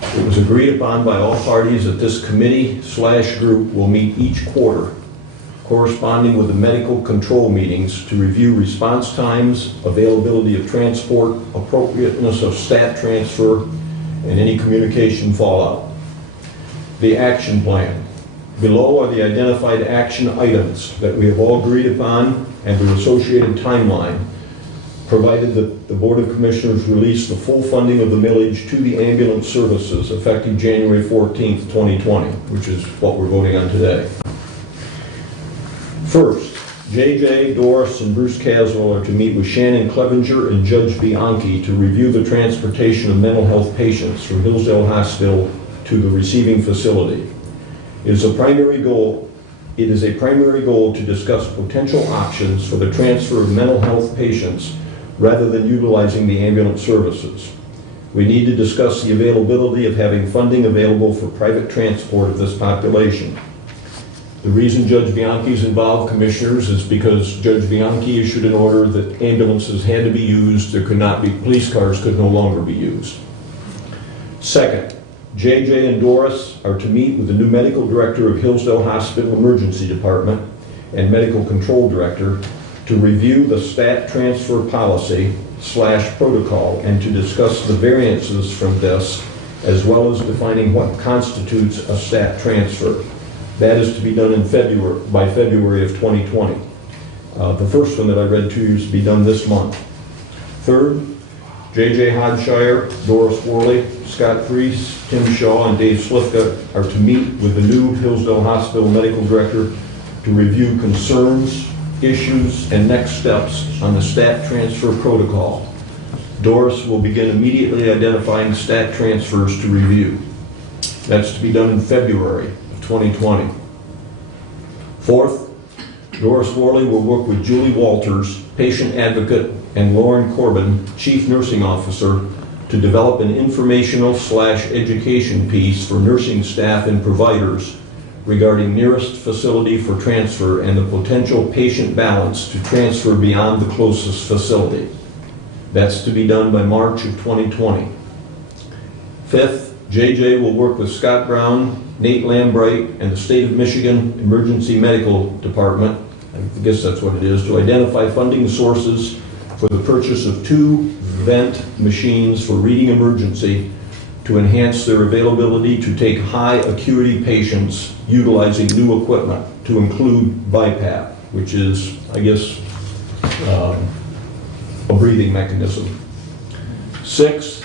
It was agreed upon by all parties that this committee/group will meet each quarter, corresponding with the medical control meetings, to review response times, availability of transport, appropriateness of stat transfer, and any communication fallout. The action plan. Below are the identified action items that we have all agreed upon and the associated timeline, provided that the Board of Commissioners release the full funding of the millage to the ambulance services effective January 14th, 2020, which is what we're voting on today. First, JJ, Doris, and Bruce Caswell are to meet with Shannon Clevenger and Judge Bianchi to review the transportation of mental health patients from Hillsdale Hospital to the receiving facility. It is a primary goal to discuss potential options for the transfer of mental health patients rather than utilizing the ambulance services. We need to discuss the availability of having funding available for private transport of this population. The reason Judge Bianchi is involved, Commissioners, is because Judge Bianchi issued an order that ambulances had to be used. There could not be, police cars could no longer be used. Second, JJ and Doris are to meet with the new medical director of Hillsdale Hospital Emergency Department and medical control director to review the stat transfer policy/protocol and to discuss the variances from this, as well as defining what constitutes a stat transfer. That is to be done by February of 2020. The first one that I read to you is to be done this month. Third, JJ Hodshire, Doris Worley, Scott Priest, Tim Shaw, and Dave Slifka are to meet with the new Hillsdale Hospital Medical Director to review concerns, issues, and next steps on the stat transfer protocol. Doris will begin immediately identifying stat transfers to review. That's to be done in February of 2020. Fourth, Doris Worley will work with Julie Walters, patient advocate, and Lauren Corbin, Chief Nursing Officer, to develop an informational/education piece for nursing staff and providers regarding nearest facility for transfer and the potential patient balance to transfer beyond the closest facility. That's to be done by March of 2020. Fifth, JJ will work with Scott Brown, Nate Lambright, and the State of Michigan Emergency Medical Department, I guess that's what it is, to identify funding sources for the purchase of 2 vent machines for reading emergency to enhance their availability to take high acuity patients utilizing new equipment, to include BiPAP, which is, I guess, a breathing mechanism. 6,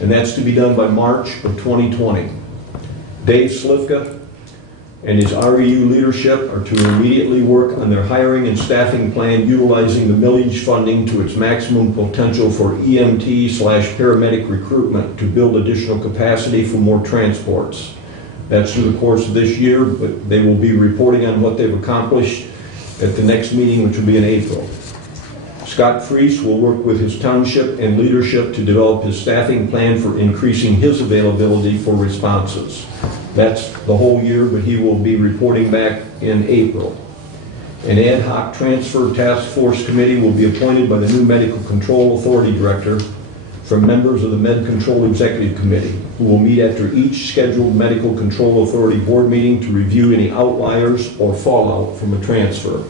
and that's to be done by March of 2020. Dave Slivka and his REU leadership are to immediately work on their hiring and staffing plan utilizing the millage funding to its maximum potential for EMT/paramedic recruitment to build additional capacity for more transports. That's through the course of this year, but they will be reporting on what they've accomplished at the next meeting, which will be in April. Scott Freese will work with his township and leadership to develop his staffing plan for increasing his availability for responses. That's the whole year, but he will be reporting back in April. An ad hoc transfer task force committee will be appointed by the new Medical Control Authority Director from members of the Med Control Executive Committee, who will meet after each scheduled Medical Control Authority board meeting to review any outliers or fallout from a transfer.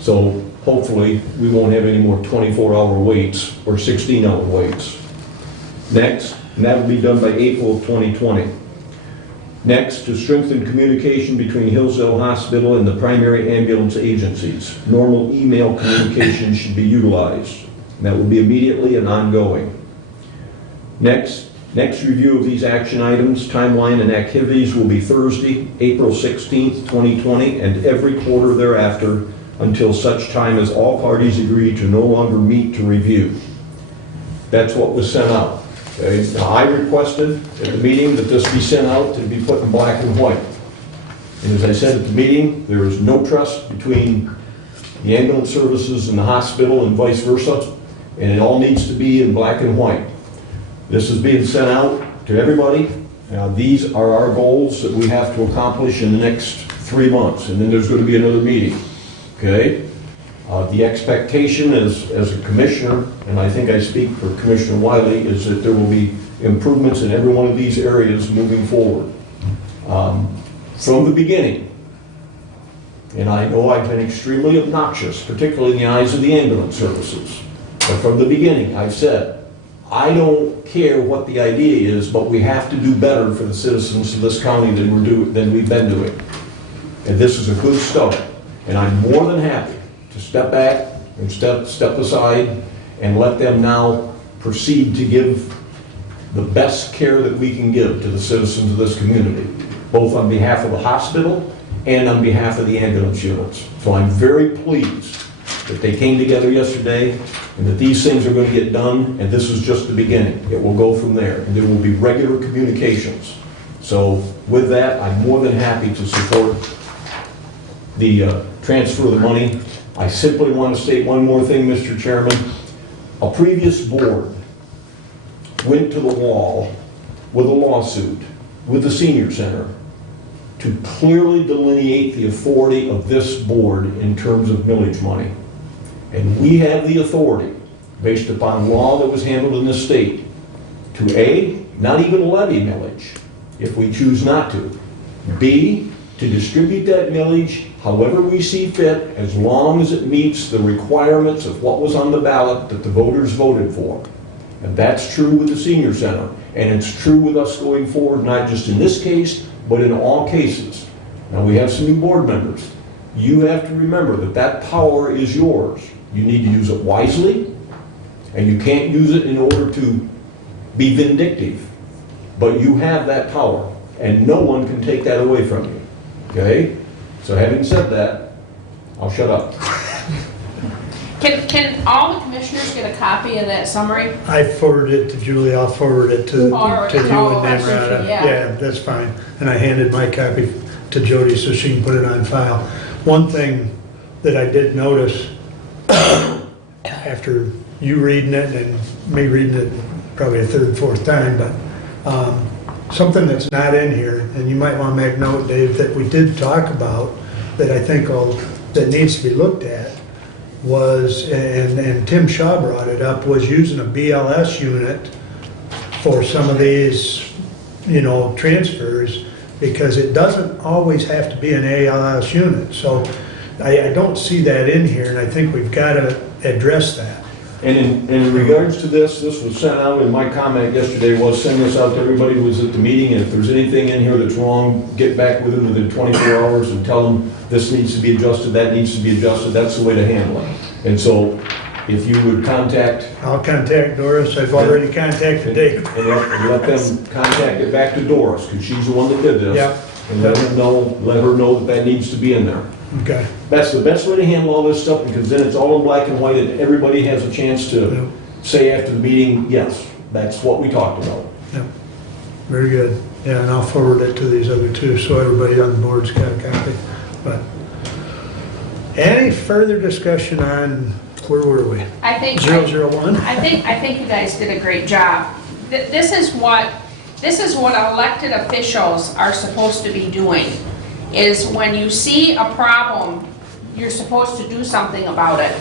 So hopefully we won't have any more 24-hour waits or 16-hour waits. Next, and that will be done by April of 2020. Next, to strengthen communication between Hillsdale Hospital and the primary ambulance agencies. Normal email communication should be utilized. And that will be immediately and ongoing. Next review of these action items, timeline, and activities will be Thursday, April 16th, 2020, and every quarter thereafter until such time as all parties agree to no longer meet to review. That's what was sent out. Okay. Now, I requested at the meeting that this be sent out to be put in black and white. And as I said at the meeting, there is no trust between the ambulance services and the hospital and vice versa, and it all needs to be in black and white. This is being sent out to everybody. These are our goals that we have to accomplish in the next 3 months, and then there's going to be another meeting. Okay? The expectation as a commissioner, and I think I speak for Commissioner Wiley, is that there will be improvements in every one of these areas moving forward. From the beginning, and I know I've been extremely obnoxious, particularly in the eyes of the ambulance services, but from the beginning I've said, I don't care what the idea is, but we have to do better for the citizens of this county than we've been doing. And this is a good start. And I'm more than happy to step back and step aside and let them now proceed to give the best care that we can give to the citizens of this community, both on behalf of the hospital and on behalf of the ambulance units. So I'm very pleased that they came together yesterday and that these things are going to get done, and this is just the beginning. It will go from there, and there will be regular communications. So with that, I'm more than happy to support the transfer of the money. I simply want to state one more thing, Mr. Chairman. A previous board went to the wall with a lawsuit with the senior center to clearly delineate the authority of this board in terms of millage money. And we have the authority, based upon law that was handled in this state, to A, not even levy millage if we choose not to. B, to distribute that millage however we see fit, as long as it meets the requirements of what was on the ballot that the voters voted for. And that's true with the senior center. And it's true with us going forward, not just in this case, but in all cases. Now, we have some new board members. You have to remember that that power is yours. You need to use it wisely, and you can't use it in order to be vindictive. But you have that power, and no one can take that away from you. Okay? So having said that, I'll shut up. Can all the commissioners get a copy of that summary? I forwarded it to Julie, I'll forward it to you and Oh, I them, see, Rhonda. yeah. Yeah, that's fine. And I handed my copy to Jody so she can put it on file. One thing that I did notice after you reading it and me reading it probably a third, fourth time, but something that's not in here, and you might want to make note, Dave, that we did talk about, that I think that needs to be looked at, was, and Tim Shaw brought it up, was using a BLS unit for some of these, transfers, because it doesn't always have to be an ALS unit. So I don't see that in here, and I think we've got to address that. And in regards to this was sent out, and my comment yesterday was send this out to everybody who was at the meeting, and if there's anything in here that's wrong, get back with them within 24 hours and tell them this needs to be adjusted, that needs to be adjusted, that's the way to handle it. And so, if you would contact... I'll contact Doris, I've already contacted Dave. And let them contact it back to Doris, because she's the one that did this. Yep. And let her know that needs to be in there. Okay. That's the best way to handle all this stuff, because then it's all in black and white, and everybody has a chance to say after the meeting, yes, that's what we talked about. Yep. Very good. Yeah, and I'll forward it to these other two, so everybody on the board's got a copy. But any further discussion on, where were we? I think 001? I think you guys did a great job. This is what elected officials are supposed to be doing, is when you see a problem, you're supposed to do something about it.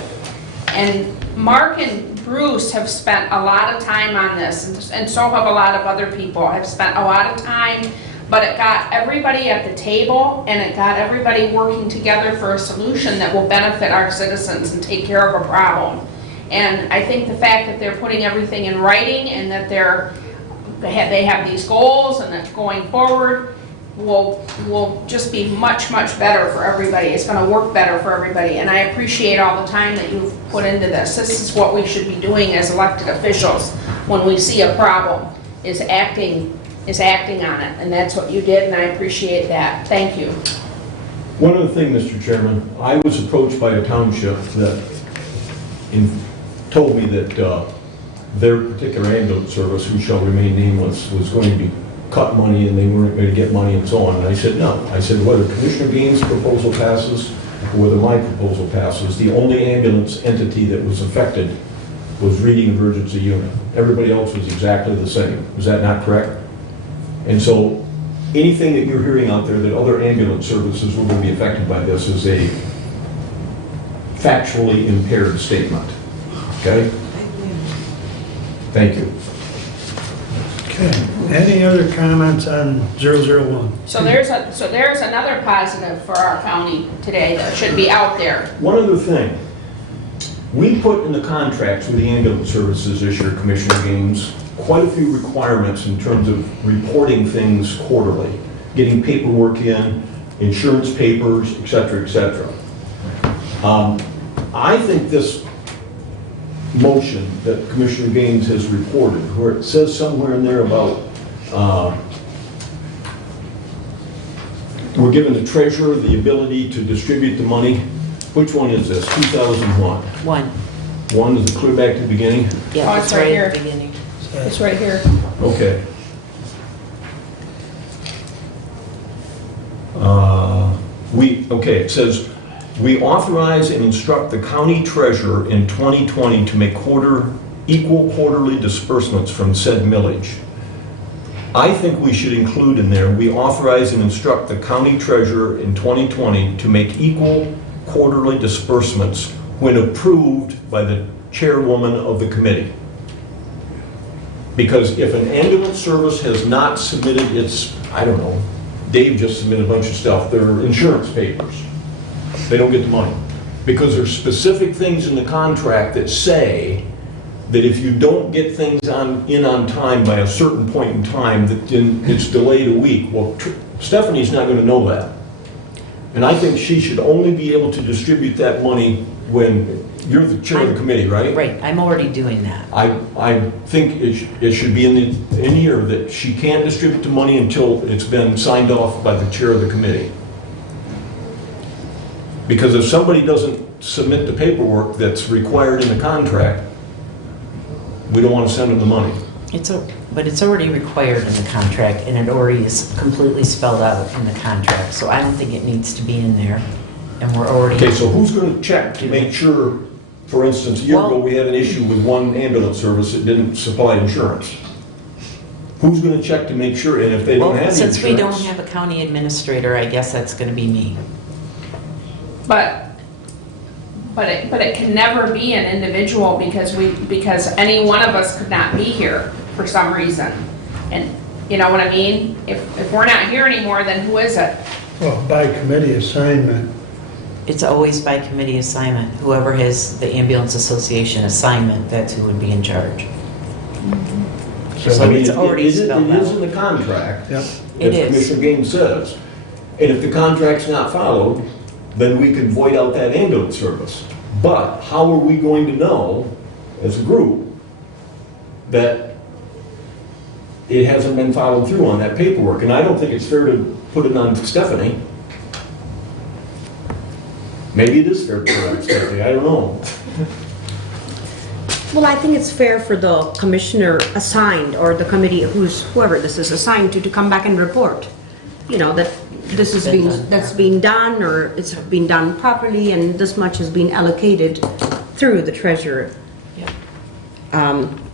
And Mark and Bruce have spent a lot of time on this, and so have a lot of other people, have spent a lot of time, but it got everybody at the table, and it got everybody working together for a solution that will benefit our citizens and take care of a problem. And I think the fact that they're putting everything in writing, and that they have these goals, and that going forward will just be much, much better for everybody. It's going to work better for everybody, and I appreciate all the time that you've put into this. This is what we should be doing as elected officials when we see a problem, is acting on it, and that's what you did, and I appreciate that. Thank you. One other thing, Mr. Chairman, I was approached by a township that told me that their particular ambulance service, who shall remain nameless, was going to be cut money and they weren't going to get money and so on. And I said, no. I said, whether Commissioner Bean's proposal passes or whether my proposal passes, the only ambulance entity that was affected was Reading Emergency Unit. Everybody else was exactly the same. Is that not correct? And so anything that you're hearing out there that other ambulance services will be affected by this is a factually impaired statement. Okay? Thank you. Okay. Any other comments on 001? So there's another positive for our county today that should be out there. One other thing. We put in the contracts with the ambulance services this year, Commissioner Gaines, quite a few requirements in terms of reporting things quarterly, getting paperwork in, insurance papers, et cetera, et cetera. I think this motion that Commissioner Gaines has reported, where it says somewhere in there about we're giving the treasurer the ability to distribute the money. Which one is this? 2001? One is it clear back to the beginning? Yeah, Oh, it's right here. at the beginning. It's right here. Okay. It says, we authorize and instruct the county treasurer in 2020 to make equal quarterly disbursements from said millage. I think we should include in there, we authorize and instruct the county treasurer in 2020 to make equal quarterly disbursements when approved by the chairwoman of the committee. Because if an ambulance service has not submitted its, I don't know, Dave just submitted a bunch of stuff, their insurance papers, they don't get the money. Because there's specific things in the contract that say that if you don't get things in on time by a certain point in time, that then it's delayed a week. Well, Stephanie's not going to know that. And I think she should only be able to distribute that money when you're the chair of the committee, right? Right, I'm already doing that. I think it should be in here that she can't distribute the money until it's been signed off by the chair of the committee. Because if somebody doesn't submit the paperwork that's required in the contract, we don't want to send them the money. But it's already required in the contract, and it already is completely spelled out in the contract, so I don't think it needs to be in there, and we're already... Okay, so who's going to check to make sure, for instance, a year ago we had an issue with one ambulance service that didn't supply insurance? Who's gonna check to make sure, and if they don't Well, have the since we don't insurance? have a county administrator, I guess that's gonna be me. But it can never be an individual because any one of us could not be here for some reason. And you know what I mean? If we're not here anymore, then who is it? Well, by committee assignment, It's always by committee assignment. Whoever has the ambulance association assignment, that's who would be in charge. So I mean, it's already spelled It is out. in the contract, yep. It as is. Commissioner Gaines says. And if the contract's not followed, then we can void out that ambulance service. But how are we going to know, as a group, that it hasn't been followed through on that paperwork? And I don't think it's fair to put it on Stephanie. Maybe it is fair to put it on Stephanie, I don't know. Well, I think it's fair for the commissioner assigned, or the committee, whoever this is assigned to come back and report. You know, that this is that's being done, or it's being done properly, and this much is being allocated through the treasurer.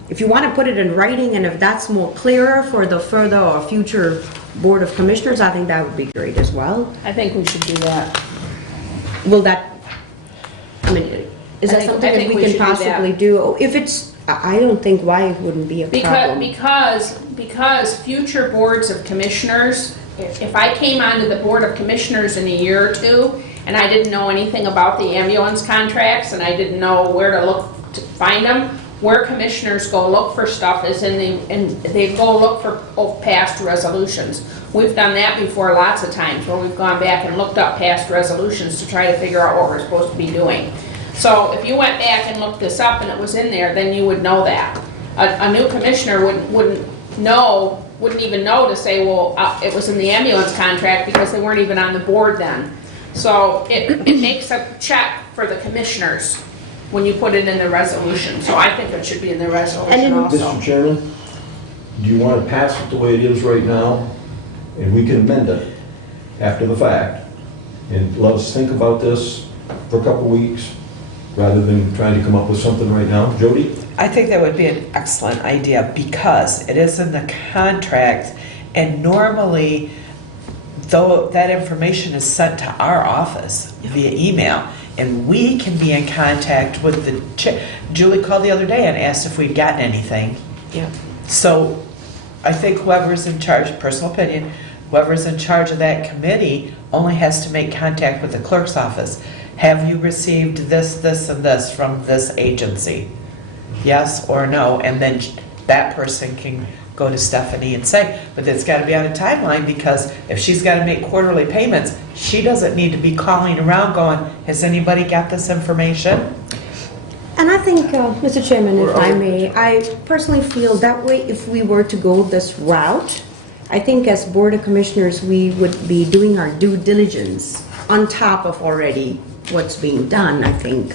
If you want to put it in writing, and if that's more clearer for the further or future Board of Commissioners, I think that would be great as well. I think we should do that. Will that, I mean, is I that think- something I that think we we can should do that. possibly do? If it's, I don't think why it wouldn't be a problem. Because future boards of commissioners, if I came onto the Board of Commissioners in a year or two, and I didn't know anything about the ambulance contracts, and I didn't know where to look to find them, where commissioners go look for stuff is and they go look for past resolutions. We've done that before lots of times, where we've gone back and looked up past resolutions to try to figure out what we're supposed to be doing. So if you went back and looked this up and it was in there, then you would know that. A new commissioner wouldn't even know to say, well, it was in the ambulance contract, because they weren't even on the board then. So it makes a check for the commissioners when you put it in the resolution. So I think it should be in the resolution also. Mr. Chairman, do you want to pass it the way it is right now? And we can amend it after the fact. And let us think about this for a couple of weeks, rather than trying to come up with something right now. Jody? I think that would be an excellent idea because it is in the contract, and normally, though that information is sent to our office via email, and we can be in contact with the Julie called the other day and asked if we'd gotten anything. Yeah. So I think whoever's in charge, personal opinion, whoever's in charge of that committee only has to make contact with the clerk's office. Have you received this, this, and this from this agency? Yes or no? And then that person can go to Stephanie and say, but it's got to be on a timeline, because if she's got to make quarterly payments, she doesn't need to be calling around going, has anybody got this information? And I think, Mr. Chairman, if I may, I personally feel that way, if we were to go this route, I think as Board of Commissioners, we would be doing our due diligence on top of already what's being done. I think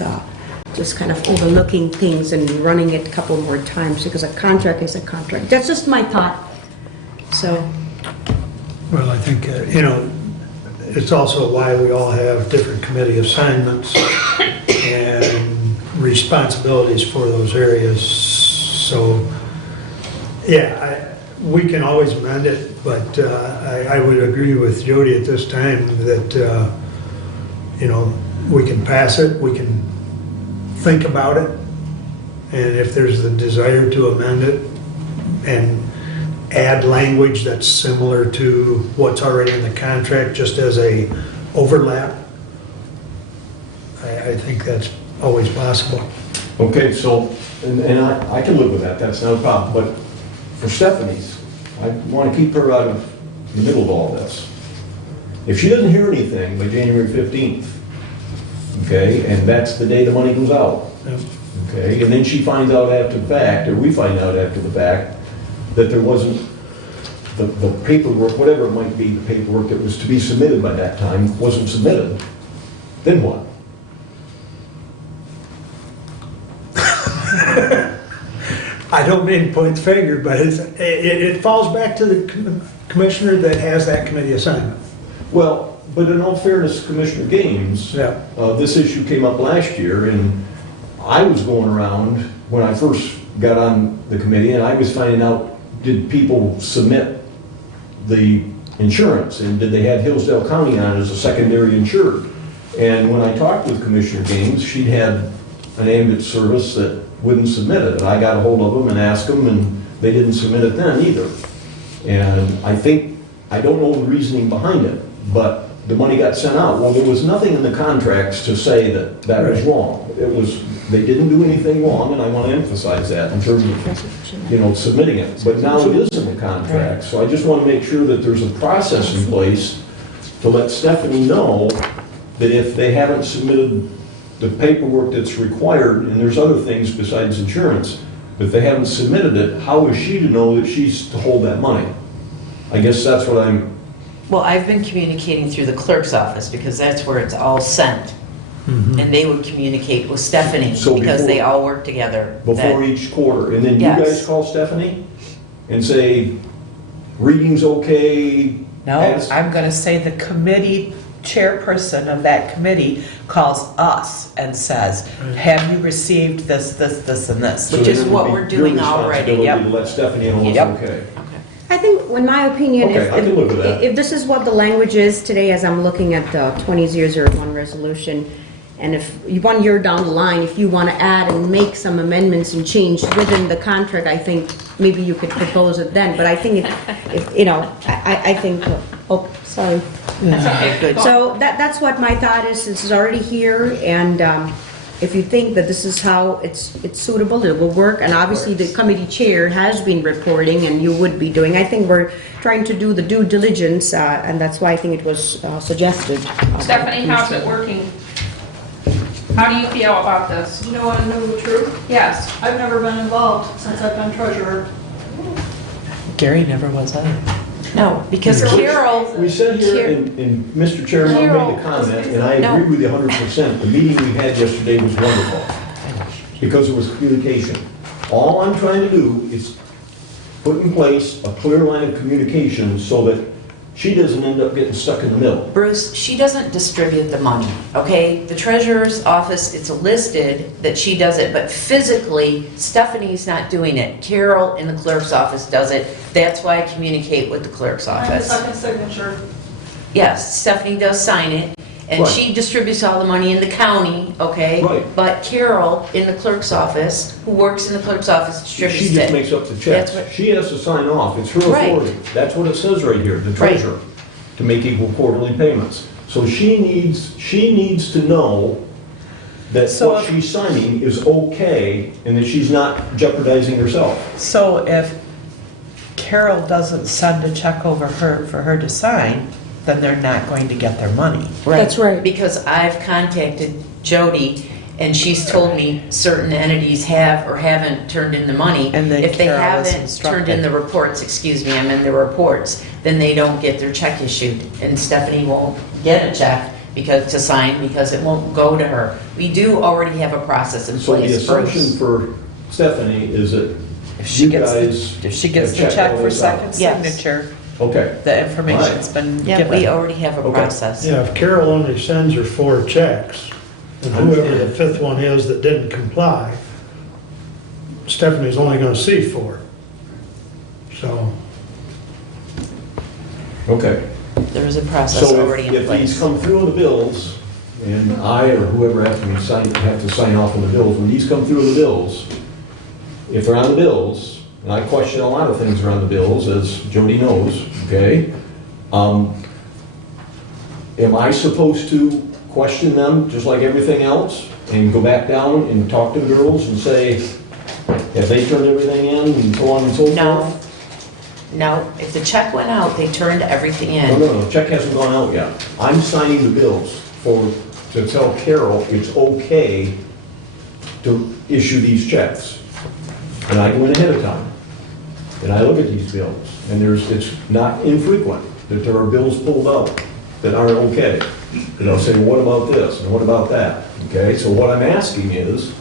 just kind of overlooking things and running it a couple more times, because a contract is a contract. That's just my thought. So, Well, I think, it's also why we all have different committee assignments and responsibilities for those areas. So, yeah, we can always amend it, but I would agree with Jody at this time that, we can pass it, we can think about it, and if there's the desire to amend it and add language that's similar to what's already in the contract, just as a overlap, I think that's always possible. Okay, so, and I can live with that, that's not a problem, but for Stephanie's, I want to keep her out of the middle of all this. If she doesn't hear anything by January 15th, okay, and that's the day the money goes out, Yep. okay, and then she finds out after the fact, or we find out after the fact, that there wasn't the paperwork, whatever it might be, the paperwork that was to be submitted by that time wasn't submitted, then what? I don't mean to point the finger, but it falls back to the commissioner that has that committee assignment. Well, but in all fairness, Commissioner Gaines, Yeah. this issue came up last year, and I was going around when I first got on the committee, and I was finding out did people submit the insurance, and did they have Hillsdale County on as a secondary insured? And when I talked with Commissioner Gaines, she had an ambulance service that wouldn't submit it. And I got a hold of them and asked them, and they didn't submit it then either. And I don't know the reasoning behind it, but the money got sent out. Well, there was nothing in the contracts to say that that was wrong. They didn't do anything wrong, and I want to emphasize that in terms of, submitting it. But now it is in the contract, so I just want to make sure that there's a process in place to let Stephanie know that if they haven't submitted the paperwork that's required, and there's other things besides insurance, but if they haven't submitted it, how is she to know that she's to hold that money? I guess that's what I'm... Well, I've been communicating through the clerk's office because that's where it's all sent. And they would communicate with Stephanie because they all work together. Before each quarter, and then you guys call Stephanie and say, reading's okay? No, I'm going to say the committee chairperson of that committee calls us and says, have you received this, and this? Which is what we're doing already. Your responsibility to let Stephanie know it's okay. I think, in my opinion, Okay, I can live with that. if this is what the language is today, as I'm looking at the 20-001 resolution, and if 1 year down the line, if you want to add and make some amendments and change within the contract, I think maybe you could propose it then. But I think, I think, oh, sorry. That's okay, good. So that's what my thought is. This is already here, and if you think that this is how it's suitable, it will work. And obviously, the committee chair has been reporting, and you would be doing. I think we're trying to do the due diligence, and that's why I think it was suggested. Stephanie, how's it working? How do you feel about this? You want to know the truth? Yes. I've never been involved since I've been treasurer. Gary never was either. No, because Carol... We said here, and Mr. Chairman, I made the comment, and I agree with you 100%. The meeting we had yesterday was wonderful, because it was communication. All I'm trying to do is put in place a clear line of communication so that she doesn't end up getting stuck in the middle. Bruce, she doesn't distribute the money, okay? The treasurer's office, it's listed that she does it, but physically, Stephanie's not doing it. Carol in the clerk's office does it. That's why I communicate with the clerk's office. Second signature. Yes, Stephanie does sign it, and Right. she distributes all the money in the county, okay? Right. But Carol in the clerk's office, who works in the clerk's office, distributes it. She just makes up the checks. That's what- She has to sign off. It's her Right. authority. That's what it says right here, the Right. treasurer, to make equal quarterly payments. So she needs to know that So what if- she's signing is okay and that she's not jeopardizing herself. So if Carol doesn't send a check over her for her to sign, then they're not going to get their money. That's right. Because I've contacted Jody, and she's told me certain entities have or haven't turned in the money. And then If they Carol is haven't turned instructed. in the reports, excuse me, I'm in the reports, then they don't get their check issued. And Stephanie won't get a check to sign because it won't go to her. We do already have a process in So the place. assumption Bruce. for Stephanie is that If she you gets guys the check checked all for this out. second Yes. signature, Okay. the information's been Yeah, given. we already have a Okay. process. Yeah, if Carol only sends her 4 checks, and whoever the 5th one is that didn't comply, Stephanie's only gonna see 4. So, Okay. There is a process So already in if these place. come through on the bills, and I or whoever have to sign off on the bills, when these come through on the bills, if they're on the bills, and I question a lot of things around the bills, as Jody knows, okay? Am I supposed to question them just like everything else, and go back down and talk to the girls and say, have they turned everything in, and so on and so forth? No. No, if the check went out, they turned everything in. No, the check hasn't gone out yet. I'm signing the bills to tell Carol it's okay to issue these checks. And I go in ahead of time, and I look at these bills, and it's not infrequent that there are bills pulled out that aren't okay. And I'll say, well, what about this, and what about that? Okay, so what I'm asking is,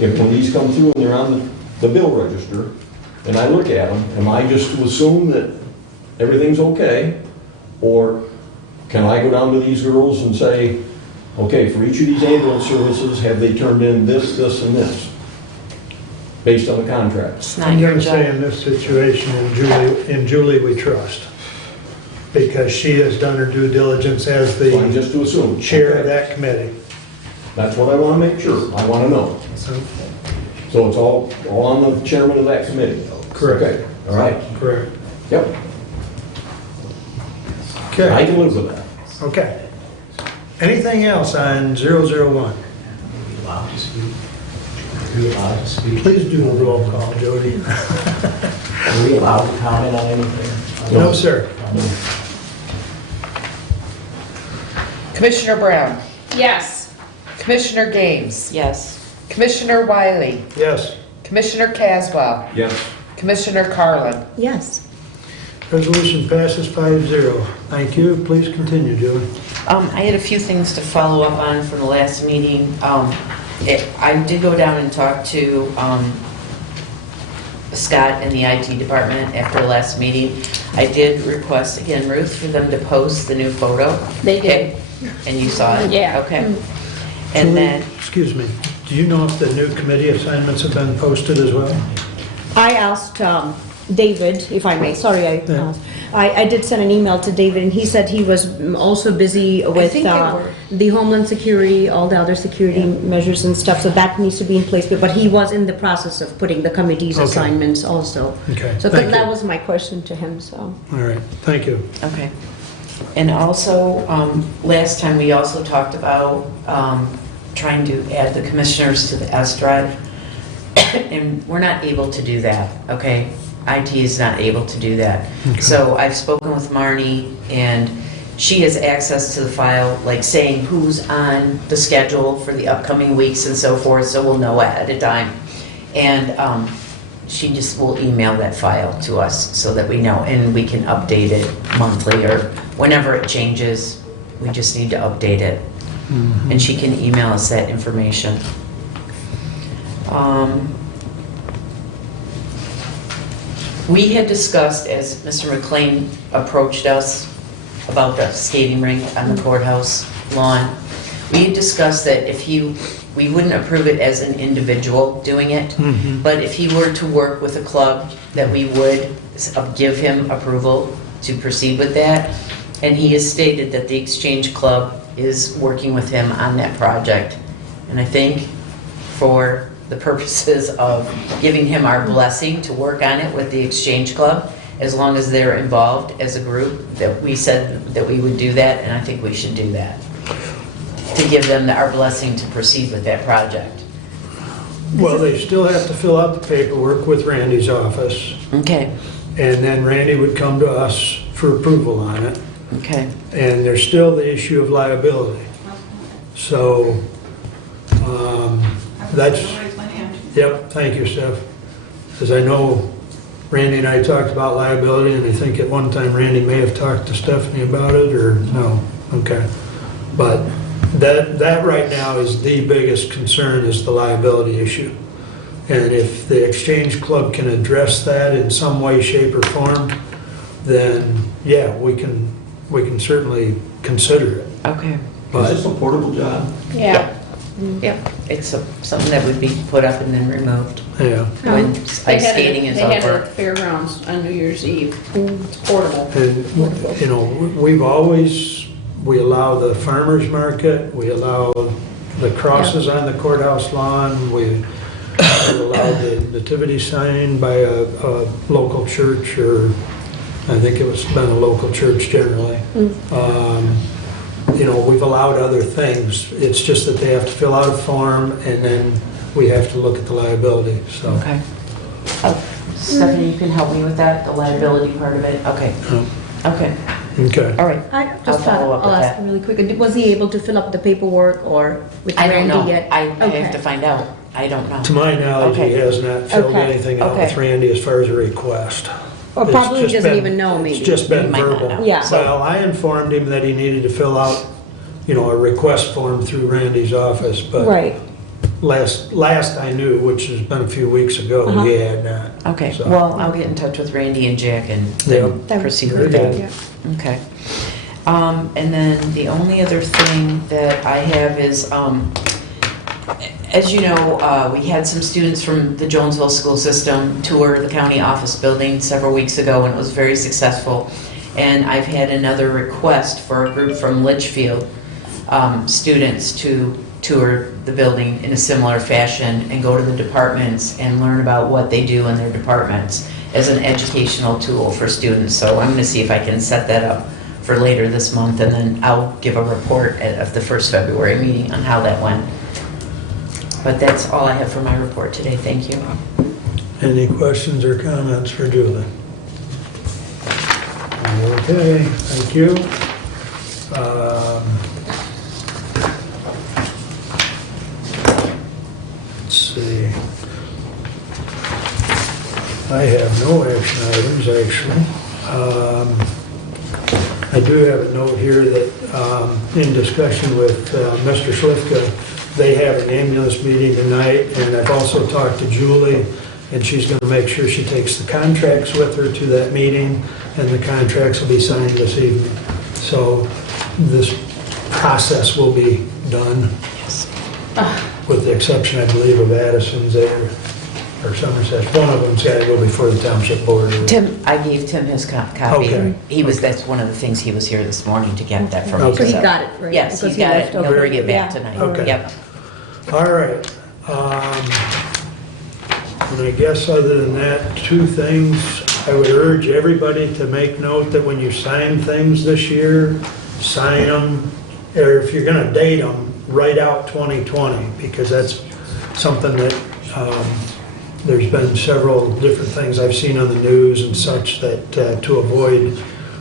if when these come through and they're on the bill register, and I look at them, am I just to assume that everything's okay? Or can I go down to these girls and say, okay, for each of these ambulance services, have they turned in this, this, and this? based on the contract. It's not I'm your gonna say job. in this situation, in Julie we trust. Because she has done her due diligence as Fine, the just to assume. chair of Okay. that committee. That's what I want to make sure. I want to know. So, So it's all on the chairman of that committee? Correct. Okay, all right. correct. Yep, I Okay, can live with that. okay. Anything else on 001? Please do the roll call, Jody. Are we allowed to comment on anything? No, sir. Commissioner Brown, Yes. Commissioner Gaines, Yes. Commissioner Wiley, Yes. Commissioner Caswell, Yes. Commissioner Carlin. Yes. Resolution passes 5-0. Thank you. Please continue, Julie. I had a few things to follow up on from the last meeting. I did go down and talk to Scott in the IT department after the last meeting. I did request, again, Ruth, for them to post the new photo. They did. Okay. And you saw it? Yeah. Okay. Julie, And then, excuse me, do you know if the new committee assignments have been posted as well? I asked David, if I may, sorry, Yeah. I did send an email to David, and he said he was also busy with think they were. the Homeland Security, all the other security measures and stuff, so that needs to be in place, but he was in the process of putting the committee's Okay. assignments also. Okay, So thank that you. was my question to him, so. All right, thank you. okay. And also, last time we also talked about trying to add the commissioners to the S drive. And we're not able to do that, okay? IT is not able to do that. Okay. So I've spoken with Marnie, and she has access to the file, like saying who's on the schedule for the upcoming weeks and so forth, so we'll know ahead of time. And she just will email that file to us so that we know, and we can update it monthly or whenever it changes. We just need to update it. And she can email us that information. We had discussed, as Mr. McLean approached us about the skating rink on the courthouse lawn, we had discussed that we wouldn't approve it as an individual doing it, but if he were to work with a club, that we would give him approval to proceed with that. And he has stated that the Exchange Club is working with him on that project. And I think for the purposes of giving him our blessing to work on it with the Exchange Club, as long as they're involved as a group, that we said that we would do that, and I think we should do that. To give them our blessing to proceed with that project. Well, they still have to fill out the paperwork with Randy's office, Okay, and then Randy would come to us for approval on it. okay. And there's still the issue of liability. So, that's, yep, thank you, Steph. Because I know Randy and I talked about liability, and I think at one time Randy may have talked to Stephanie about it, or no, okay. But that right now is the biggest concern, is the liability issue. And if the Exchange Club can address that in some way, shape, or form, then, yeah, we can certainly consider it. Okay. But Is this a portable job? Yeah. Yep, it's something that would be put up and then removed yeah, when They ice had skating it, is they had it over. at fairgrounds on New Year's Eve. It's portable. and, you know, we allow the farmer's market, we allow the crosses on the courthouse lawn, we allow the nativity sign by a local church, or I think it was been a local church generally. You know, we've allowed other things, it's just that they have to fill out a form, and then we have to look at the liability, so. Okay. Stephanie, you can help me with that, the liability part of it? Okay, okay, Okay. all right. I I'll just thought, follow up I'll with ask that. really quick, was he able to fill up the paperwork or with I don't Randy know. yet? I have Okay. to find out. I don't know. To my knowledge, he Okay. has not filled Okay. anything out with Okay. Randy as far as a request. Or It's probably just doesn't been- even know, maybe. It's just He been might not verbal. know. Yeah. Well, I informed him that he needed to fill out, you know, a request form through Randy's office, but Right. last I knew, which has been a few weeks ago, Uh-huh. he had not. Okay, So- well, I'll get in touch with Randy and Jack and Yeah. That- proceed Very with that. good. Yeah. Okay. And then the only other thing that I have is, As you know, we had some students from the Jonesville school system tour the county office building several weeks ago, and it was very successful. And I've had another request for a group from Litchfield students to tour the building in a similar fashion and go to the departments and learn about what they do in their departments as an educational tool for students. So I'm going to see if I can set that up for later this month, and then I'll give a report at the first February meeting on how that went. But that's all I have for my report today. Thank you. Any questions or comments for Julie? Okay, thank you. Let's see. I have no action items, actually. I do have a note here that in discussion with Mr. Slifka, they have an ambulance meeting tonight, and I've also talked to Julie, and she's going to make sure she takes the contracts with her to that meeting, and the contracts will be signed this evening. So this process will be done, with the exception, I believe, of Addison's or Somerset. One of them's got to go before the township board. Tim, I gave Tim his copy. Okay. That's one of the things he was here this morning to get that from me. Okay. So he got it, right? Yes, Because he's got left it. He'll over. bring it back Yeah. tonight. Okay. Yep. All right. And I guess other than that, two things, I would urge everybody to make note that when you sign things this year, sign them, or if you're gonna date them, write out 2020, because that's something that, there's been several different things I've seen on the news and such that, to avoid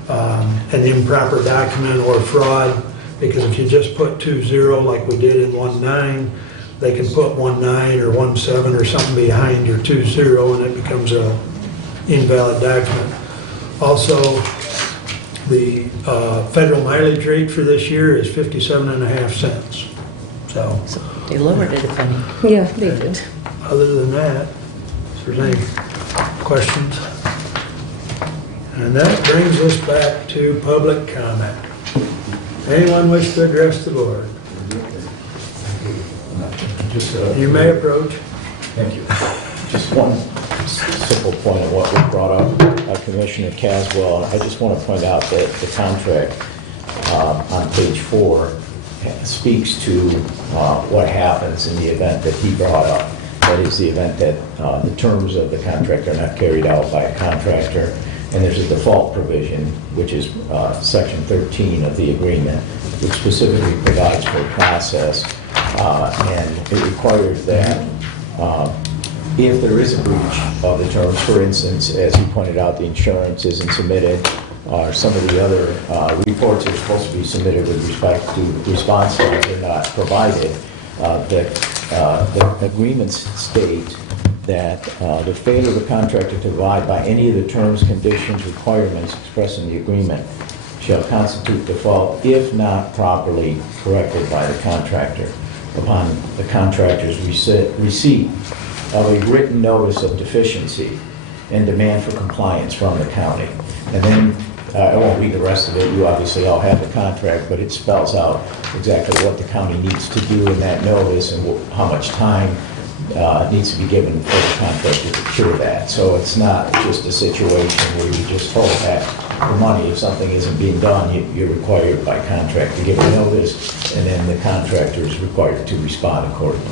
an improper document or fraud, because if you just put 20 like we did in 19, they can put 19 or 17 or something behind your 20 and it becomes a invalid document. Also, the federal mileage rate for this year is 57.5 cents. So, They lowered it a penny. Yeah, they did. other than that, if there's any questions? And that brings us back to public comment. Anyone wish to address the board? You may approach. Thank you. Just one simple point of what was brought up by Commissioner Caswell. I just want to point out that the contract on page 4 speaks to what happens in the event that he brought up. That is, the event that the terms of the contract are not carried out by a contractor. And there's a default provision, which is section 13 of the agreement, which specifically provides for a process. And it requires that if there is a breach of the terms, for instance, as you pointed out, the insurance isn't submitted, or some of the other reports are supposed to be submitted with respect to response times are not provided, the agreements state that the failure of the contractor to abide by any of the terms, conditions, requirements expressed in the agreement shall constitute default if not properly corrected by the contractor upon the contractor's receipt of a written notice of deficiency and demand for compliance from the county. And then, I won't read the rest of it, you obviously all have the contract, but it spells out exactly what the county needs to do in that notice and how much time needs to be given for the contractor to cure that. So it's not just a situation where you just hold back the money. If something isn't being done, you're required by contract to give a notice, and then the contractor is required to respond accordingly.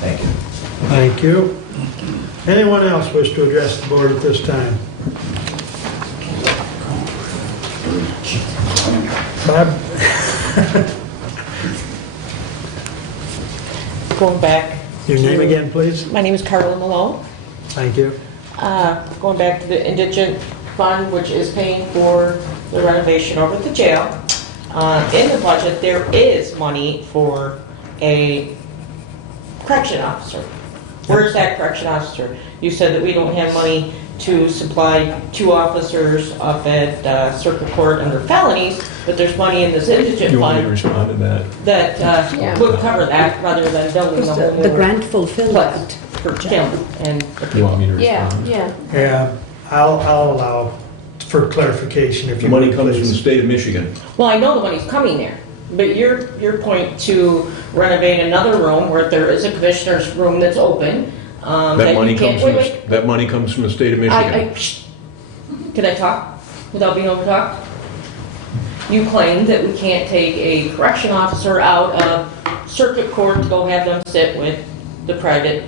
Thank you. Thank you. Anyone else wish to address the board at this time? Bob? Going back. Your name again, please? My name is Carla Malone. Thank you. Going back to the indigent fund, which is paying for the renovation over at the jail. In the budget, there is money for a correction officer. Where's that correction officer? You said that we don't have money to supply 2 officers up at Circuit Court under felonies, but there's money in this indigent You want me to fund respond to that? that Yeah. would cover that rather than building the whole The new grant fulfilled place that. for him and the You want me to Yeah, respond? yeah. Yeah, I'll allow for clarification if The you money would, comes from the please. state of Michigan. Well, I know the money's coming there. But your point to renovate another room where there is a commissioner's room that's open, That money comes from, that money comes from the state of Michigan. Can I talk without being overtalked? You claim that we can't take a correction officer out of circuit court to go have them sit with the private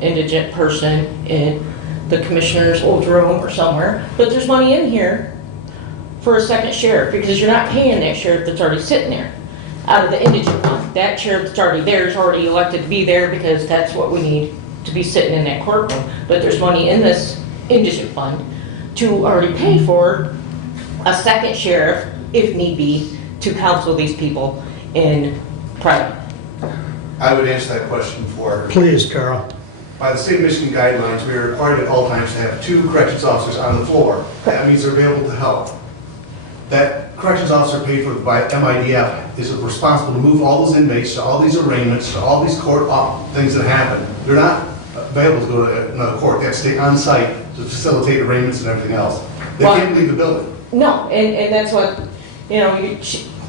indigent person in the commissioner's old room or somewhere, but there's money in here for a second sheriff, because you're not paying that sheriff that's already sitting there out of the indigent fund. That sheriff that's already there is already elected to be there because that's what we need to be sitting in that courtroom. But there's money in this indigent fund to already pay for a second sheriff, if need be, to counsel these people in private. I would answer that question for. Please, Carl. By the state of Michigan guidelines, we are required at all times to have 2 corrections officers on the floor. That means they're available to help. That corrections officer paid for by MIDF is responsible to move all those inmates to all these arraignments, to all these court things that happen. They're not available to go to another court. They have to stay on site to facilitate arraignments and everything else. They can't leave the building. No, and that's what,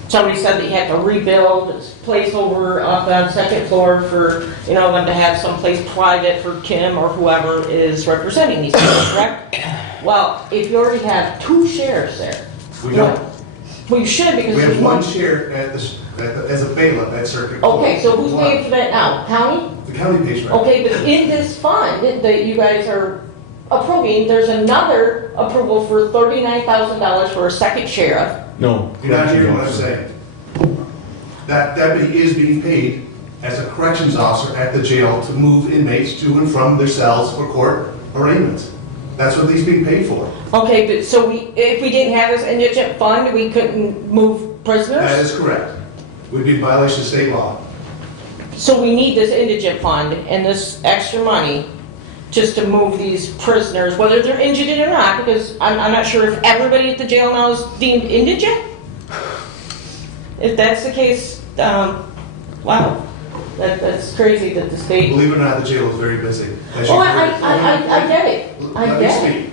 somebody said that you had to rebuild this place over up on the second floor for, them to have someplace private for Kim or whoever is representing these people, correct? Well, if you already have 2 sheriffs there. We don't. Well, you should, because We there's have one sheriff as a bailiff at circuit court. Okay, so who's paying for that now? County? The county pays for it. Okay, but in this fund that you guys are approving, there's another approval for $39,000 for a second sheriff. No. You're not hearing what I'm saying. That deputy is being paid as a corrections officer at the jail to move inmates to and from their cells for court arraignments. That's what he's being paid for. Okay, but so if we didn't have this indigent fund, we couldn't move prisoners? That is correct. We'd be in violation of state law. So we need this indigent fund and this extra money just to move these prisoners, whether they're indigent or not, because I'm not sure if everybody at the jail now is deemed indigent. If that's the case, wow, that's crazy that the state. Believe it or not, the jail is very busy. Oh, I get it. I get it.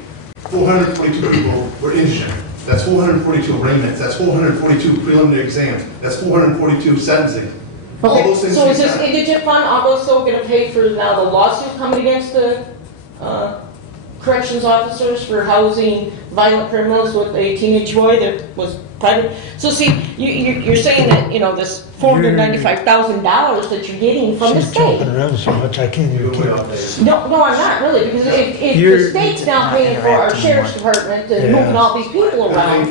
442 people were indigent. That's 442 arraignments. That's 442 preliminary exams. That's 442 sentencing. All Okay, those things. so is this indigent fund also going to pay for now the lawsuit coming against the corrections officers for housing violent criminals with a teenage boy that was private? So see, you're saying that, this $495,000 that you're getting from the She's state. jumping around so much, I can't even keep. No, I'm not really, because if the state's now paying for our sheriff's department and moving all these people around.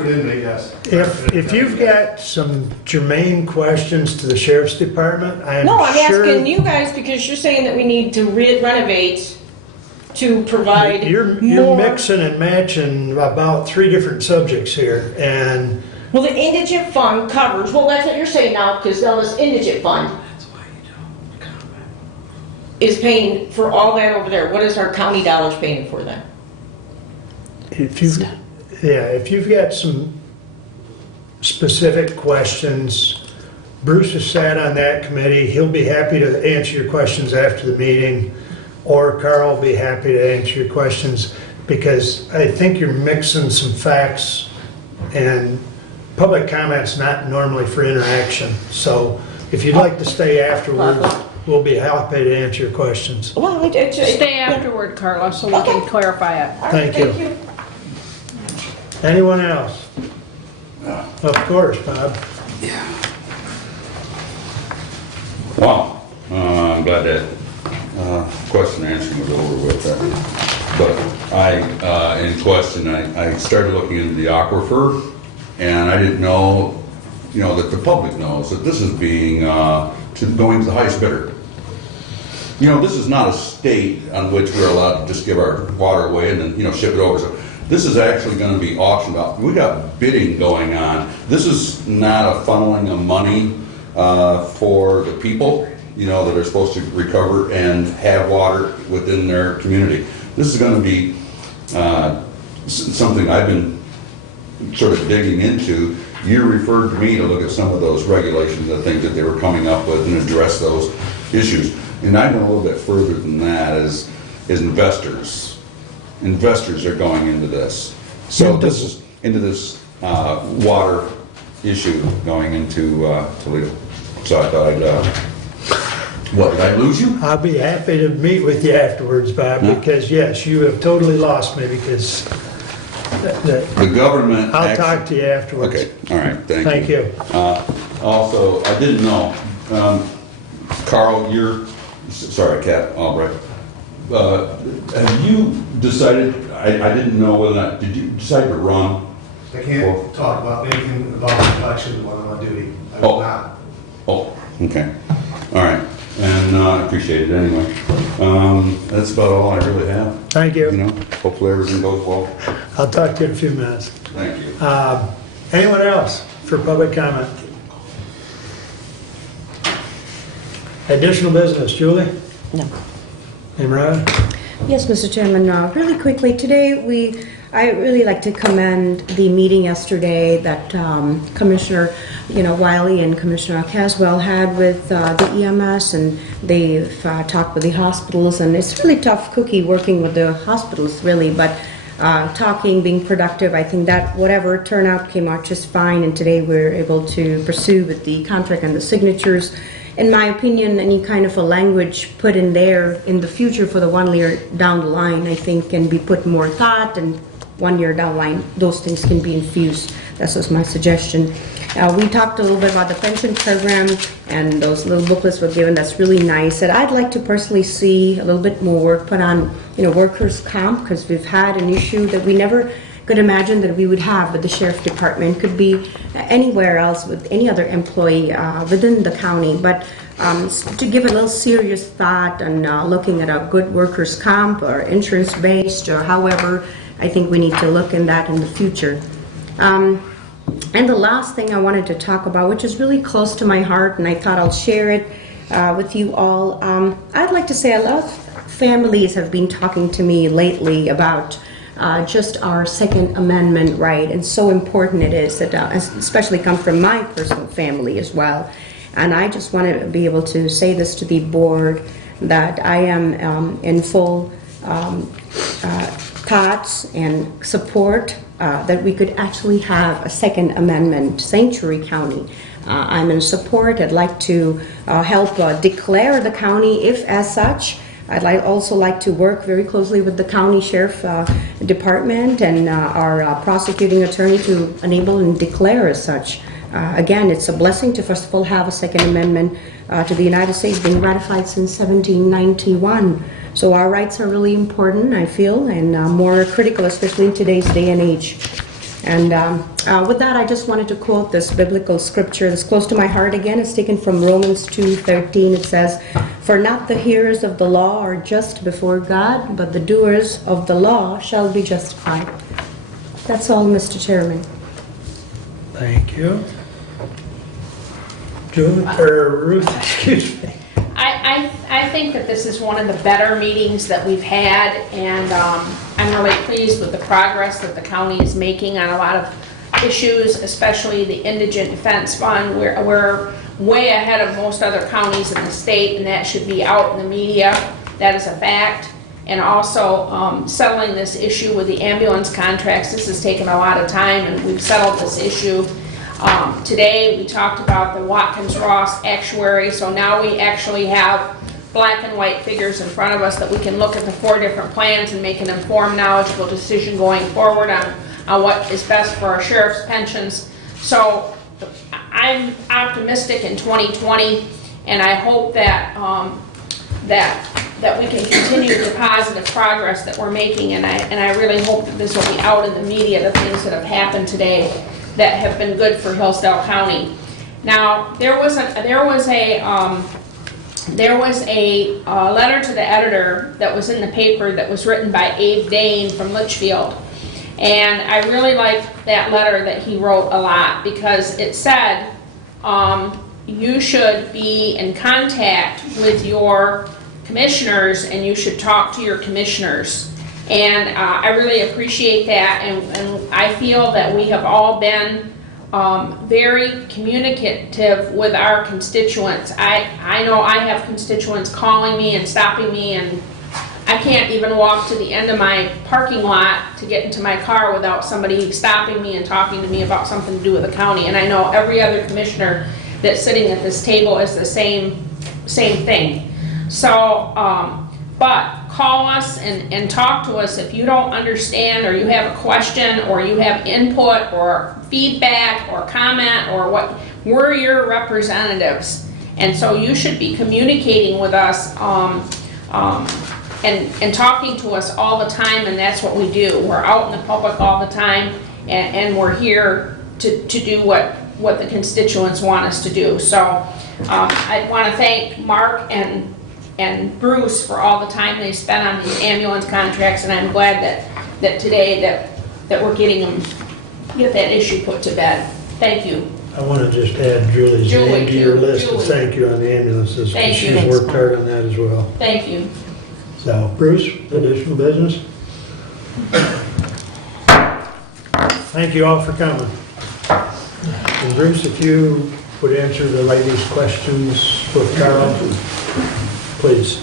If you've got some germane questions to the sheriff's department, I'm No, I'm sure. asking you guys because you're saying that we need to renovate to provide You're more. mixing and matching about 3 different subjects here, and Well, the indigent fund covers, well, that's what you're saying now, because now this indigent fund is paying for all that over there. What is our county dollars paying for then? if you've got some specific questions, Bruce has sat on that committee. He'll be happy to answer your questions after the meeting, or Carl will be happy to answer your questions, because I think you're mixing some facts, and public comment's not normally for interaction. So if you'd like to stay afterwards, we'll be happy to answer your questions. Well, Stay afterward, Carla, so we can clarify it. Thank you. Anyone else? Of course, Bob. Wow, I'm glad that question answering was over with. But in question, I started looking into the aquifer, and I didn't know, that the public knows that this is being, going to the highest bidder. This is not a state on which we're allowed to just give our water away and then, ship it over. So this is actually going to be auctioned off. We got bidding going on. This is not a funneling of money for the people, that are supposed to recover and have water within their community. This is going to be something I've been sort of digging into. You referred to me to look at some of those regulations, I think that they were coming up with, and address those issues. And I went a little bit further than that is investors. Investors are going into this. So this is into this water issue going into Toledo. So I thought I'd, what, did I lose you? I'll be happy to meet with you afterwards, Bob, Yeah. because yes, you have totally lost me because The government. I'll talk to you afterwards. Okay, all right, thank Thank you. you. Also, I didn't know, Carl, sorry, Kat Albright. Have you decided, I didn't know whether or not, did you decide to run? I can't talk about anything about the election when I'm on duty. I will not. Oh, okay, all right, and I appreciate it anyway. That's about all I really have. Thank you. Hopefully everything goes well. I'll talk to you in a few minutes. Thank you. Anyone else for public comment? Additional business, Julie? No. Imran? Yes, Mr. Chairman, really quickly, today I really like to commend the meeting yesterday that Commissioner, Wiley and Commissioner Caswell had with the EMS, and they've talked with the hospitals, and it's really tough cookie working with the hospitals, really, but talking, being productive, I think that whatever turnout came out just fine, and today we're able to pursue with the contract and the signatures. In my opinion, any kind of a language put in there in the future for the 1 year down the line, I think can be put more thought, and 1 year down the line, those things can be infused. That was my suggestion. We talked a little bit about the pension program, and those little booklets were given. That's really nice. And I'd like to personally see a little bit more work put on, workers' comp, because we've had an issue that we never could imagine that we would have with the sheriff department. Could be anywhere else with any other employee within the county, but to give a little serious thought on looking at a good workers' comp or insurance-based or however, I think we need to look in that in the future. And the last thing I wanted to talk about, which is really close to my heart, and I thought I'll share it with you all. I'd like to say a lot of families have been talking to me lately about just our Second Amendment right, and so important it is that, especially come from my personal family as well. And I just want to be able to say this to the board, that I am in full thoughts and support that we could actually have a Second Amendment sanctuary county. I'm in support. I'd like to help declare the county if as such. I'd also like to work very closely with the county sheriff department and our prosecuting attorney to enable and declare as such. Again, it's a blessing to first of all have a Second Amendment to the United States being ratified since 1791. So our rights are really important, I feel, and more critical, especially in today's day and age. And with that, I just wanted to quote this biblical scripture that's close to my heart again. It's taken from Romans 2:13. It says, "For not the hearers of the law are just before God, but the doers of the law shall be justified." That's all, Mr. Chairman. Thank you. Ruth, excuse me. I think that this is one of the better meetings that we've had, and I'm really pleased with the progress that the county is making on a lot of issues, especially the Indigent Defense Fund. We're way ahead of most other counties in the state, and that should be out in the media. That is a fact. And also settling this issue with the ambulance contracts. This has taken a lot of time, and we've settled this issue. Today we talked about the Watkins-Ross actuary, so now we actually have black and white figures in front of us that we can look at the 4 different plans and make an informed, knowledgeable decision going forward on what is best for our sheriff's pensions. So I'm optimistic in 2020, and I hope that that we can continue the positive progress that we're making, and I really hope that this will be out in the media, the things that have happened today that have been good for Hillsdale County. Now, there was a letter to the editor that was in the paper that was written by Abe Dane from Litchfield. And I really liked that letter that he wrote a lot, because it said you should be in contact with your commissioners and you should talk to your commissioners. And I really appreciate that, and I feel that we have all been very communicative with our constituents. I know I have constituents calling me and stopping me and I can't even walk to the end of my parking lot to get into my car without somebody stopping me and talking to me about something to do with the county. And I know every other commissioner that's sitting at this table is the same thing. So, but call us and talk to us if you don't understand, or you have a question, or you have input or feedback or comment or what. We're your representatives, and so you should be communicating with us and talking to us all the time, and that's what we do. We're out in the public all the time, and we're here to do what the constituents want us to do. So I want to thank Mark and Bruce for all the time they spent on these ambulance contracts, and I'm glad that today that we're get that issue put to bed. Thank you. I want to just add Julie's name to your list to thank you on the ambulances. Thank you. She's worked hard on that as well. Thank you. So, Bruce, additional business? Thank you all for coming. And Bruce, if you would answer the ladies' questions with Carl, please.